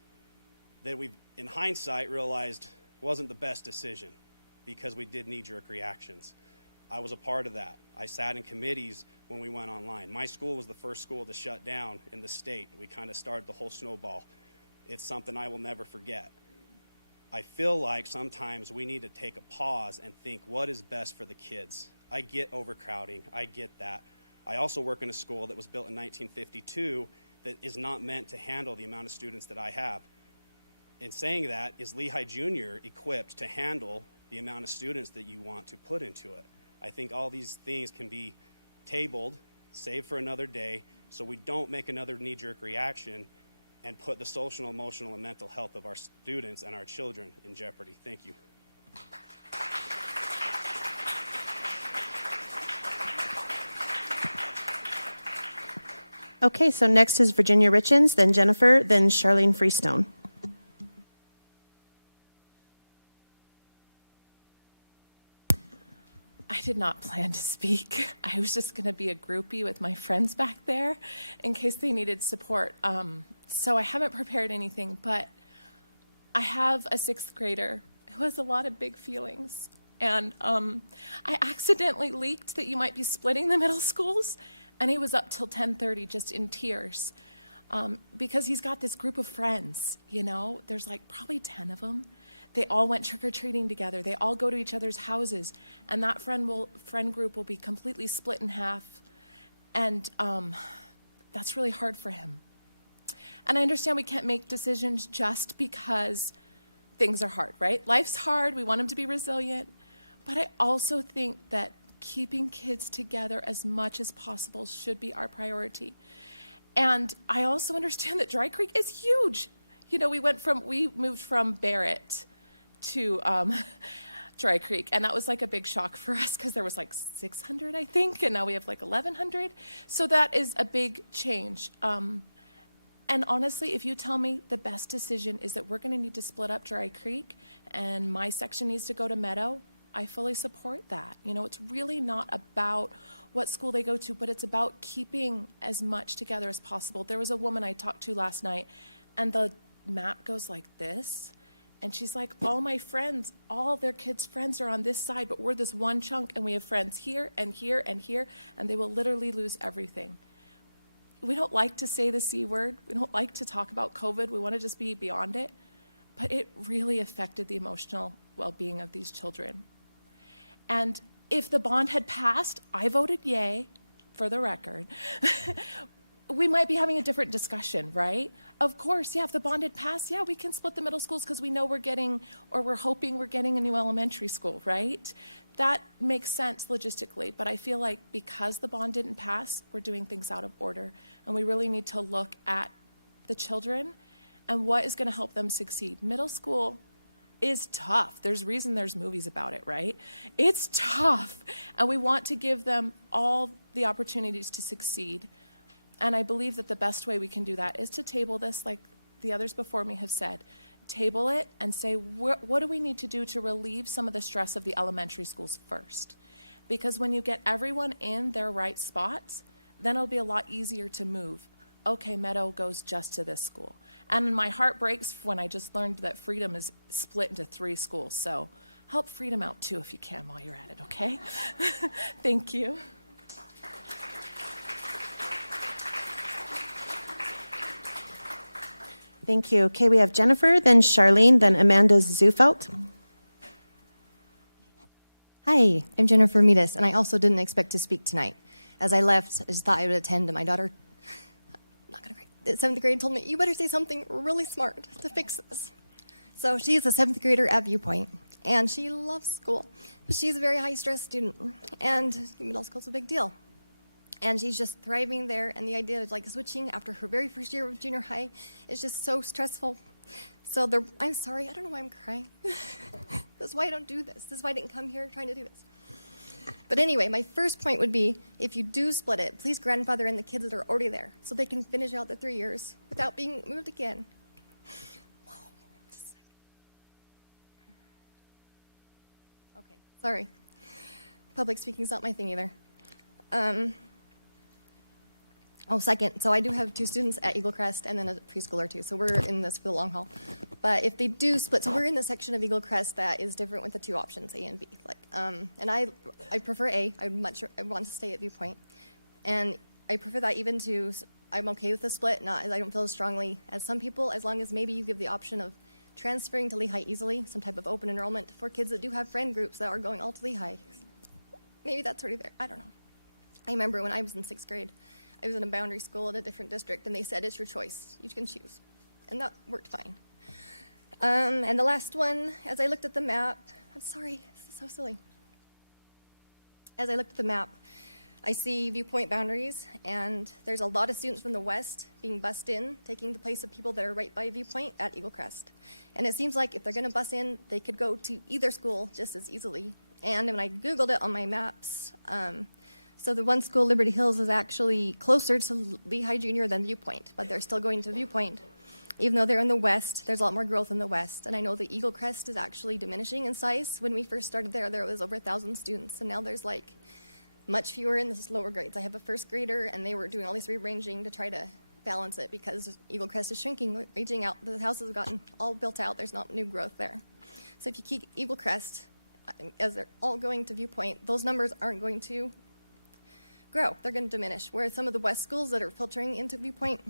that we've, in hindsight, realized wasn't the best decision because we did knee-jerk reactions. I was a part of that. I sat in committees when we went online. My school was the first school to shut down in the state. We kind of started the whole snowball. It's something I will never forget. I feel like sometimes we need to take a pause and think what is best for the kids. I get overcrowding. I get that. I also work in a school that was built in 1952 that is not meant to handle the amount of students that I have. In saying that, is Lehigh Junior equipped to handle the amount of students that you want to put into it? I think all these things can be tabled, saved for another day, so we don't make another knee-jerk reaction and put the social, emotional, and mental health of our students and our children in jeopardy. Thank you. Okay, so next is Virginia Richens, then Jennifer, then Charlene Freestone. I did not plan to speak. I was just going to be a groupie with my friends back there in case they needed support. So I haven't prepared anything, but I have a 6th grader who has a lot of big feelings. And I accidentally leaked that you might be splitting the middle schools, and he was up till 10:30 just in tears because he's got this group of friends, you know. There's like probably 10 of them. They all went trick-or-treating together. They all go to each other's houses, and that friend group will be completely split in half, and that's really hard for him. And I understand we can't make decisions just because things are hard, right? Life's hard. We want them to be resilient, but I also think that keeping kids together as much as possible should be our priority. And I also understand that Dry Creek is huge. You know, we moved from Barrett to Dry Creek, and that was like a big shock for us because there was like 600, I think, and now we have like 1,100. So that is a big change. And honestly, if you tell me the best decision is that we're going to need to split up Dry Creek and my section needs to go to Meadow, I fully support that. You know, it's really not about what school they go to, but it's about keeping as much together as possible. There was a woman I talked to last night, and the map goes like this. And she's like, all my friends, all their kids' friends are on this side, but we're this one chunk, and we have friends here and here and here, and they will literally lose everything. We don't like to say the C word. We don't like to talk about COVID. We want to just be beyond it. But it really affected the emotional well-being of these children. And if the bond had passed, I voted yay, for the record. We might be having a different discussion, right? Of course, yeah, if the bond had passed, yeah, we can split the middle schools because we know we're getting, or we're hoping we're getting a new elementary school, right? That makes sense logistically, but I feel like because the bond didn't pass, we're doing things out of order, and we really need to look at the children and what is going to help them succeed. Middle school is tough. There's reason there's movies about it, right? It's tough, and we want to give them all the opportunities to succeed. And I believe that the best way we can do that is to table this, like the others before me have said. Table it and say, what do we need to do to relieve some of the stress of the elementary schools first? Because when you get everyone in their right spots, then it'll be a lot easier to move. Okay, Meadow goes just to this school. And my heart breaks when I just learned that Freedom is split into 3 schools. So help Freedom out too if you can while you're at it, okay? Thank you. Thank you. Okay, we have Jennifer, then Charlene, then Amanda Zufelt. Hi, I'm Jennifer Midas, and I also didn't expect to speak tonight. As I left, I just thought I would attend, and my daughter, not gonna cry, in 7th grade told me, you better say something really smart to fix this. So she's a 7th grader at Viewpoint, and she loves school, but she's a very high-stress student, and middle school's a big deal. And she's just thriving there, and the idea of like switching after her very first year of junior high is just so stressful. So I'm sorry, I don't know why I'm crying. That's why I don't do this. This is why I didn't come here trying to do this. But anyway, my first point would be, if you do split it, please grandfather in the kids that are already there so they can finish out the 3 years without being moved again. Okay, sorry. Public speaking's not my thing either. Second, so I do have 2 students at Eagle Crest and then a preschooler too, so we're in this for the long haul. But if they do split, so we're in the section of Eagle Crest that is different with the 2 options, A and B. And I prefer A. I want to stay at Viewpoint, and I prefer that even to. I'm okay with the split. I don't feel as strongly as some people, as long as maybe you give the option of transferring to Lehigh easily, some type of open enrollment for kids that do have friend groups that are going all to Lehigh. Maybe that's already there. I don't know. I remember when I was in 6th grade. I was in a boundary school at a different district, and they said, it's your choice. You can choose. And that worked fine. And the last one, as I looked at the map, I'm sorry, this is so silly. As I looked at the map, I see viewpoint boundaries, and there's a lot of students from the west being bused in, taking the place of people that are right by viewpoint at Eagle Crest. And it seems like if they're going to bus in, they could go to either school just as easily. And when I Googled it on my maps, so the one school, Liberty Hills, is actually closer to Lehigh Junior than Viewpoint, but they're still going to Viewpoint. Even though they're in the west, there's a lot more growth in the west. And I know the Eagle Crest is actually diminishing in size. When we first started there was over 1,000 students, and now there's like much fewer in the lower grades. I have a first grader, and they were doing all this rearranging to try to balance it because Eagle Crest is shrinking, aging out. The houses have gotten all built out. There's not new growth there. So if you keep Eagle Crest, as they're all going to Viewpoint, those numbers aren't going to grow. They're going to diminish. Whereas some of the west schools that are filtering into Viewpoint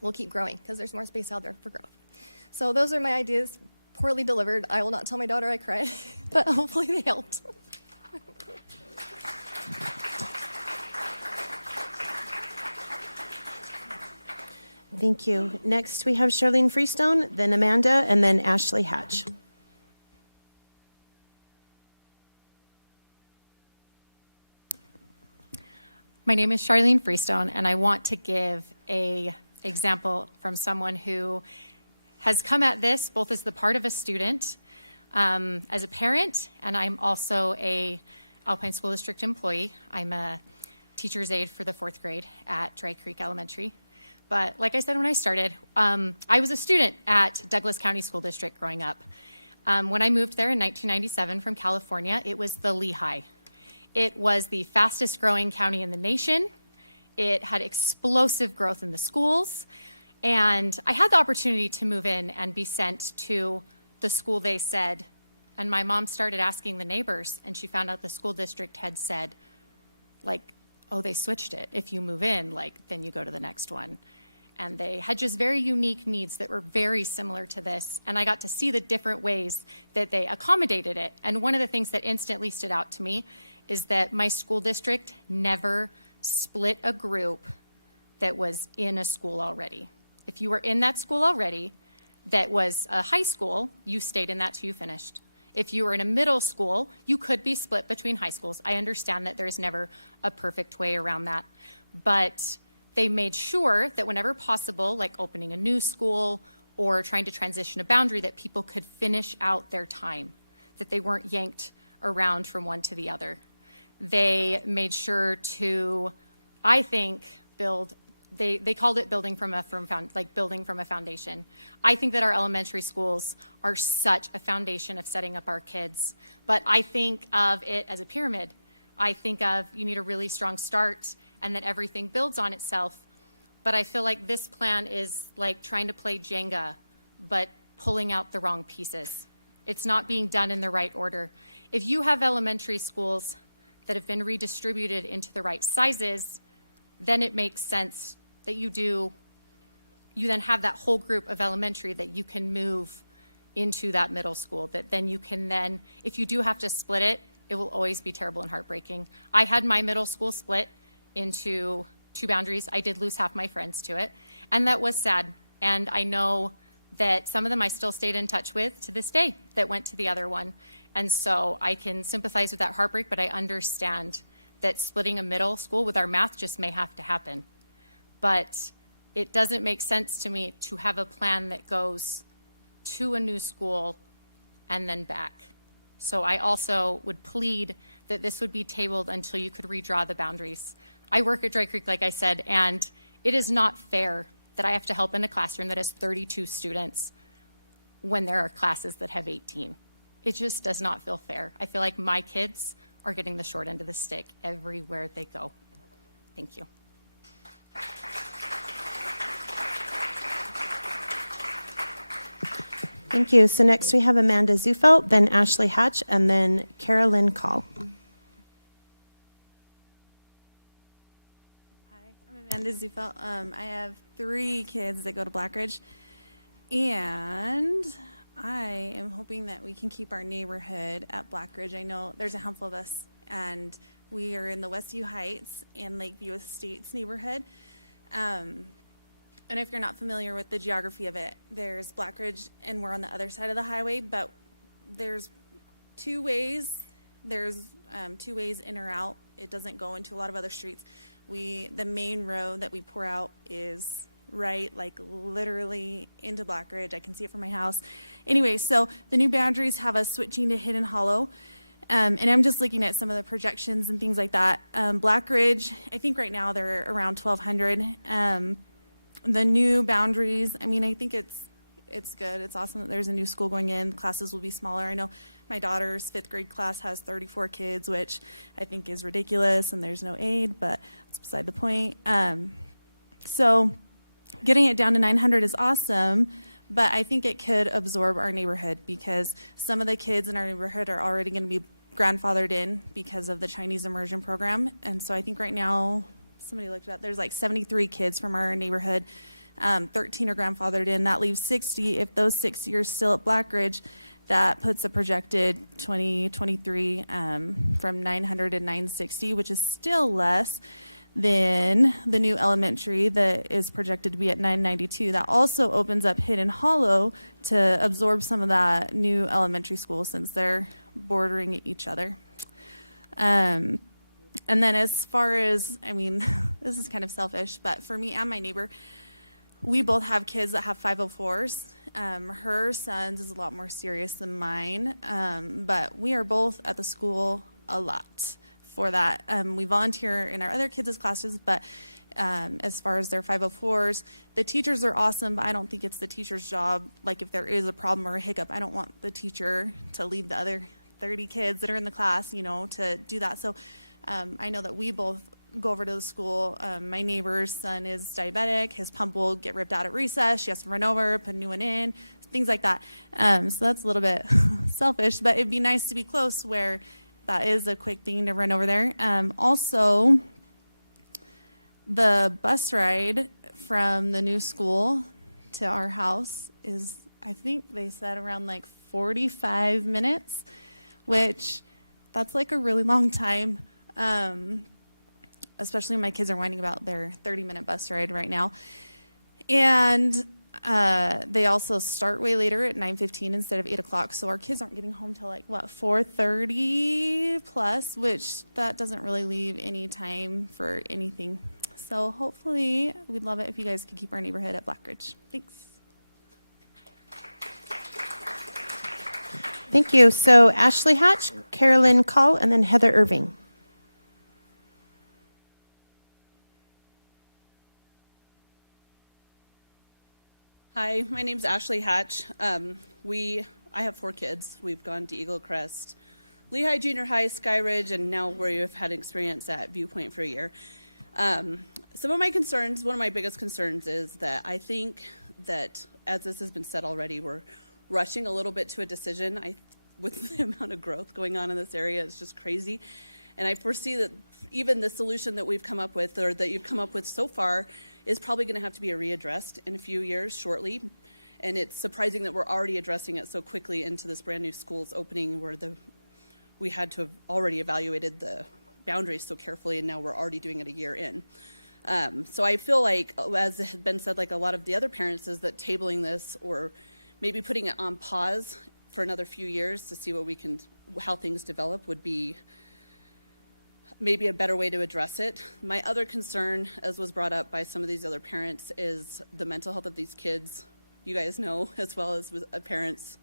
will keep growing because there's more space out there for growth. So those are my ideas, poorly delivered. I will not tell my daughter I cried, but hopefully they helped. Thank you. Next, we have Charlene Freestone, then Amanda, and then Ashley Hatch. My name is Charlene Freestone, and I want to give an example from someone who has come at this both as the part of a student, as a parent, and I'm also a Alpine School District employee. I'm a teacher's aide for the 4th grade at Dry Creek Elementary. But like I said when I started, I was a student at Douglas County School District growing up. When I moved there in 1997 from California, it was the Lehigh. It was the fastest growing county in the nation. It had explosive growth in the schools. And I had the opportunity to move in and be sent to the school they said. And my mom started asking the neighbors, and she found out the school district had said, like, oh, they switched it. If you move in, like, then you go to the next one. And they had just very unique needs that were very similar to this. And I got to see the different ways that they accommodated it. And one of the things that instantly stood out to me is that my school district never split a group that was in a school already. If you were in that school already, that was a high school, you stayed in that till you finished. If you were in a middle school, you could be split between high schools. I understand that there's never a perfect way around that. But they made sure that whenever possible, like opening a new school or trying to transition a boundary, that people could finish out their time, that they weren't yanked around from one to the other. They made sure to, I think, build, they called it building from a foundation. I think that our elementary schools are such a foundation of setting up our kids, but I think of it as a pyramid. I think of you need a really strong start and that everything builds on itself. But I feel like this plan is like trying to play Jenga, but pulling out the wrong pieces. It's not being done in the right order. If you have elementary schools that have been redistributed into the right sizes, then it makes sense that you then have that whole group of elementary that you can move into that middle school, that then you can then, if you do have to split it, it will always be terrible and heartbreaking. I had my middle school split into 2 boundaries. I did lose half my friends to it, and that was sad. And I know that some of them I still stayed in touch with to this day that went to the other one. And so I can sympathize with that heartbreak, but I understand that splitting a middle school with our math just may have to happen. But it doesn't make sense to me to have a plan that goes to a new school and then back. So I also would plead that this would be tabled until you could redraw the boundaries. I work at Dry Creek, like I said, and it is not fair that I have to help in a classroom that has 32 students when there are classes that have 18. It just does not feel fair. I feel like my kids are getting the short end of the stick everywhere they go. Thank you. Thank you. So next we have Amanda Zufelt, then Ashley Hatch, and then Carolyn Call. Hi, I'm Amanda Zufelt. I have 3 kids that go to Blackridge, and I am hoping that we can keep our neighborhood at Blackridge. I know there's a handful of us, and we are in the Westview Heights and Lakeview Estates neighborhood. And if you're not familiar with the geography of it, there's Blackridge, and we're on the other side of the highway, but there's 2 ways. There's two ways in or out. It doesn't go into a lot of other streets. The main road that we pour out is right, like literally into Black Ridge. I can see it from my house. Anyway, so the new boundaries have us switching to Hidden Hollow. And I'm just looking at some of the projections and things like that. Black Ridge, I think right now they're around 1,200. The new boundaries, I mean, I think it's good. It's awesome that there's a new school going in. Classes will be smaller. I know my daughter's 5th grade class has 34 kids, which I think is ridiculous, and there's no aid, but that's beside the point. So getting it down to 900 is awesome, but I think it could absorb our neighborhood because some of the kids in our neighborhood are already going to be grandfathered in because of the Chinese immersion program. And so I think right now, somebody looked it up, there's like 73 kids from our neighborhood. 13 are grandfathered in. That leaves 60. If those 60 are still at Black Ridge, that puts a projected 2023 from 900 to 960, which is still less than the new elementary that is projected to be at 992. That also opens up Hidden Hollow to absorb some of that new elementary school since they're bordering each other. And then as far as, I mean, this is kind of selfish, but for me and my neighbor, we both have kids that have 504s. Her son's is a lot more serious than mine, but we are both at the school a lot for that. We volunteer in our other kids' classes, but as far as their 504s, the teachers are awesome, but I don't think it's the teacher's job. Like if there is a problem or a hiccup, I don't want the teacher to leave the other 30 kids that are in the class, you know, to do that. So I know that we both go over to the school. My neighbor's son is diabetic. His pump will get ripped out at recess. She has to run over, put a new one in, things like that. So that's a little bit selfish, but it'd be nice to be close where that is a quick thing to run over there. Also, the bus ride from the new school to our house is, I think they said around like 45 minutes, which that's like a really long time. Especially when my kids are whining about their 30-minute bus ride right now. And they also start way later at 9:15 instead of 8 o'clock. So our kids aren't getting home till like, 4:30 plus, which that doesn't really leave any time for anything. So hopefully we'd love it if you guys could keep our neighborhood at Black Ridge. Thanks. Thank you. So Ashley Hatch, Carolyn Call, and then Heather Irving. Hi, my name's Ashley Hatch. I have 4 kids. We've gone to Eagle Crest, Lehigh Junior High, Sky Ridge, and now we've had experience at Viewpoint for a year. Some of my concerns, one of my biggest concerns is that I think that, as this has been said already, we're rushing a little bit to a decision. With the amount of growth going on in this area, it's just crazy. And I foresee that even the solution that we've come up with, or that you've come up with so far, is probably going to have to be readdressed in a few years shortly. And it's surprising that we're already addressing it so quickly into this brand new school's opening where we had to have already evaluated the boundaries so carefully, and now we're already doing it a year in. So I feel like, as has been said, like a lot of the other parents, is that tabling this or maybe putting it on pause for another few years to see how things develop would be maybe a better way to address it. My other concern, as was brought up by some of these other parents, is the mental health of these kids. You guys know, as well as with parents,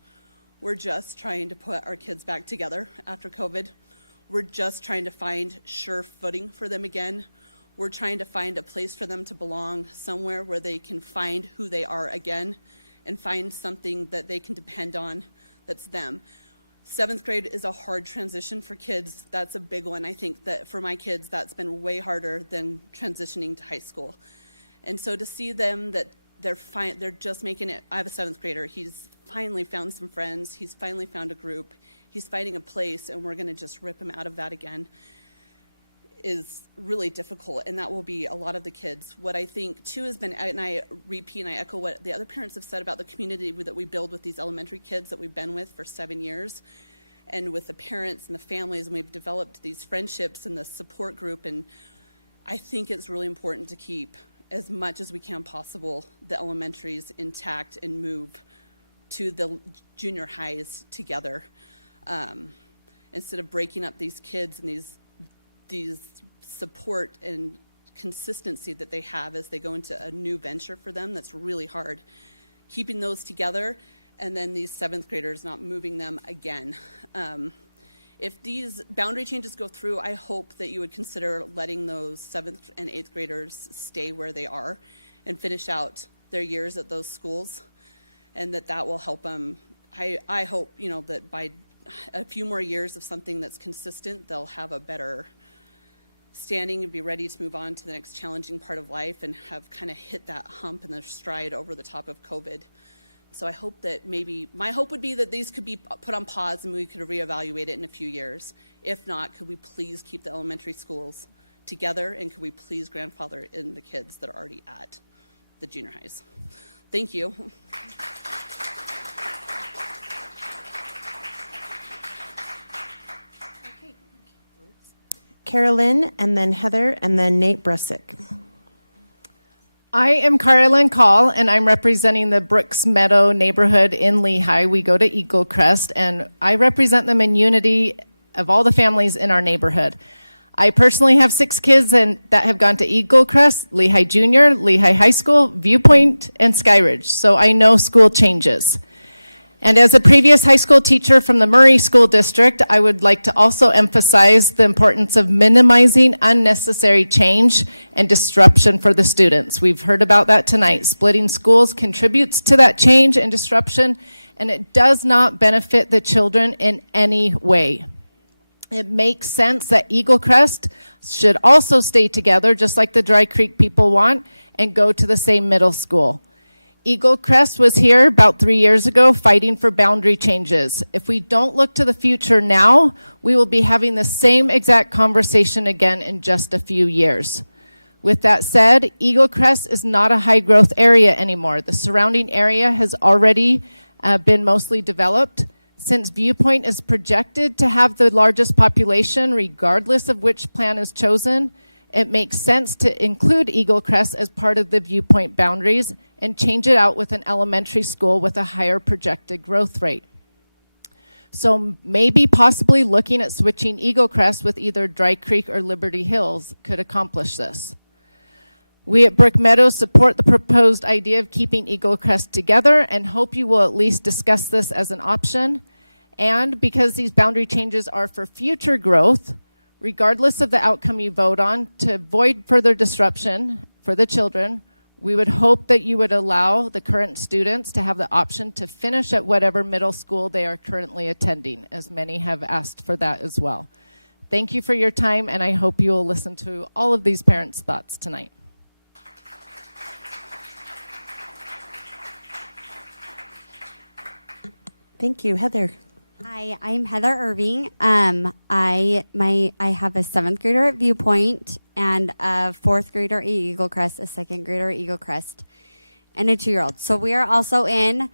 we're just trying to put our kids back together after COVID. We're just trying to find sure footing for them again. We're trying to find a place for them to belong, somewhere where they can find who they are again and find something that they can depend on that's them. 7th grade is a hard transition for kids. That's a big one. I think that for my kids, that's been way harder than transitioning to high school. And so to see them that they're just making it. I have a 7th grader. He's finally found some friends. He's finally found a group. He's finding a place, and we're going to just rip him out of that again is really difficult, and that will be a lot of the kids. What I think, too, has been, and I repeat and I echo what the other parents have said about the community that we build with these elementary kids that we've been with for 7 years, and with the parents and the families, and we've developed these friendships and the support group, and I think it's really important to keep, as much as we can possible, the elementaries intact and move to the junior highs together. instead of breaking up these kids and these support and consistency that they have as they go into a new venture for them. That's really hard. Keeping those together, and then these 7th graders not moving them again. If these boundary changes go through, I hope that you would consider letting those 7th and 8th graders stay where they are and finish out their years at those schools, and that will help them. I hope, that by a few more years of something that's consistent, they'll have a better standing and be ready to move on to the next challenging part of life and have kind of hit that hump and their stride over the top of COVID. So I hope that my hope would be that these could be put on pause and we could reevaluate it in a few years. If not, could we please keep the elementary schools together, and could we please grandfather in the kids that are already at the junior highs? Thank you. Carolyn, and then Heather, and then Nate Brusick. I am Carolyn Call, and I'm representing the Brooks Meadow neighborhood in Lehigh. We go to Eagle Crest, and I represent them in unity of all the families in our neighborhood. I personally have 6 kids that have gone to Eagle Crest, Lehigh Junior, Lehigh High School, Viewpoint, and Skyridge, so I know school changes. And as a previous high school teacher from the Murray School District, I would like to also emphasize the importance of minimizing unnecessary change and disruption for the students. We've heard about that tonight. Splitting schools contributes to that change and disruption, and it does not benefit the children in any way. It makes sense that Eagle Crest should also stay together, just like the Dry Creek people want, and go to the same middle school. Eagle Crest was here about 3 years ago fighting for boundary changes. If we don't look to the future now, we will be having the same exact conversation again in just a few years. With that said, Eagle Crest is not a high growth area anymore. The surrounding area has already been mostly developed. Since Viewpoint is projected to have the largest population, regardless of which plan is chosen, it makes sense to include Eagle Crest as part of the Viewpoint boundaries and change it out with an elementary school with a higher projected growth rate. So maybe possibly looking at switching Eagle Crest with either Dry Creek or Liberty Hills could accomplish this. We at Brook Meadows support the proposed idea of keeping Eagle Crest together and hope you will at least discuss this as an option. And because these boundary changes are for future growth, regardless of the outcome you vote on, to avoid further disruption for the children, we would hope that you would allow the current students to have the option to finish at whatever middle school they are currently attending, as many have asked for that as well. Thank you for your time, and I hope you will listen to all of these parents' thoughts tonight. Thank you. Heather. Hi, I'm Heather Irving. I have a 7th grader at Viewpoint and a 4th grader at Eagle Crest, a 2nd grader at Eagle Crest, and a 2-year-old. So we are also in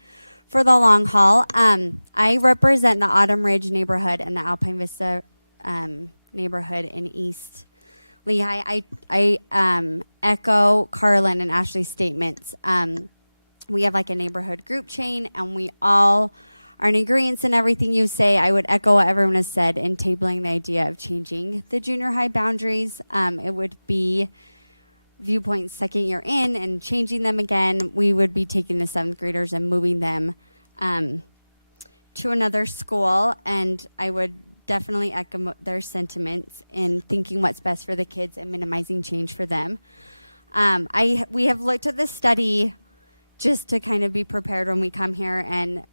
for the long haul. I represent the Autumn Ridge neighborhood and the Alpine Vista neighborhood in East Lehigh. I echo Carlin and Ashley's statements. We have like a neighborhood group chain, and we all are in agreement in everything you say. I would echo what everyone has said in tabling the idea of changing the junior high boundaries. It would be Viewpoint's 2nd year in and changing them again. We would be taking the 7th graders and moving them to another school, and I would definitely echo their sentiments in thinking what's best for the kids and minimizing change for them. We have looked at the study just to kind of be prepared when we come here, and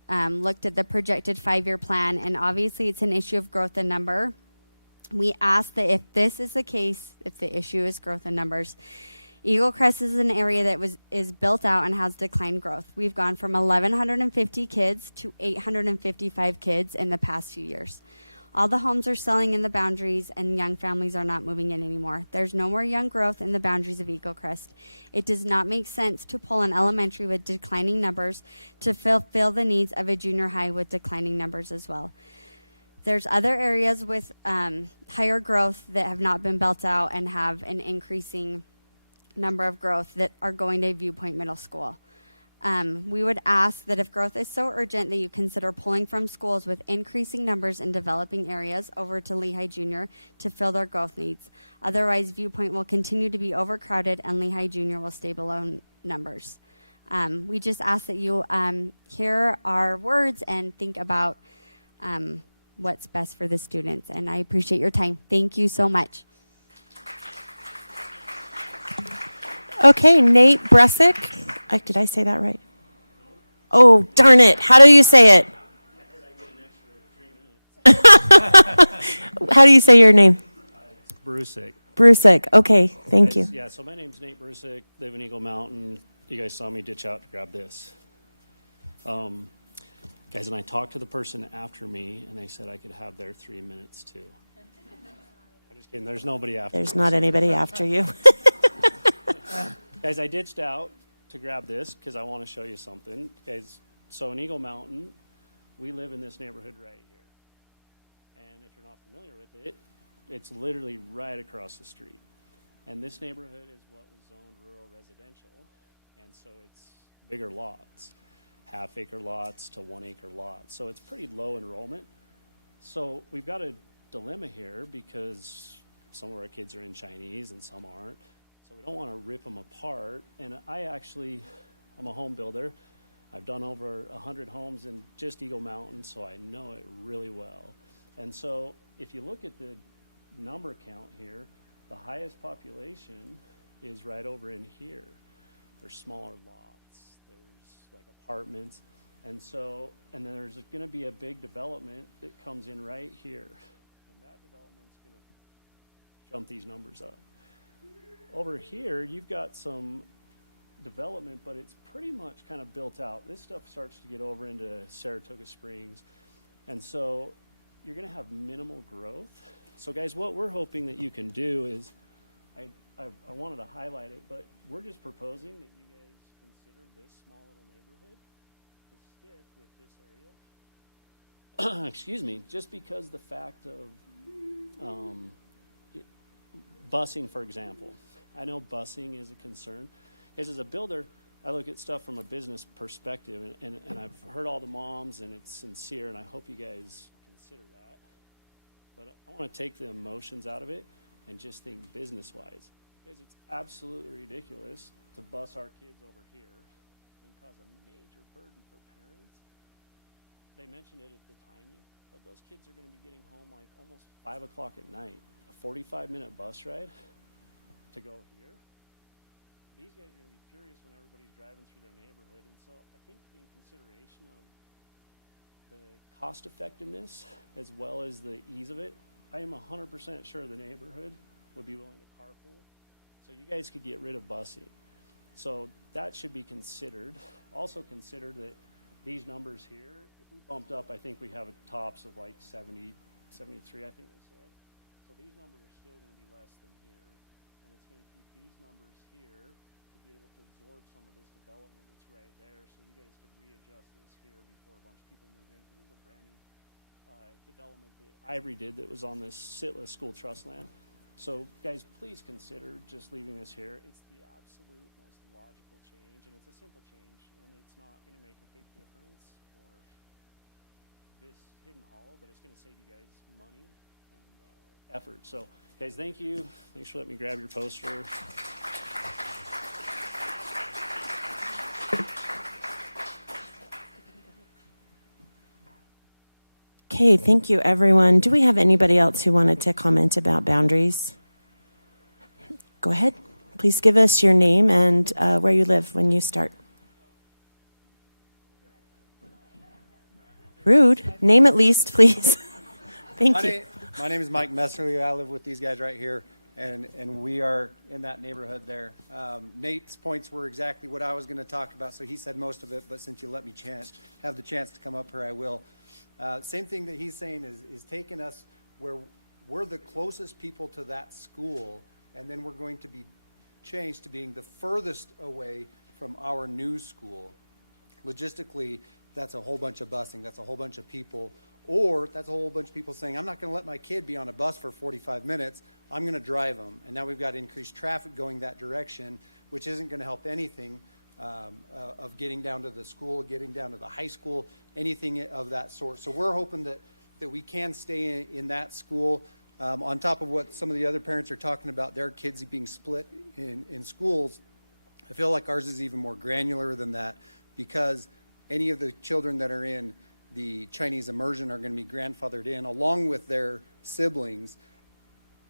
looked at the projected 5-year plan, and obviously it's an issue of growth in number. We ask that if this is the case, if the issue is growth in numbers, Eagle Crest is an area that is built out and has declined growth. We've gone from 1,150 kids to 855 kids in the past few years. All the homes are selling in the boundaries, and young families are not moving in anymore. There's no more young growth in the boundaries of Eagle Crest. It does not make sense to pull an elementary with declining numbers to fulfill the needs of a junior high with declining numbers as well. There's other areas with higher growth that have not been built out and have an increasing number of growth that are going to Viewpoint Middle School. We would ask that if growth is so urgent that you consider pulling from schools with increasing numbers in developing areas over to Lehigh Junior to fill their growth needs. Otherwise, Viewpoint will continue to be overcrowded and Lehigh Junior will stay below numbers. We just ask that you hear our words and think about what's best for the students. And I appreciate your time. Thank you so much. Okay, Nate Brusick. Did I say that right? Oh, darn it. How do you say it? How do you say your name? Brusick. Brusick. Okay, thank you. Yeah, so my name's Nate Brusick, live in Eagle Mountain. You guys saw me ditch out to grab this. Guys, and I talked to the person after me, and they said I could have their 3 minutes too. I'm just kidding. There's nobody after There's me. not anybody after you. Guys, I ditched out to grab this because I want to show you something. Guys, so in Eagle Mountain, we live in this neighborhood right here. And if you're not familiar with it, it's literally right across the street. And this neighborhood is what was zoned rural residential. And so it's bigger lots, half-acre lots to 1-acre lots. So it's pretty low enrollment. So we've got a dilemma here because some of our kids are in Chinese and some aren't. So we don't want to rip them apart. And I'm a home builder. I've done over 100 homes in just Eagle Mountain, so I know it really well. And so if you look at the number count here, the highest population is right over in here. There's smaller lots, there's like apartments. And then there's going to be a big development that comes in right here. And that development's going to jump these numbers up. Over here, you've got some development, but it's pretty much kind of built out. This stuff starts to get over into Saratoga Springs. And so you're going to have minimal growth. So guys, what we're hoping that you can do is, I wanted to highlight it, but we're just proposing that you guys consider this small little neighborhood to stick with this area. Excuse me, just because the fact of busing, for example. I know busing is a concern. Because as a builder, I look at stuff from a business perspective, and I've heard all the moms, and it's sincere, and I hope you guys consider that. But I want to take the emotions out of it and just think business-wise. Because it's absolutely ridiculous to bus our kids over here and cause a major burden for parents. They mentioned it at the timing, but those kids are going to be getting home like almost 5 o'clock at night. A 45-minute bus ride to go here. These guys are going to be furious when everybody's driving through their neighborhood. And so I think in consideration of the cost effectiveness as well as the ease of it, I am 100% sure the neighborhood would be willing to carpool. So you guys could get rid of busing. So that should be considered. Also consider that these numbers here, if we bumped up, I think we have a tops of like 70, 73, I think they said. So these numbers are still going to be less than here. And it's going to keep these numbers here to be able to absorb some of this development that's right there. So you guys could readjust this here before a bunch of people move in. This is a brand new development that Ivory did that was on this Sitless school trust land. So guys, please consider just leaving this here. It's the absolute most logical change, and it's a simple change, and it's not going to make a big difference for this hidden hollow, but it's going to save you guys money and effort. So guys, thank you. Thanks for letting me grab your poster. Okay, thank you, everyone. Do we have anybody else who wanted to comment about boundaries? Go ahead. Please give us your name and where you live when you start. Rude. Name at least, please. Thank you. My name is Mike Messerly. I live with these guys right here, and we are in that neighborhood there. Nate's points were exactly what I was going to talk about, so he said most of it, but since you let me have the chance to come up here, I will. Same thing that he's saying is taking us where we're the closest people to that school, and then we're going to be changed to being the furthest away from our new school. Logistically, that's a whole bunch of busing. That's a whole bunch of people. Or that's a whole bunch of people saying, I'm not going to let my kid be on a bus for 45 minutes. I'm going to drive them. And now we've got increased traffic going that direction, which isn't going to help anything of getting down to the school, getting down to the high school, anything of that sort. So we're hoping that we can stay in that school. On top of what some of the other parents are talking about, their kids being split in schools, I feel like ours is even more granular than that, because any of the children that are in the Chinese immersion are going to be grandfathered in along with their siblings.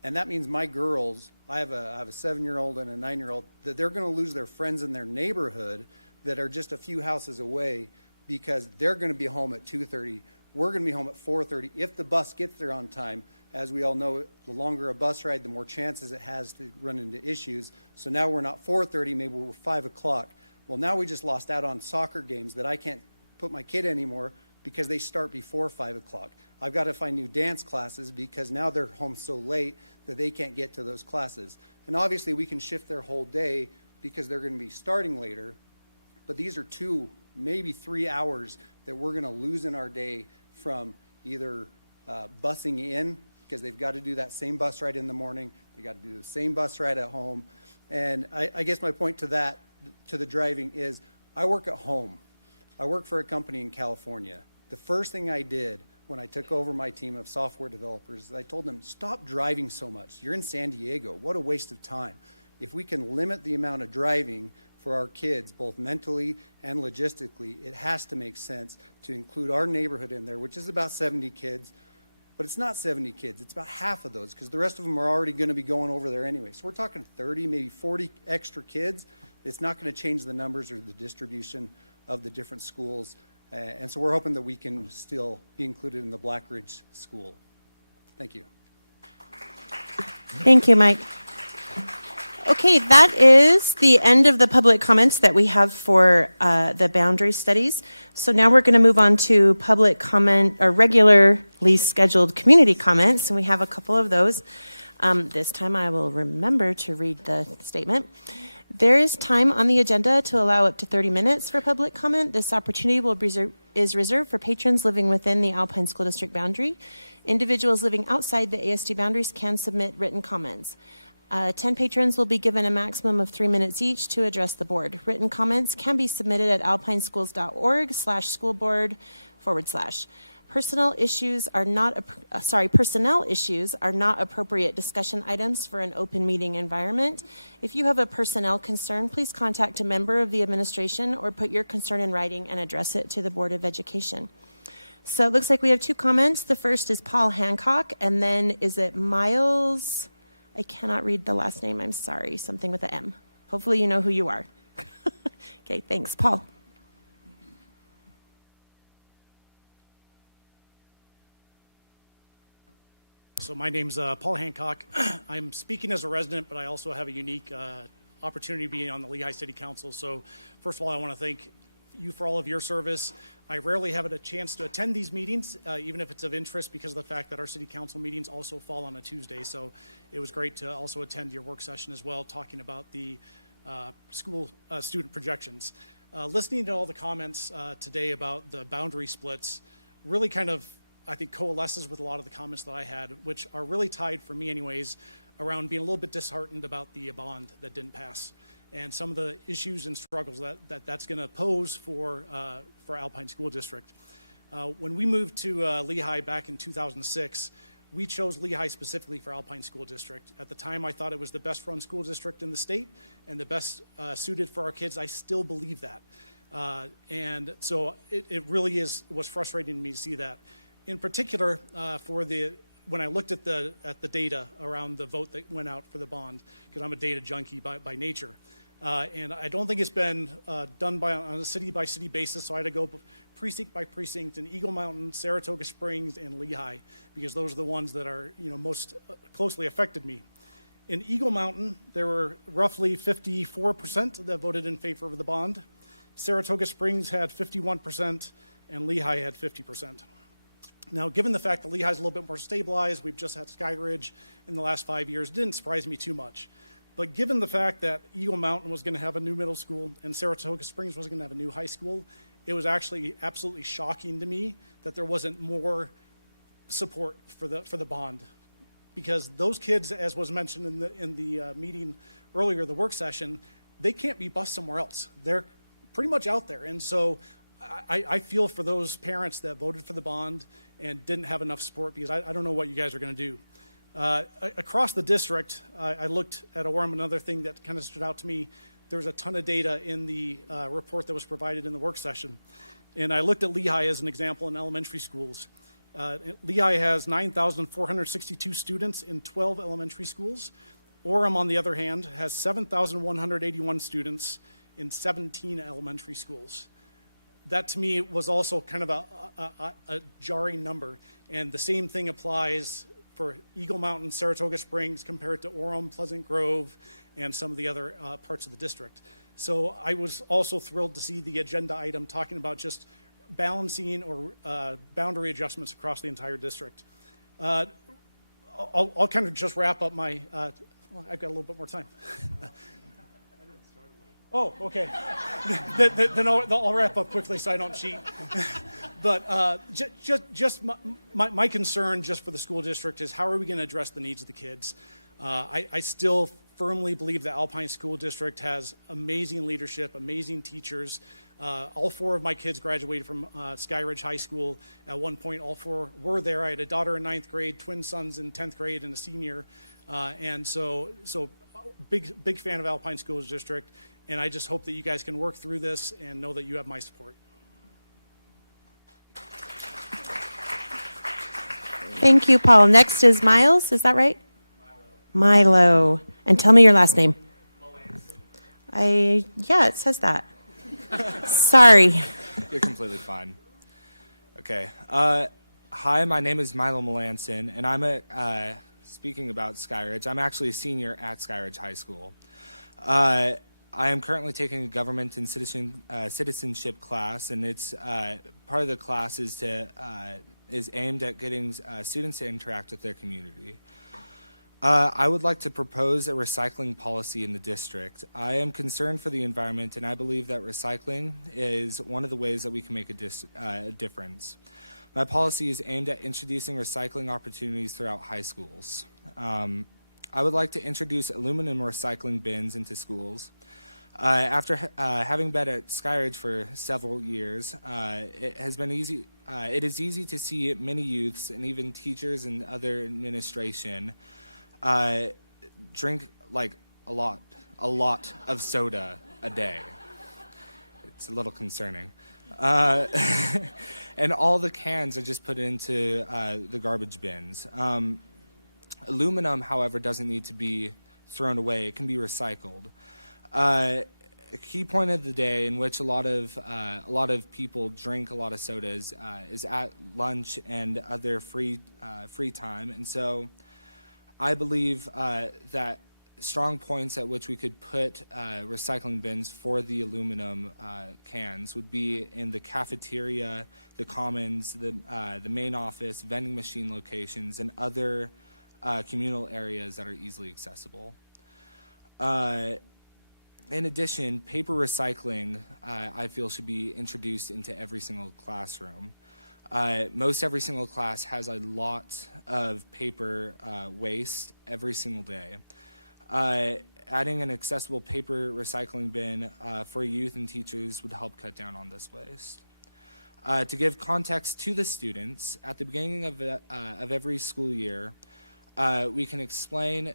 And that means my girls, I have a 7-year-old and a 9-year-old, that they're going to lose their friends in their neighborhood that are just a few houses away, because they're going to be home at 2:30. We're going to be home at 4:30 if the bus gets there on time. As we all know, the longer a bus ride, the more chances it has to run into issues. So now we're not 4:30, maybe we're 5 o'clock. Well, now we just lost out on soccer games that I can't put my kid anymore because they start before 5 o'clock. I've got to find new dance classes because now they're home so late that they can't get to those classes. And obviously we can shift their whole day because they're going to be starting later. But these are 2, maybe 3 hours that we're going to lose in our day from either busing in, because they've got to do that same bus ride in the morning. They got to do the same bus ride at home. And I guess my point to that, to the driving, is I work at home. I work for a company in California. The first thing I did when I took over my team of software developers is I told them, stop driving so much. You're in San Diego. What a waste of time. If we can limit the amount of driving for our kids, both mentally and logistically, it has to make sense to include our neighborhood in there, which is about 70 kids. But it's not 70 kids. It's about half of those, because the rest of them are already going to be going over there anyway. So we're talking 30, maybe 40 extra kids. It's not going to change the numbers or the distribution of the different schools. And so we're hoping that we can still be included in the Black Ridge School. Thank you. Thank you, Mike. Okay, that is the end of the public comments that we have for the boundary studies. So now we're going to move on to public comment, or regularly scheduled community comments, and we have a couple of those. This time I will remember to read the statement. There is time on the agenda to allow up to 30 minutes for public comment. This opportunity is reserved for patrons living within the Alpine School District boundary. Individuals living outside the ASD boundaries can submit written comments. 10 patrons will be given a maximum of 3 minutes each to address the board. Written comments can be submitted at alpineschools.org/schoolboard/. Personnel issues are not appropriate discussion items for an open meeting environment. If you have a personnel concern, please contact a member of the administration or put your concern in writing and address it to the Board of Education. So it looks like we have 2 comments. The first is Paul Hancock, and then is it Miles? I cannot read the last name. I'm sorry. Something with an M. Hopefully you know who you are. Okay, thanks. Paul. So my name's Paul Hancock. I'm speaking as a resident, but I also have a unique opportunity being on the Lehigh City Council. So first of all, I want to thank you for all of your service. I rarely have a chance to attend these meetings, even if it's of interest, because of the fact that our city council meetings also fall on a Tuesday. So it was great to also attend your work session as well, talking about the school student projections. Listening to all the comments today about the boundary splits really kind of, I think, coalesces with a lot of the comments that I had, which are really tied, for me anyways, around being a little bit disheartened about the bond that didn't pass and some of the issues and struggles that's going to pose for Alpine School District. When we moved to Lehigh back in 2006, we chose Lehigh specifically for Alpine School District. At the time, I thought it was the best run school district in the state and the best suited for our kids. I still believe that. And so it really was frustrating to me to see that. In particular, when I looked at the data around the vote that went out for the bond, because I'm a data junkie by nature, and I don't think it's been done on a city-by-city basis, so I had to go precinct by precinct in Eagle Mountain, Saratoga Springs, and Lehigh, because those are the ones that are most closely affected me. In Eagle Mountain, there were roughly 54% that voted in favor of the bond. Saratoga Springs had 51%, and Lehigh had 50%. Now, given the fact that Lehigh's a little bit more stabilized, we've just had Skyridge in the last 5 years, it didn't surprise me too much. But given the fact that Eagle Mountain was going to have a new middle school and Saratoga Springs was going to have a new high school, it was actually absolutely shocking to me that there wasn't more support for the bond. Because those kids, as was mentioned in the meeting earlier, the work session, they can't be bused somewhere else. They're pretty much out there. And so I feel for those parents that voted for the bond and didn't have enough support, because I don't know what you guys are going to do. Across the district, I looked at Orem. Another thing that kind of stood out to me, there's a ton of data in the report that was provided in the work session. And I looked at Lehigh as an example in elementary schools. Lehigh has 9,462 students in 12 elementary schools. Orem, on the other hand, has 7,181 students in 17 elementary schools. That to me was also kind of a jarring number. And the same thing applies for Eagle Mountain, Saratoga Springs, compared to Orem, Pleasant Grove, and some of the other parts of the district. So I was also thrilled to see the agenda item talking about just balancing or boundary adjustments across the entire district. I'll kind of just wrap up my, well, I've got a little bit more time. Oh, okay. Then I'll wrap up quickly so I don't cheat. But just my concern just for the school district is how are we going to address the needs of the kids? I still firmly believe the Alpine School District has amazing leadership, amazing teachers. All 4 of my kids graduated from Skyridge High School. At one point, all 4 were there. I had a daughter in 9th grade, twin sons in 10th grade, and a senior. And so big fan of Alpine Schools District. And I just hope that you guys can work through this and know that you have my support. Thank you, Paul. Next is Miles. Is that right? Milo. And tell me your last name. Yeah, it says that. Sorry. You're completely fine. Okay. Hi, my name is Milo Melanson, and I'm speaking about Skyridge. I'm actually a senior at Skyridge High School. I am currently taking a government and citizenship class, and it's part of the class is aimed at getting students to interact with their community. I would like to propose a recycling policy in the district. I am concerned for the environment, and I believe that recycling is one of the ways that we can make a difference. My policy is aimed at introducing recycling opportunities throughout high schools. I would like to introduce aluminum recycling bins into schools. After having been at Skyridge for several years, it is easy to see many youths and even teachers and other administration drink like a lot of soda a day. It's a little concerning. And all the cans are just put into the garbage bins. Aluminum, however, doesn't need to be thrown away. It can be recycled. A key point of the day in which a lot of people drink a lot of sodas is at lunch and other free time, and so I believe that strong points at which we could put recycling bins for the aluminum cans would be in the cafeteria, the commons, the main office, vending machine locations, and other communal areas that are easily accessible. In addition, paper recycling, I feel, should be introduced into every single classroom. Most every single class has a lot of paper waste every single day. Adding an accessible paper recycling bin for youth and teachers would help cut down on this waste. To give context to the students, at the beginning of every school year, we can explain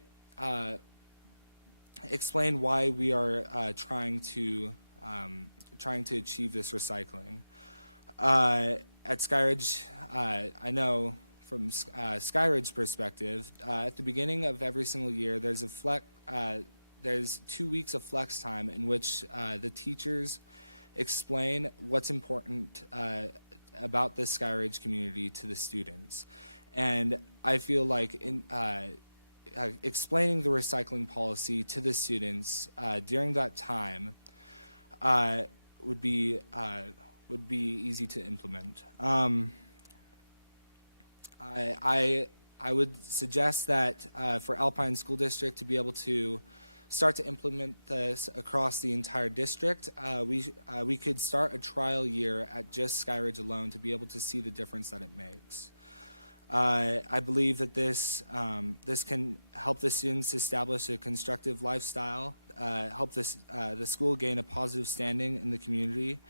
why we are trying to achieve this recycling. At Skyridge, I know from Skyridge's perspective, at the beginning of every single year, there's 2 weeks of flex time in which the teachers explain what's important about the Skyridge community to the students. And I feel like explaining the recycling policy to the students during that time would be easy to implement. I would suggest that for Alpine School District to be able to start to implement this across the entire district, we could start a trial year at just Skyridge alone to be able to see the difference that it makes. I believe that this can help the students establish a constructive lifestyle, help the school gain a positive standing in the community,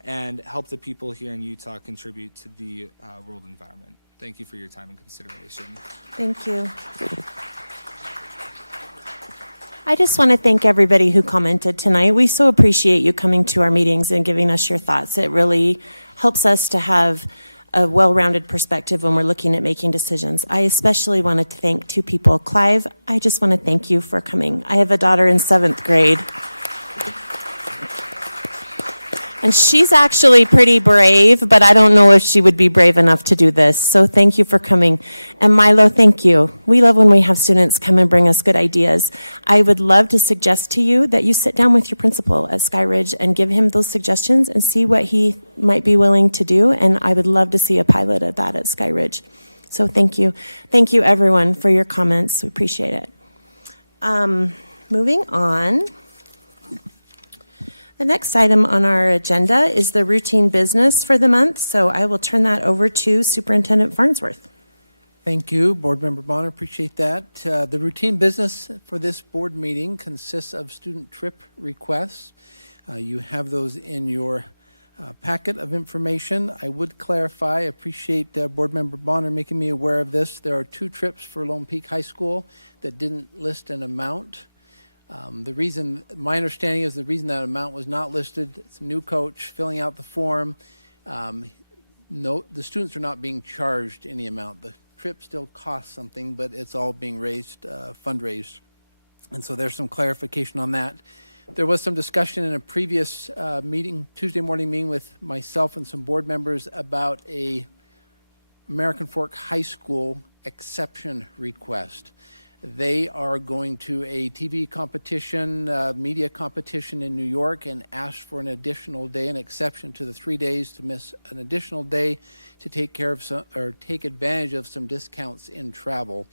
and help the people here in Utah contribute to the world environment. Thank you for your time and consideration. Thank you. I just want to thank everybody who commented tonight. We so appreciate you coming to our meetings and giving us your thoughts. It really helps us to have a well-rounded perspective when we're looking at making decisions. I especially wanted to thank two people. Clive, I just want to thank you for coming. I have a daughter in 7th grade. And she's actually pretty brave, but I don't know if she would be brave enough to do this. So thank you for coming. And Milo, thank you. We love when we have students come and bring us good ideas. I would love to suggest to you that you sit down with your principal at Skyridge and give him those suggestions and see what he might be willing to do. And I would love to see a pilot of that at Skyridge. So thank you. Thank you, everyone, for your comments. We appreciate it. Moving on. The next item on our agenda is the routine business for the month, so I will turn that over to Superintendent Farnsworth. Thank you, Board Member Bonner. Appreciate that. The routine business for this board meeting consists of student trip requests. You have those in your packet of information. I would clarify, appreciate Board Member Bonner making me aware of this. There are 2 trips for Lone Peak High School that didn't list an amount. My understanding is the reason that amount was not listed, it's a new coach filling out the form. No, the students are not being charged any amount. The trip still costs something, but it's all being fundraised. And so there's some clarification on that. There was some discussion in a previous meeting, Tuesday morning meeting with myself and some board members about a American Fork High School exception request. They are going to a TV competition, media competition in New York, and asked for an additional day, an exception to the 3 days to miss an additional day to take advantage of some discounts in travel.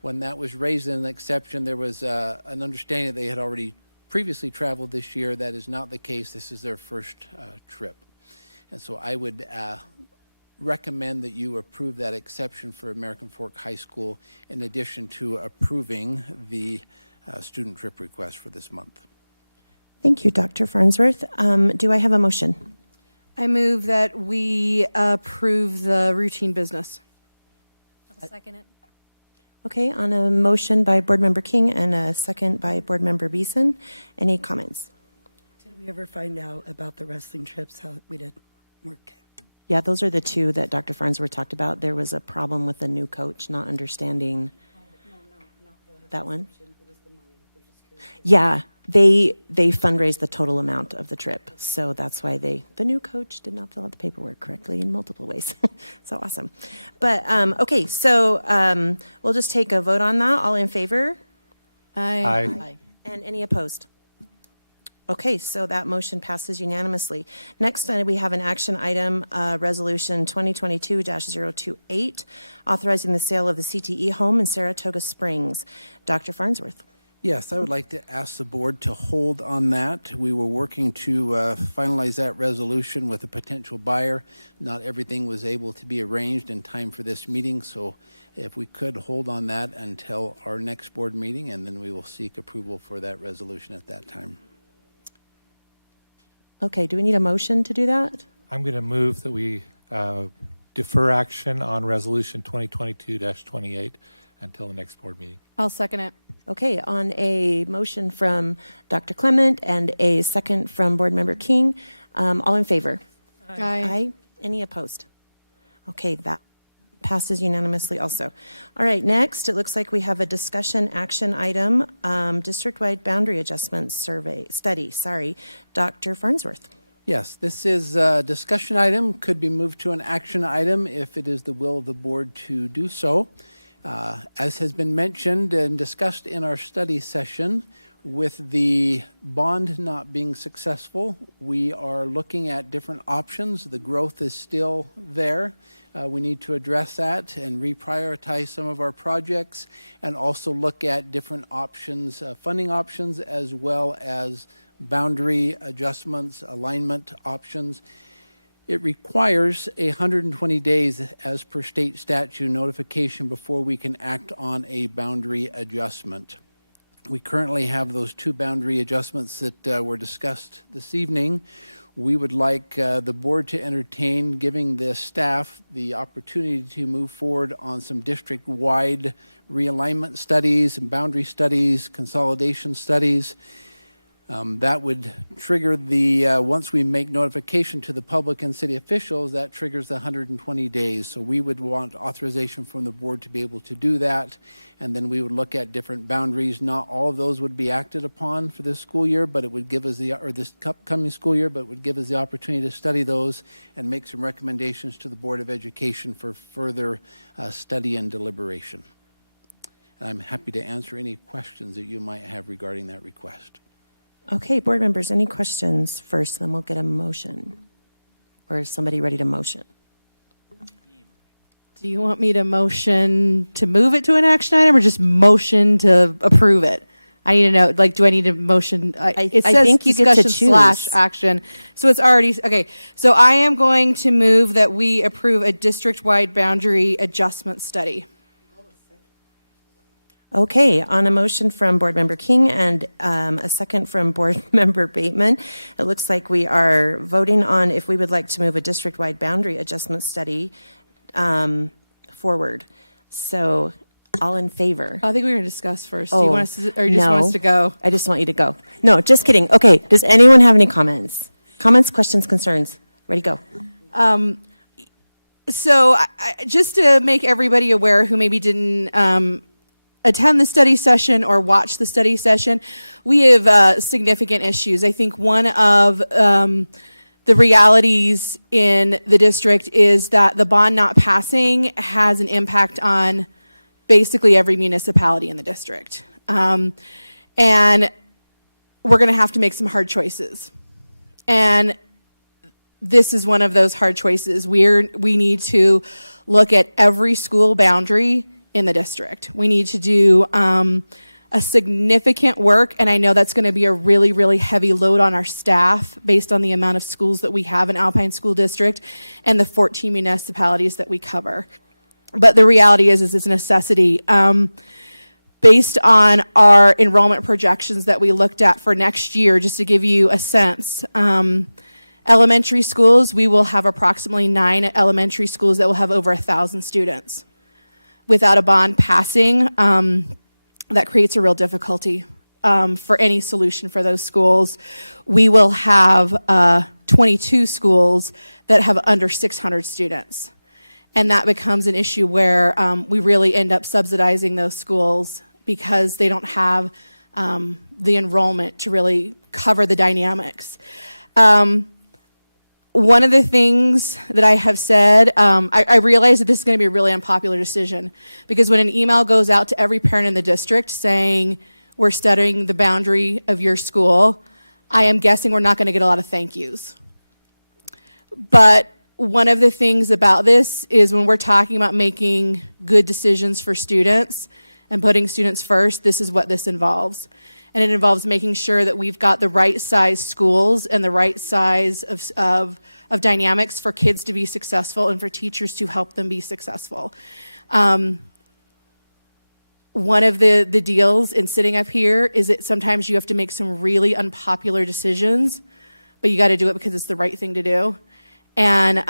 When that was raised in an exception, there was an understanding that they had already previously traveled this year. That is not the case. This is their first trip. And so I would recommend that you approve that exception for American Fork High School in addition to approving the student trip request for this month. Thank you, Dr. Farnsworth. Do I have a motion? I move that we approve the routine business. I'll second it. Okay, on a motion by Board Member King and a second by Board Member Beeson, any comments? Did we ever find out about the wrestling trips, how we did work? Yeah, those are the 2 that Dr. Farnsworth talked about. There was a problem with the new coach not understanding that one. Yeah, they fundraised the total amount of the trip. So that's why the new coach did not fill out the paperwork correctly in multiple ways. So awesome. But, okay, so we'll just take a vote on that. All in favor? Aye. Aye. And any opposed? Okay, so that motion passes unanimously. Next, we have an action item, Resolution 2022-028, authorizing the sale of the CTE home in Saratoga Springs. Dr. Farnsworth. Yes, I would like to ask the board to hold on that. We were working to finalize that resolution with a potential buyer. Not everything was able to be arranged in time for this meeting, so if we could hold on that until our next board meeting, and then we will seek approval for that resolution at that time. Okay, do we need a motion to do that? I'm going to move that we defer action on Resolution 2022-28 until the next board meeting. I'll second it. Okay, on a motion from Dr. Clement and a second from Board Member King, all in favor? Aye. Aye. Any opposed? Okay, that passes unanimously also. All right, next, it looks like we have a discussion action item, district-wide boundary adjustment study. Dr. Farnsworth. Yes, this is a discussion item, could be moved to an action item if it is the will of the board to do so. As has been mentioned and discussed in our study session, with the bond not being successful, we are looking at different options. The growth is still there. We need to address that and reprioritize some of our projects and also look at different options, funding options, as well as boundary adjustments, alignment options. It requires 120 days as per state statute notification before we can act on a boundary adjustment. We currently have those 2 boundary adjustments that were discussed this evening. We would like the board to entertain giving the staff the opportunity to move forward on some district-wide realignment studies and boundary studies, consolidation studies. That would trigger the, once we make notification to the public and city officials, that triggers the 120 days. So we would want authorization from the board to be able to do that. And then we would look at different boundaries. Not all of those would be acted upon for this school year, but it would give us the, or this upcoming school year, but it would give us the opportunity to study those and make some recommendations to the Board of Education for further study and deliberation. And I'm happy to answer any questions that you might have regarding that request. Okay, board members, any questions first, then we'll get a motion. Or is somebody ready to motion? Do you want me to motion to move it to an action item or just motion to approve it? I need to know, like, do I need to motion? It says think you get to discussion choose. / action. So it's already, okay. So I am going to move that we approve a district-wide boundary adjustment study. Okay, on a motion from Board Member King and a second from Board Member Bateman, it looks like we are voting on if we would like to move a district-wide boundary adjustment study forward. So, all in favor? I think we're going to discuss first. Do you want us to, or you just want us to go? I just want you to go. No, just kidding. Okay, does anyone have any comments? Comments, questions, concerns? Ready, go. So just to make everybody aware who maybe didn't attend the study session or watch the study session, we have significant issues. I think one of the realities in the district is that the bond not passing has an impact on basically every municipality in the district. And we're going to have to make some hard choices. And this is one of those hard choices. We need to look at every school boundary in the district. We need to do a significant work, and I know that's going to be a really, really heavy load on our staff based on the amount of schools that we have in Alpine School District and the 14 municipalities that we cover. But the reality is it's a necessity. Based on our enrollment projections that we looked at for next year, just to give you a sense, elementary schools, we will have approximately 9 elementary schools that will have over 1,000 students. Without a bond passing, that creates a real difficulty for any solution for those schools. We will have 22 schools that have under 600 students. And that becomes an issue where we really end up subsidizing those schools because they don't have the enrollment to really cover the dynamics. One of the things that I have said, I realize that this is going to be a really unpopular decision because when an email goes out to every parent in the district saying we're studying the boundary of your school, I am guessing we're not going to get a lot of thank yous. But one of the things about this is when we're talking about making good decisions for students and putting students first, this is what this involves. And it involves making sure that we've got the right size schools and the right size of dynamics for kids to be successful and for teachers to help them be successful. One of the deals in sitting up here is that sometimes you have to make some really unpopular decisions, but you got to do it because it's the right thing to do. And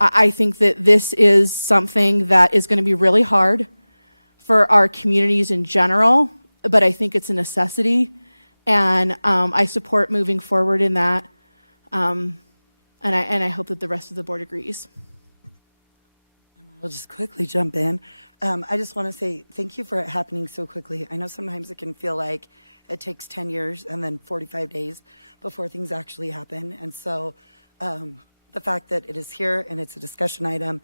I think that this is something that is going to be really hard for our communities in general, but I think it's a necessity, and I support moving forward in that, and I hope that the rest of the board agrees. I'll just quickly jump in. I just want to say thank you for it happening so quickly. I know sometimes it can feel like it takes 10 years and then 45 days before things actually happen, and so the fact that it is here and it's a discussion item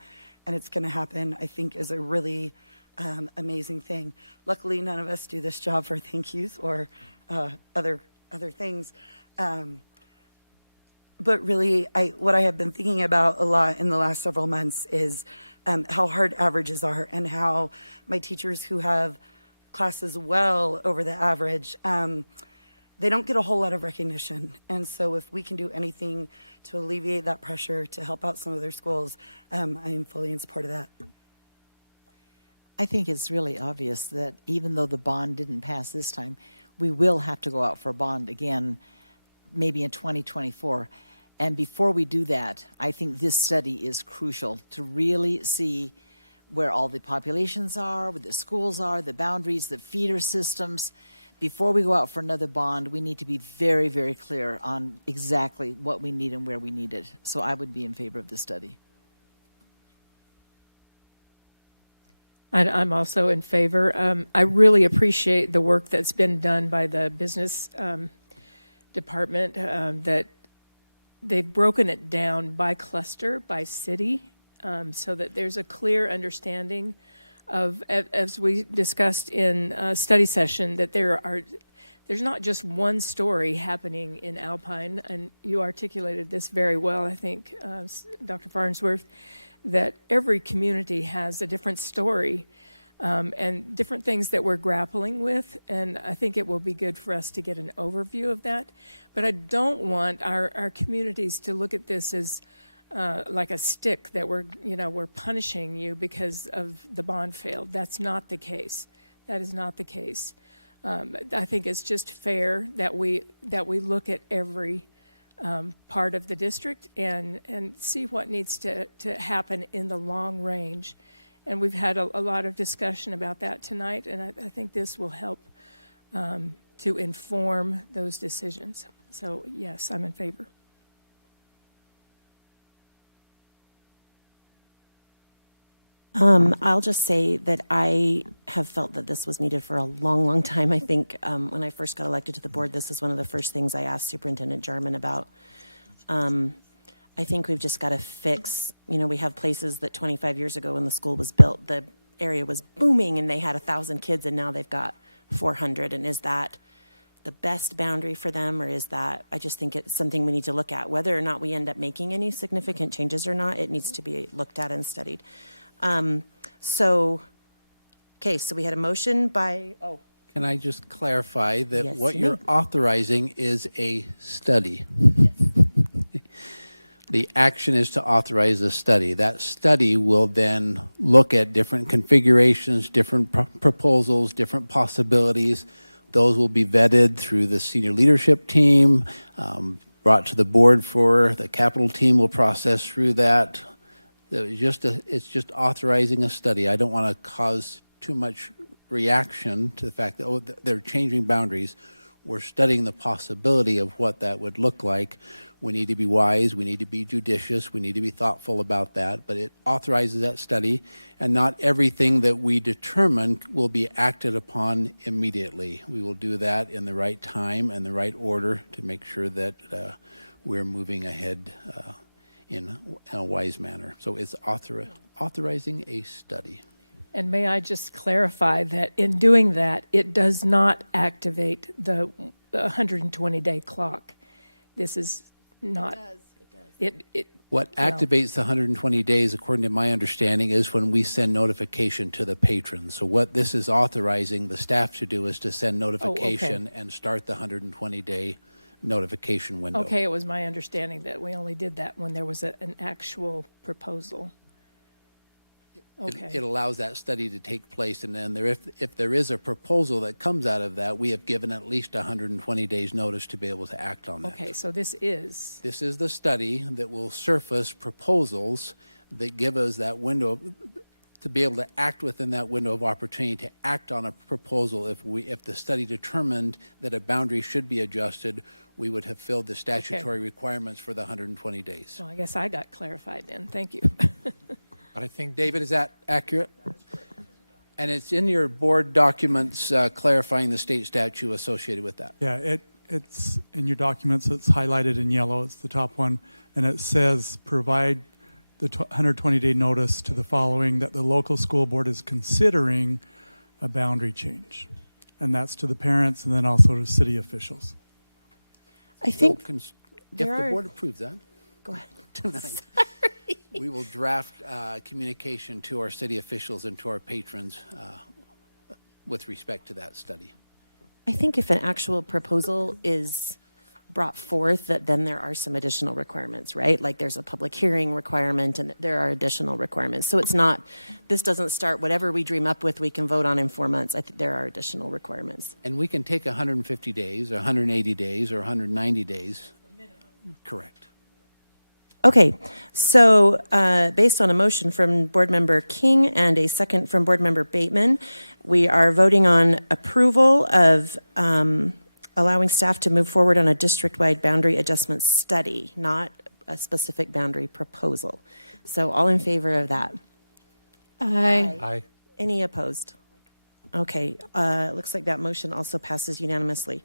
and it's going to happen, I think is a really amazing thing. Luckily, none of us do this job for thank yous or other things. But really, what I have been thinking about a lot in the last several months is how hard averages are and how my teachers who have classes well over the average they don't get a whole lot of recognition. And so if we can do anything to alleviate that pressure to help out some of their schools, I am fully in support of that. I think it's really obvious that even though the bond didn't pass this time, we will have to go out for a bond again, maybe in 2024. And before we do that, I think this study is crucial to really see where all the populations are, where the schools are, the boundaries, the feeder systems. Before we go out for another bond, we need to be very, very clear on exactly what we need and where we need it. So I would be in favor of this study. I'm also in favor. I really appreciate the work that's been done by the business department, that they've broken it down by cluster, by city, so that there's a clear understanding of, as we discussed in study session, that there's not just one story happening in Alpine, and you articulated this very well, I think, Dr. Farnsworth, that every community has a different story and different things that we're grappling with, and I think it will be good for us to get an overview of that. But I don't want our communities to look at this as like a stick that we're punishing you because of the bond failed. That's not the case. That is not the case. I think it's just fair that we look at every part of the district and see what needs to happen in the long range. And we've had a lot of discussion about that tonight, and I think this will help to inform those decisions. So yes, I'm in favor. I'll just say that I have felt that this was needed for a long, long time. I think when I first got elected to the board, this is one of the first things I asked Superintendent Jarman about. I think we've just got to fix, we have places that 25 years ago when the school was built, the area was booming and they had 1,000 kids and now they've got 400. And is that the best boundary for them, or is that, I just think it's something we need to look at. Whether or not we end up making any significant changes or not, it needs to be looked at and studied. So we had a motion by, Can I just clarify that Yes, what you you're may. authorizing is a study? The action is to authorize a study. That study will then look at different configurations, different proposals, different possibilities. Those will be vetted through the senior leadership team, brought to the board for the capital team will process through that. It's just authorizing a study. I don't want to cause too much reaction to the fact that they're changing boundaries. We're studying the possibility of what that would look like. We need to be wise, we need to be judicious, we need to be thoughtful about that, but it authorizes that study, and not everything that we determine will be acted upon immediately. We will do that in the right time and the right order to make sure that we're moving ahead in a wise manner. So it's authorizing a study. And may I just clarify that in doing that, it does not activate the 120-day clock. This is not. It does. What activates the 120 days, according to my understanding, is when we send notification to the patrons. So what this is authorizing the staff to do is to send notification and start the 120-day notification window. Okay, it was my understanding that we only did that when there was an actual proposal. Okay. It allows that study to take place, and then if there is a proposal that comes out of that, we have given at least 120 days notice to be able to act on that. Okay, so this is the study that will surface proposals that give us that window to be able to act within that window of opportunity to act on a proposal. If the study determined that a boundary should be adjusted, we would have filled the statutory requirements for the 120 days. Well, I guess I got clarified then. Thank you. But I think, David, is that accurate? And it's in your board documents clarifying the state statute associated with that. Yeah, it's in your documents. It's highlighted in yellow. It's the top one. And it says provide the 120-day notice to the following, that the local school board is considering a boundary change. And that's to the parents and then also to city officials. I think if the board approves that, go ahead. Tonight, we will draft communication to our city officials and to our patrons with respect to that study. I think if an actual proposal is brought forth, that then there are some additional requirements, right? Like there's a public hearing requirement and there are additional requirements. So it's not, this doesn't start, whatever we dream up with, we can vote on in 4 months. I think there are additional requirements. And we can take 150 days, or 180 days, or 190 days. Correct. Okay, so based on a motion from Board Member King and a second from Board Member Bateman, we are voting on approval of allowing staff to move forward on a district-wide boundary adjustment study, not a specific boundary proposal. So all in favor of that? Aye. Aye. Any opposed? Okay, looks like that motion also passes unanimously.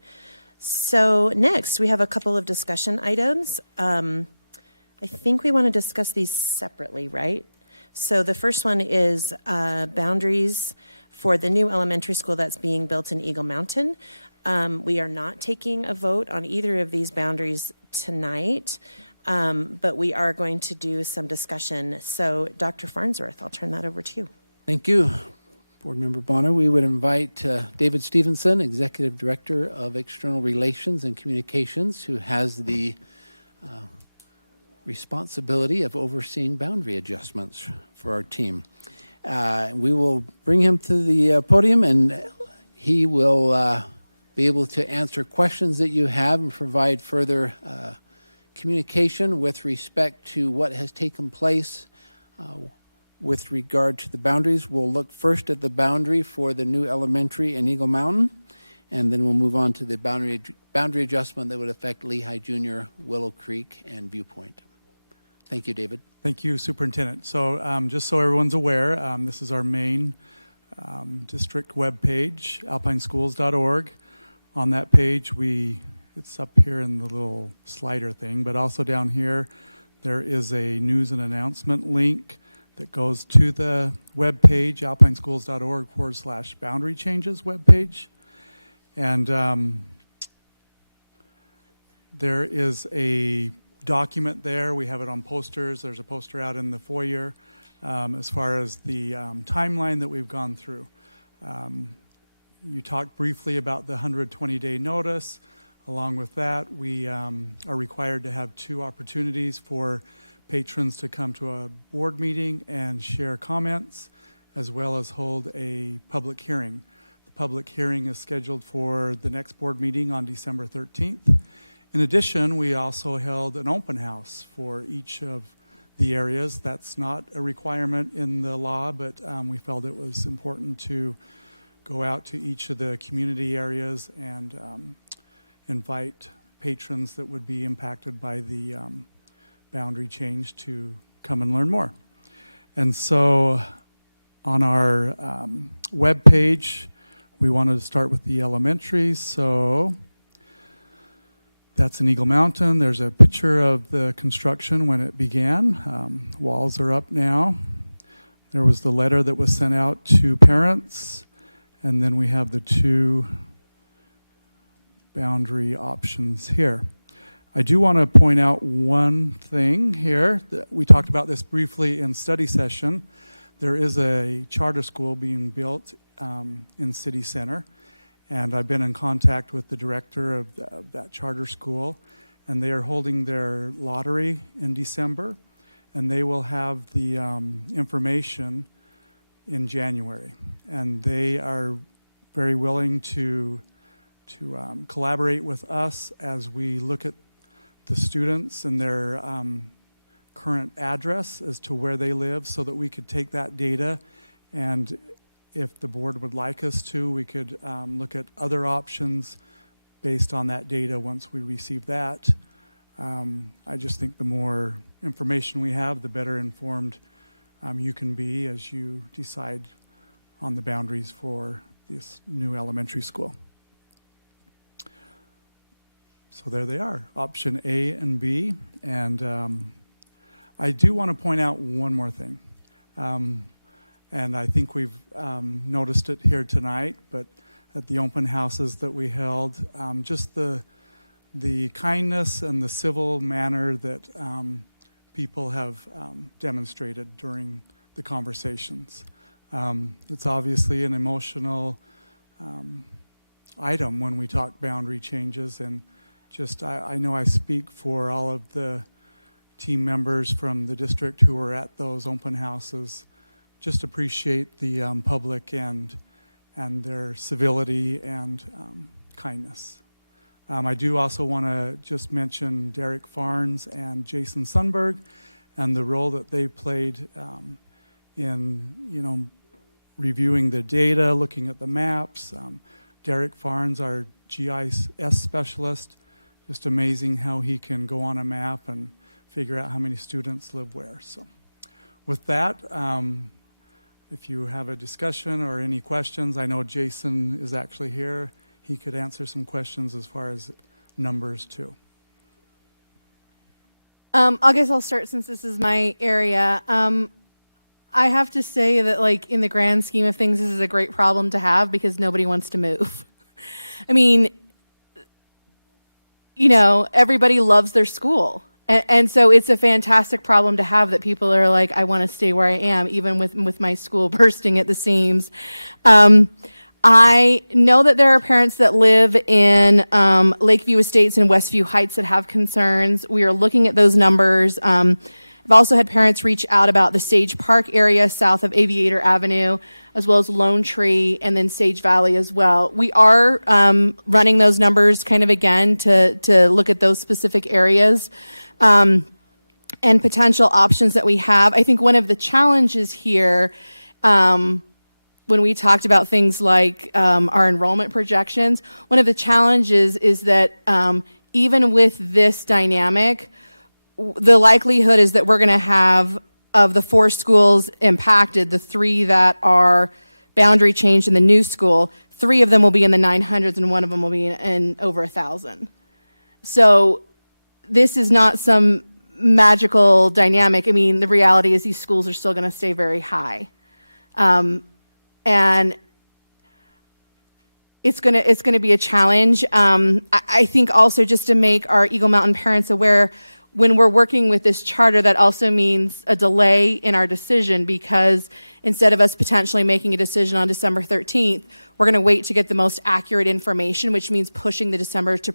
So next, we have a couple of discussion items. I think we want to discuss these separately, right? So the first one is boundaries for the new elementary school that's being built in Eagle Mountain. We are not taking a vote on either of these boundaries tonight, but we are going to do some discussion. So Dr. Farnsworth, I'll turn that over to you. Thank you, Board Member Bonner. We would invite David Stevenson, Executive Director of External Relations and Communications, who has the responsibility of overseeing boundary adjustments for our team. We will bring him to the podium, and he will be able to answer questions that you have and provide further communication with respect to what has taken place with regard to the boundaries. We'll look first at the boundary for the new elementary in Eagle Mountain, and then we'll move on to the boundary adjustment that would affect Lehigh Junior, Willow Creek, and Viewpoint. Thank you, David. Thank you, Superintendent. So just so everyone's aware, this is our main district webpage, alpineschools.org. On that page, it's up here in the little slider thing, but also down here, there is a news and announcement link that goes to the webpage, alpineschools.org/boundary changes webpage. And there is a document there. We have it on posters. There's a poster out in the foyer as far as the timeline that we've gone through. You talked briefly about the 120-day notice. Along with that, we are required to have 2 opportunities for patrons to come to a board meeting and share comments, as well as hold a public hearing. The public hearing is scheduled for the next board meeting on December 13th. In addition, we also held an open house for each of the areas. That's not a requirement in the law, but we felt it was important to go out to each of the community areas and invite patrons that would be impacted by the boundary change to come and learn more. And so on our webpage, we wanted to start with the elementary. So that's in Eagle Mountain. There's a picture of the construction when it began. Walls are up now. There was the letter that was sent out to parents. And then we have the 2 boundary options here. I do want to point out one thing here. We talked about this briefly in study session. There is a charter school being built in City Center. And I've been in contact with the director of that charter school, and they are holding their lottery in December, and they will have the information in January. And they are very willing to collaborate with us as we look at the students and their current address as to where they live, so that we could take that data, and if the board would like us to, we could look at other options based on that data once we receive that. I just think the more information we have, the better informed you can be as you decide on the boundaries for this new elementary school. So there they are, option A and B. And I do want to point out one more thing. And I think we've noticed it here tonight, but at the open houses that we held, just the kindness and the civil manner that people have demonstrated during the conversations. It's obviously an emotional item when we talk boundary changes. And just, I know I speak for all of the team members from the district who were at those open houses. Just appreciate the public and their civility and kindness. I do also want to just mention Derek Farnes and Jason Sundberg and the role that they played in, reviewing the data, looking at the maps. Derek Farnes, our GIS specialist, just amazing how he can go on a map and figure out how many students live where. So with that, if you have a discussion or any questions, I know Jason is actually here. He could answer some questions as far as numbers too. I guess I'll start since this is my area. I have to say that, like, in the grand scheme of things, this is a great problem to have because nobody wants to move. I mean, everybody loves their school. And so it's a fantastic problem to have that people are like, I want to stay where I am, even with my school bursting at the seams. I know that there are parents that live in Lakeview Estates and Westview Heights that have concerns. We are looking at those numbers. I've also had parents reach out about the Sage Park area south of Aviator Avenue, as well as Lone Tree, and then Sage Valley as well. We are running those numbers kind of again to look at those specific areas and potential options that we have. I think one of the challenges here, when we talked about things like our enrollment projections, one of the challenges is that even with this dynamic, the likelihood is that we're going to have, of the 4 schools impacted, the 3 that are boundary changed in the new school, 3 of them will be in the 900s and 1 of them will be in over 1,000. So this is not some magical dynamic. I mean, the reality is these schools are still going to stay very high. And it's going to be a challenge. I think also, just to make our Eagle Mountain parents aware, when we're working with this charter, that also means a delay in our decision, because instead of us potentially making a decision on December 13th, we're going to wait to get the most accurate information, which means pushing the December to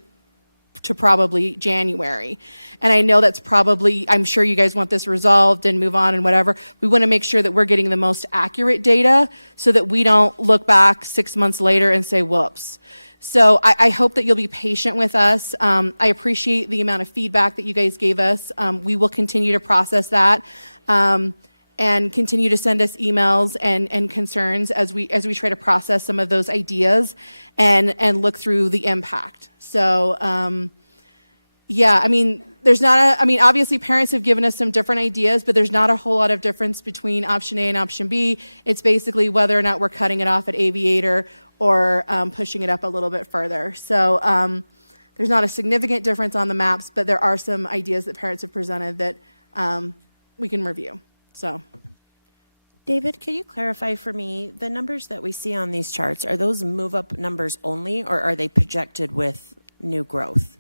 probably January. And I know that's probably, I'm sure you guys want this resolved and move on and whatever. We want to make sure that we're getting the most accurate data so that we don't look back 6 months later and say, whoops. So I hope that you'll be patient with us. I appreciate the amount of feedback that you guys gave us. We will continue to process that and continue to send us emails and concerns as we try to process some of those ideas and look through the impact. So yeah, I mean, obviously parents have given us some different ideas, but there's not a whole lot of difference between option A and option B. It's basically whether or not we're cutting it off at Aviator or pushing it up a little bit further. So there's not a significant difference on the maps, but there are some ideas that parents have presented that we can review. So, David, could you clarify for me, the numbers that we see on these charts, are those move-up numbers only, or are they projected with new growth?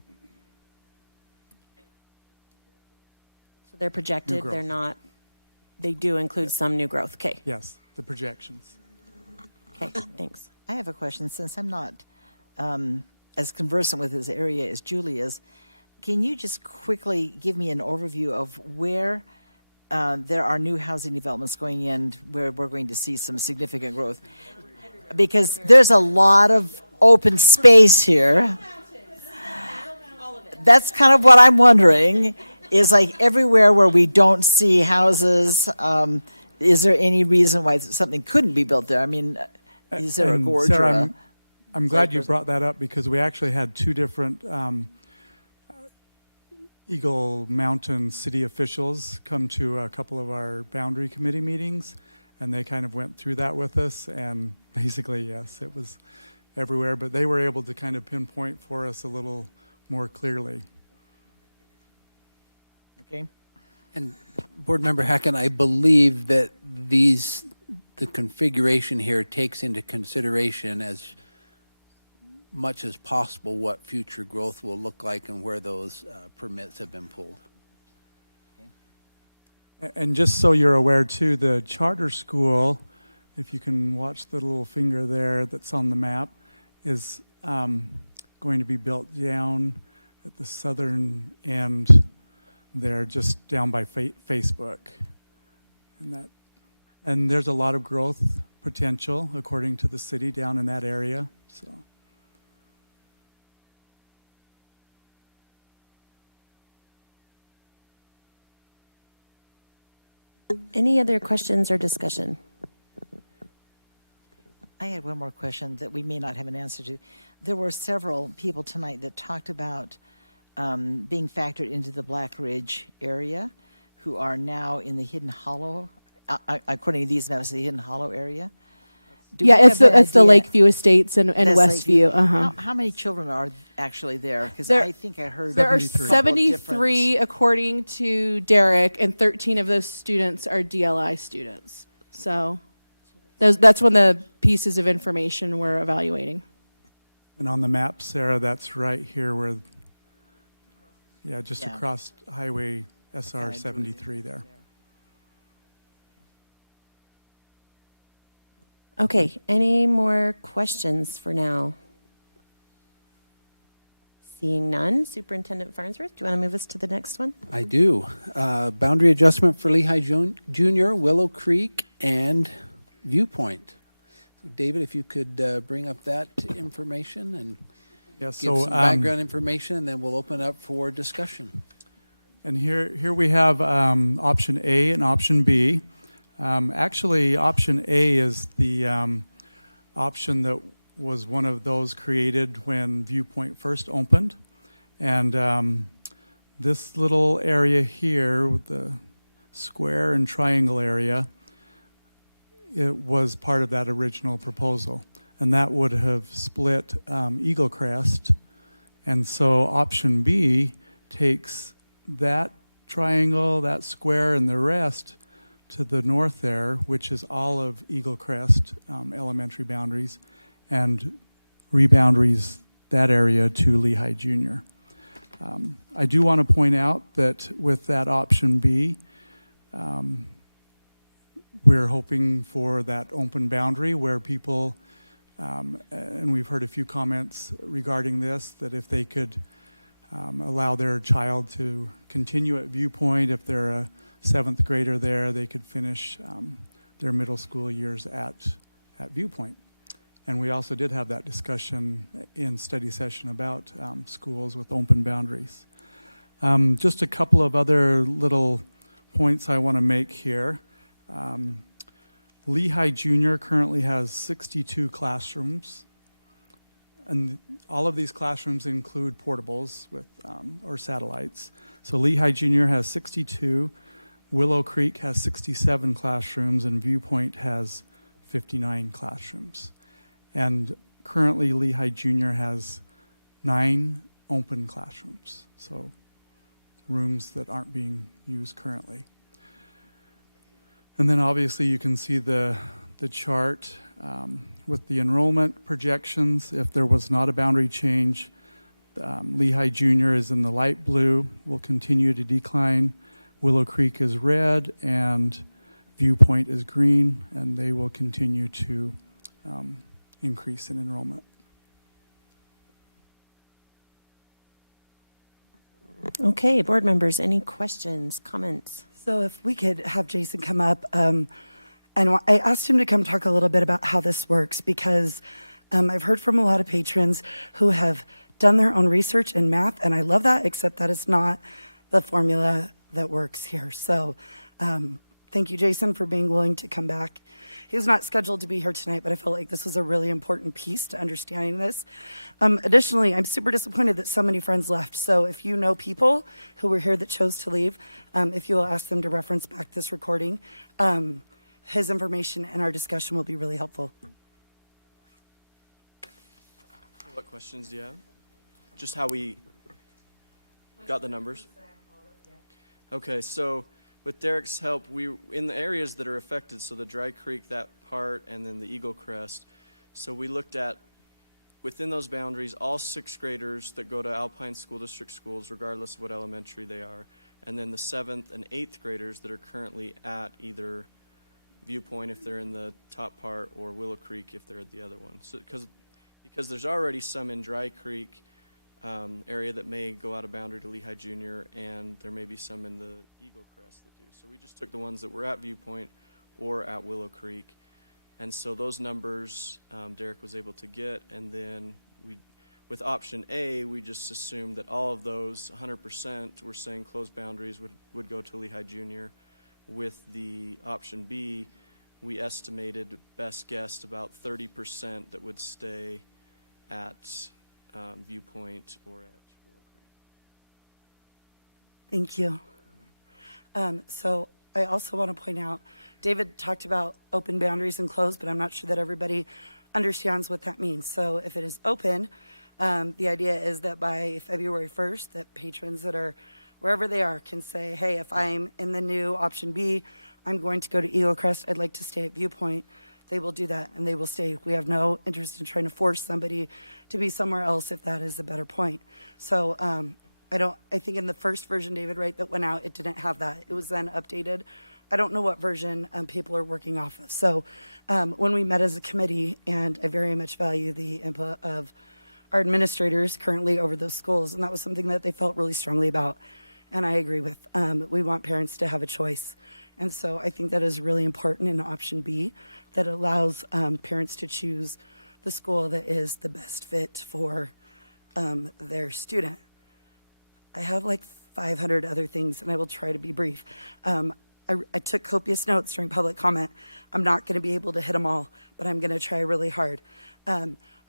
So they're projected, they're not, they do include some new growth. Okay. Yes, the projections. Okay, thanks. I have a question. Since I'm not as conversant with this area as Julie is, can you just quickly give me an overview of where there are new housing developments going in where we're going to see some significant growth? Because there's a lot of open space here. That's kind of what I'm wondering, is like everywhere where we don't see houses, is there any reason why something couldn't be built there? I mean, is there a gorge? Sarah, I'm glad you brought that up, because we actually had 2 different Eagle Mountain city officials come to a couple of our boundary committee meetings, and they kind of went through that with us, and basically, yes, it was everywhere, but they were able to kind of pinpoint for us a little more clearly. Okay. And Board Member Hacken, I believe that the configuration here takes into consideration as much as possible what future growth will look like and where those permits have been pulled. And just so you're aware too, the charter school, if you can watch the little finger there that's on the map, is going to be built down at the southern end there, just down by Facebook. And there's a lot of growth potential, according to the city, down in that area. So. Any other questions or discussion? I had one more question that we may not have an answer to. There were several people tonight that talked about being factored into the Black Ridge area who are now in the Hidden Hollow, according to these maps, the Hidden Hollow area. It's the Lakeview Estates and Westview. How many children are actually there? Because There- I think I heard There are 73. 73 according to Derek, and 13 of those students are DLI students. So that's one of the pieces of information we're evaluating. And on the map, Sarah, that's right here where, just Yeah. across Highway SR 73 there. Okay, any more questions for now? Seeing none, Superintendent Farnsworth, do you want to move us to the next one? I do. Boundary adjustment for Lehigh Junior, Willow Creek, and Viewpoint. So David, if you could bring up that information and give some background information, and then we'll open up for discussion. And here we have option A and option B. Actually, option A is the option that was one of those created when Viewpoint first opened. And this little area here with the square and triangle area, it was part of that original proposal. And that would have split Eagle Crest. And so option B takes that triangle, that square, and the rest to the north there, which is all of Eagle Crest elementary boundaries, and reboundaries that area to Lehigh Junior. I do want to point out that with that option B, we're hoping for that open boundary where people, and we've heard a few comments regarding this, that if they could allow their child to continue at Viewpoint, if they're a 7th grader there, they could finish their middle school years at Viewpoint. And we also did have that discussion in study session about schools with open boundaries. Just a couple of other little points I want to make here. Lehigh Junior currently has 62 classrooms, and all of these classrooms include portables with or satellites. So Lehigh Junior has 62, Willow Creek has 67 classrooms, and Viewpoint has 59 classrooms. And currently Lehigh Junior has 9 open classrooms, so rooms that aren't being used currently. And then obviously you can see the chart with the enrollment projections. If there was not a boundary change, Lehigh Junior is in the light blue, will continue to decline. Willow Creek is red, and Viewpoint is green, and they will continue to increase in enrollment. Okay, board members, any questions, comments? So if we could have Jason come up, and I asked him to come talk a little bit about how this works, because I've heard from a lot of patrons who have done their own research and math, and I love that, except that is not the formula that works here. So thank you, Jason, for being willing to come back. He was not scheduled to be here tonight, but I felt like this was a really important piece to understanding this. Additionally, I'm super disappointed that so many friends left. So if you know people who were here that chose to leave, if you will ask them to reference back this recording, his information and our discussion will be really helpful. What questions do you have? Just how we got the numbers? Okay, so with Derek's help, we in the areas that are affected, so the Dry Creek, that part, and then the Eagle Crest. So we looked at, within those boundaries, all 6th graders that go to Alpine School District schools, regardless of what elementary they are, and then the 7th and 8th graders that are currently at either Viewpoint if they're in the top part, or Willow Creek if they're at the other one. So, because because there's already some in Dry Creek area that may go out of boundary to Lehigh Junior, and there may be some in the Eagle Crest that do. So we just took the ones that were at Viewpoint or at Willow Creek. And so those numbers Derek was able to get, and then with option A, we just assumed that all of those 100% were saying closed boundaries would go to Lehigh Junior. With the option B, we estimated, best guessed, about 30% that would stay at Viewpoint or at Willow Creek. Thank you. So I also want to point out, David talked about open boundaries and closed, but I'm not sure that everybody understands what that means. So if it is open, the idea is that by February 1st, that patrons that are wherever they are can say, hey, if I'm in the new option B, I'm going to go to Eagle Crest, I'd like to stay at Viewpoint. They will do that, and they will stay. We have no interest in trying to force somebody to be somewhere else if that is a better point. So I think in the first version, David, right, that went out, it didn't have that. It was then updated. I don't know what version people are working off of. So when we met as a committee, and I very much value the input of our administrators currently over those schools, and that was something that they felt really strongly about, and I agree with. We want parents to have a choice. And so I think that is really important in option B, that allows parents to choose the school that is the best fit for their student. I have like 500 other things, and I will try to be brief. I took copious notes during public comment. I'm not going to be able to hit them all, but I'm going to try really hard.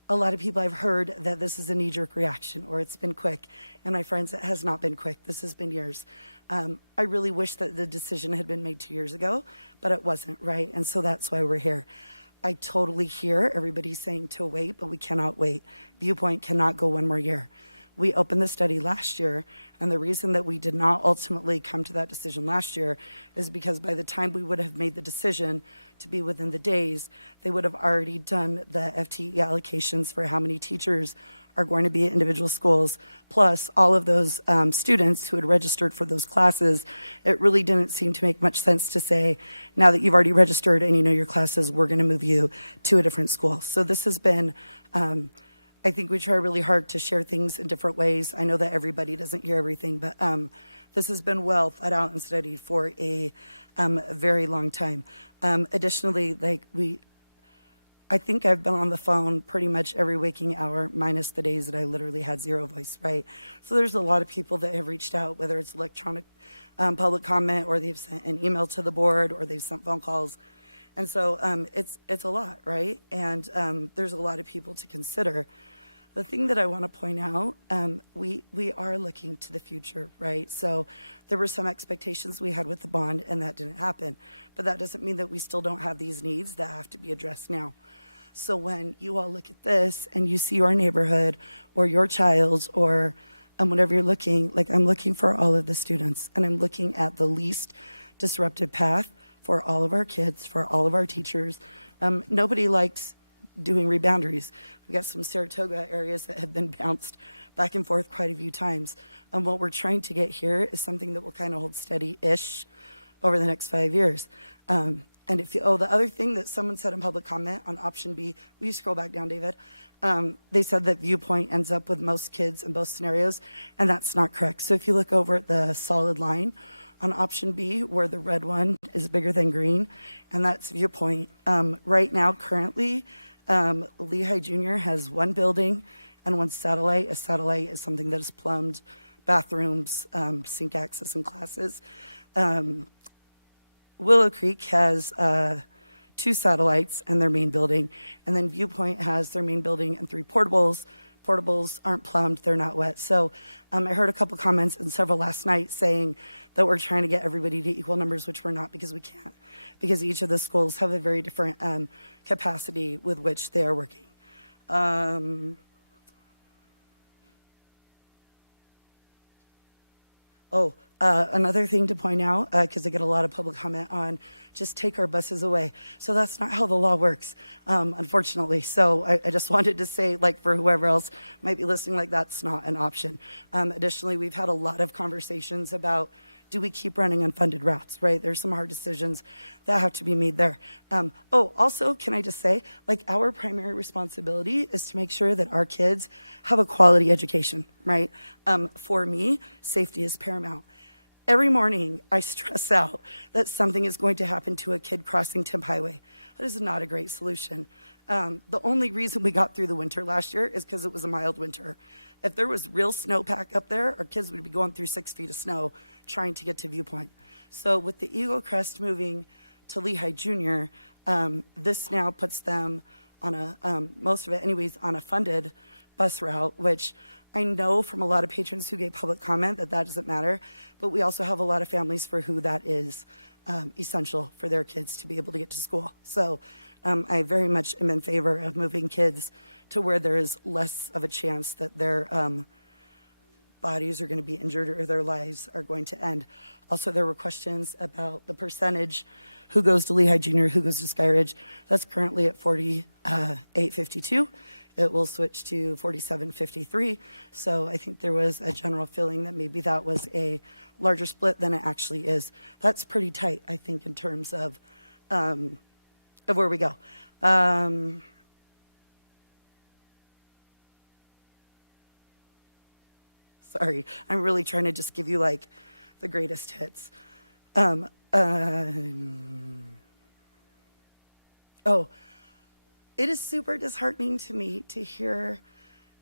A lot of people I've heard that this is a knee-jerk reaction or it's been quick. And my friends, it has not been quick. This has been years. I really wish that the decision had been made 2 years ago, but it wasn't, right? And so that's why we're here. I totally hear everybody saying to wait, but we cannot wait. Viewpoint cannot go one more year. We opened the study last year, and the reason that we did not ultimately come to that decision last year is because by the time we would have made the decision to be within the days, they would have already done the FTE allocations for how many teachers are going to be at individual schools, plus all of those students who had registered for those classes. It really didn't seem to make much sense to say, now that you've already registered and you know your classes, we're going to move you to a different school. So this has been I think we try really hard to share things in different ways. I know that everybody doesn't hear everything, but this has been well thought out and studied for a very long time. Additionally, I think I've been on the phone pretty much every waking hour, minus the days that I literally had zero voice, right? So there's a lot of people that have reached out, whether it's electronic public comment, or they've sent an email to the board, or they've sent phone calls. And so it's a lot, right? And there's a lot of people to consider. The thing that I want to point out, we are looking to the future, right? So there were some expectations we had with the bond, and that didn't happen. But that doesn't mean that we still don't have these needs that have to be addressed now. So when you all look at this and you see your neighborhood or your child or whatever you're looking, like I'm looking for all of the students, and I'm looking at the least disruptive path for all of our kids, for all of our teachers. Nobody likes doing reboundaries. We've got some Saratoga areas that have been bounced back and forth quite a few times. And what we're trying to get here is something that will kind of hold steady-ish over the next 5 years. And if you, the other thing that someone said in public comment on option B, will you scroll back down, David? They said that Viewpoint ends up with most kids in both scenarios, and that's not correct. So if you look over at the solid line on option B, where the red one is bigger than green, and that's Viewpoint. Right now, currently, Lehigh Junior has one building and one satellite. A satellite is something that is plumbed, bathrooms, sink access and classes. Willow Creek has 2 satellites and their main building, and then Viewpoint has their main building and 3 portables. Portables aren't plumbed, they're not wet. So I heard a couple comments and several last night saying that we're trying to get everybody to equal numbers, which we're not, because we can't, because each of the schools have a very different capacity with which they are working. Another thing to point out, because I get a lot of public comment on, just take our buses away. So that's not how the law works, unfortunately. So I just wanted to say, like, for whoever else might be listening, like, that's not an option. Additionally, we've had a lot of conversations about do we keep running unfunded routes, right? There's some hard decisions that have to be made there. Also, can I just say, like, our primary responsibility is to make sure that our kids have a quality education, right? For me, safety is paramount. Every morning, I stress out that something is going to happen to a kid crossing Timp Highway. That is not a great solution. The only reason we got through the winter last year is because it was a mild winter. If there was real snowpack up there, our kids would be going through 6 feet of snow trying to get to Viewpoint. So with the Eagle Crest moving to Lehigh Junior, this now puts them on a, most of it anyways, on a funded bus route, which I know from a lot of patrons who gave public comment that doesn't matter, but we also have a lot of families for who that is essential for their kids to be able to get to school. So I very much am in favor of moving kids to where there is less of a chance that their bodies are going to be injured or their lives are going to end. Also, there were questions about the percentage, who goes to Lehigh Junior, who goes to Skyridge. That's currently at 48.52. It will switch to 47.53. So I think there was a general feeling that maybe that was a larger split than it actually is. That's pretty tight, I think, in terms of where we go. Sorry, I'm really trying to just give you like the greatest hits. Oh, it is super disheartening to me to hear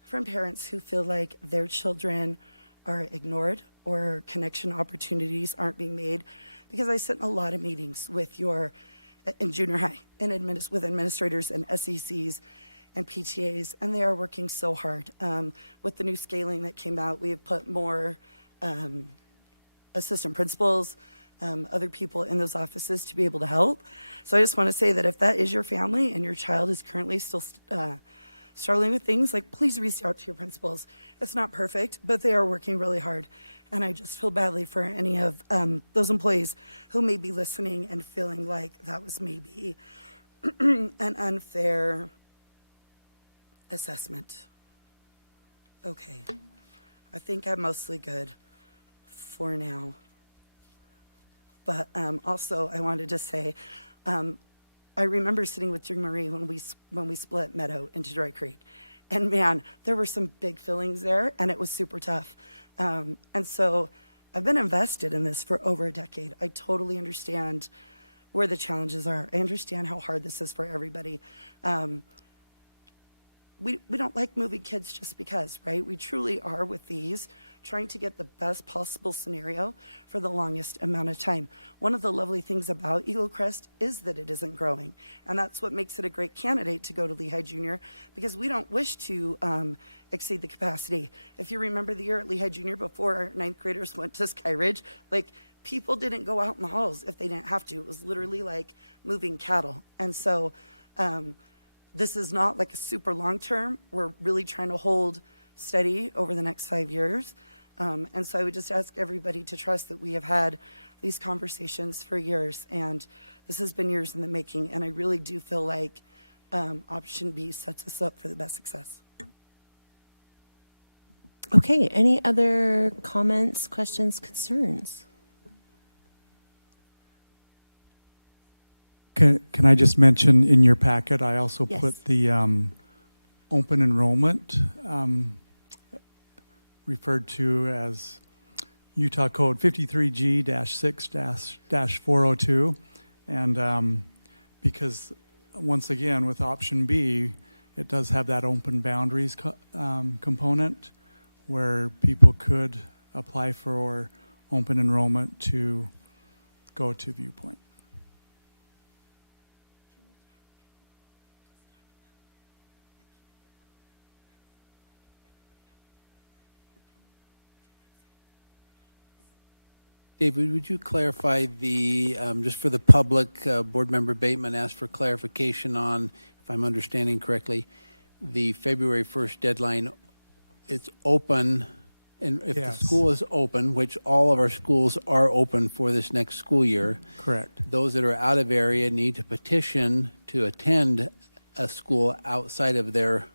from parents who feel like their children are ignored or connection opportunities aren't being made, because I sit in a lot of meetings with in junior high and with administrators and SECs and PTAs, and they are working so hard. With the new scaling that came out, we have put more assistant principals, other people in those offices to be able to help. So I just want to say that if that is your family and your child is currently still struggling with things, like, please reach out to your principals. It's not perfect, but they are working really hard. And I just feel badly for any of those employees who may be listening and feeling like that was maybe an unfair assessment. Okay, I think I'm mostly good for now. But also, I wanted to say, I remember sitting with Jim Marie when we split Meadow into Dry Creek, and man, there were some big feelings there, and it was super tough. And so, I've been invested in this for over a decade. I totally understand where the challenges are. I understand how hard this is for everybody. We don't like moving kids just because, right? We truly are with these trying to get the best possible scenario for the longest amount of time. One of the lovely things about Eagle Crest is that it isn't growing. And that's what makes it a great candidate to go to Lehigh Junior, because we don't wish to exceed the capacity. If you remember the year at Lehigh Junior before our 9th graders went to Skyridge, like, people didn't go out in the halls if they didn't have to. It was literally like moving cattle. And so, this is not like a super long term. We're really trying to hold steady over the next 5 years. And so I would just ask everybody to trust that we have had these conversations for years, and this has been years in the making. And I really do feel like option B sets us up for the best success. Okay, any other comments, questions, concerns? Can I just mention, in your packet, I also Yes. put the open enrollment referred to as Utah Code 53G-6-402. And because, once again, with option B, it does have that open boundaries component where people could apply for open enrollment to go to Viewpoint. David, would you clarify just for the public, Board Member Bateman asked for clarification on, if I'm understanding correctly, the February 1st deadline. It's open, and if Yes. the school is open, which all of our schools are open for this next school year. Correct. Those that are out of area need to petition to attend a school outside of their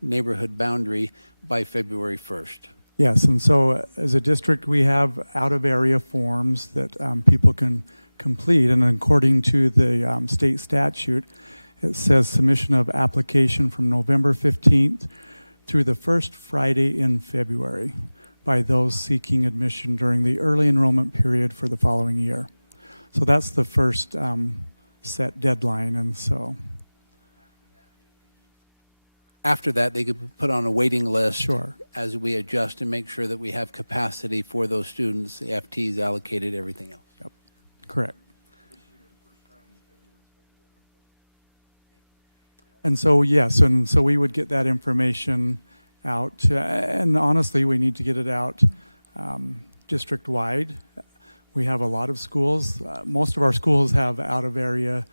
neighborhood boundary by February 1st. Yes, and so as a district, we have out-of-area forms that people can complete, and according to the state statute, it says submission of application from November 15th through the first Friday in February by those seeking admission during the early enrollment period for the following year. So that's the first set deadline, and so. After that, they could put on a waiting list. Sure. As we adjust and make sure that we have capacity for those students, the FTs allocated, everything else. Yep. Correct. And so, yes, and so we would get that information out, and honestly, we need to get it out district-wide. We have a lot of schools. Most of our schools have out-of-area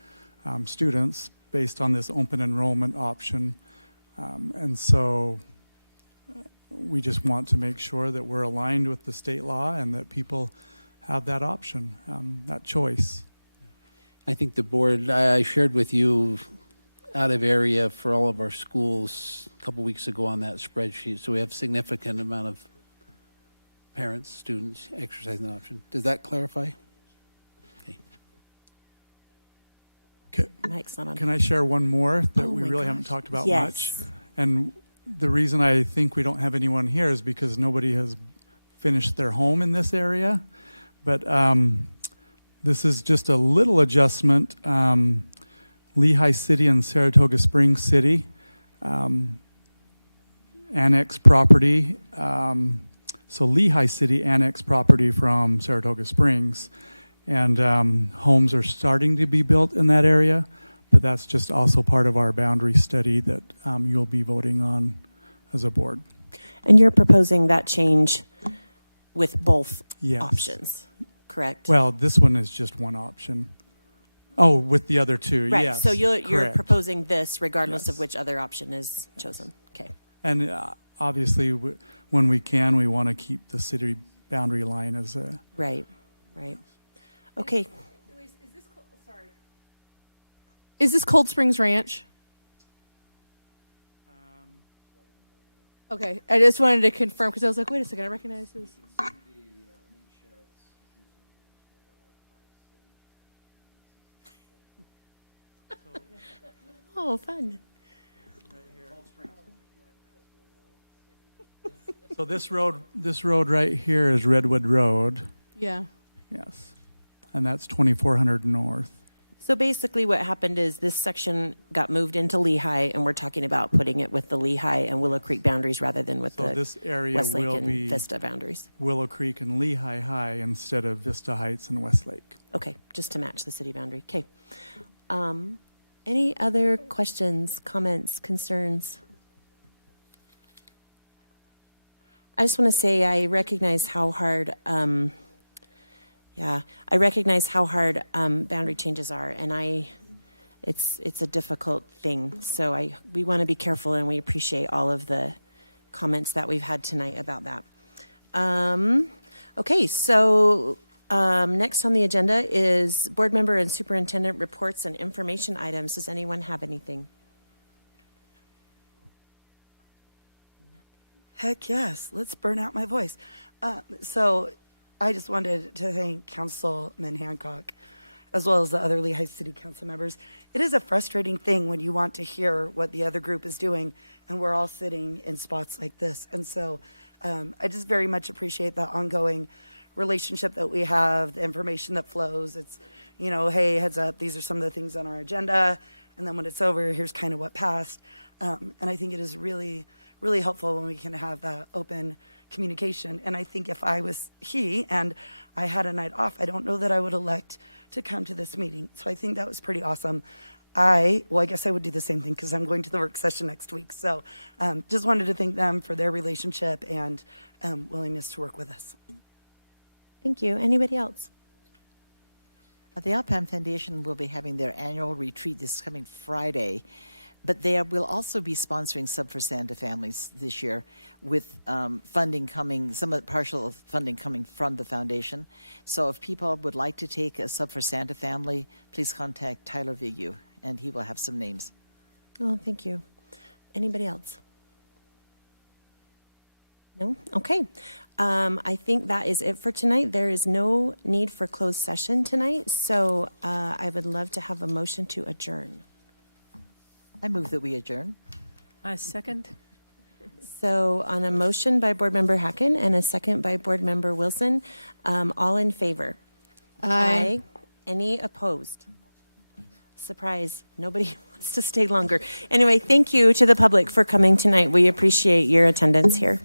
students based on this open enrollment option. And so we just want to make sure that we're aligned with the state law and that people have that option, that choice. I think the board, I shared with you out of area for all of our schools a couple weeks ago on that spreadsheet. So we have significant amount of parents, students exercising the option. Does that clarify? Mike's not on. Can I share one more that we my really haven't gosh. talked about Yes. much? And the reason I think we don't have anyone here is because nobody has finished their home in this area. But this is just a little adjustment. Lehigh City and Saratoga Springs City, annex property. So Lehigh City annex property from Saratoga Springs. And homes are starting to be built in that area, but that's just also part of our boundary study that you'll be voting on as a board. And you're proposing that change with both Yes. options, correct? Well, this one is just one option. Oh, with the other two, Right, yes. so you're correct. proposing this regardless of Yes. which other option is chosen. Okay. And obviously, when we can, we want to keep the city boundary line as a. Right, right. Okay. Is this Cold Springs Ranch? Okay, I just wanted to confirm because I was like, wait a second, I recognize this. Oh, fun. So this road right here is Redwood Road. Yeah. Yes. And that's 2400 north. So basically what happened is this section got moved into Lehigh, and we're talking about putting it with the Lehigh and Willow Creek boundaries rather than with So the this area Westlake will and be Vista boundaries. Willow Creek and Lehigh High instead of Vista Heights and Westlake. Okay, just to match the city boundary. Okay. Any other questions, comments, concerns? I just want to say I recognize how hard, boundary changes are, and it's a difficult thing. So we want to be careful, and we appreciate all of the comments that we've had tonight about that. Okay, so next on the agenda is board member and superintendent reports and information items. Does anyone have anything? Heck yes, let's burn out my voice. So I just wanted to thank Councilman Hancock as well as the other Lehigh City Council members. It is a frustrating thing when you want to hear what the other group is doing and we're all sitting in spots like this. And so I just very much appreciate the ongoing relationship that we have, the information that flows. It's, hey, heads up, these are some of the things on our agenda. And then when it's over, here's kind of what passed. And I think it is really helpful when we can have that open communication. And I think if I was he and I had a night off, I don't know that I would elect to come to this meeting. So I think that was pretty awesome. I guess I would do the same thing because I'm going to the work session next week. So just wanted to thank them for their relationship and willingness to work with us. Thank you. Anybody else? The Alpine Foundation will be having their annual retreat this coming Friday, but they will also be sponsoring Sub for Santa families this year with funding coming, some of the partial funding coming from the foundation. So if people would like to take a Sub for Santa family, please contact Tyler Vigu, and he will have some names. Oh, thank you. Anybody else? No? Okay. I think that is it for tonight. There is no need for closed session tonight, so I would love to have a motion to adjourn. I move that we adjourn. A second. So on a motion by Board Member Hacken and a second by Board Member Wilson, all in favor? Aye. Any opposed? Surprise, nobody wants to stay longer. Anyway, thank you to the public for coming tonight. We appreciate your attendance here.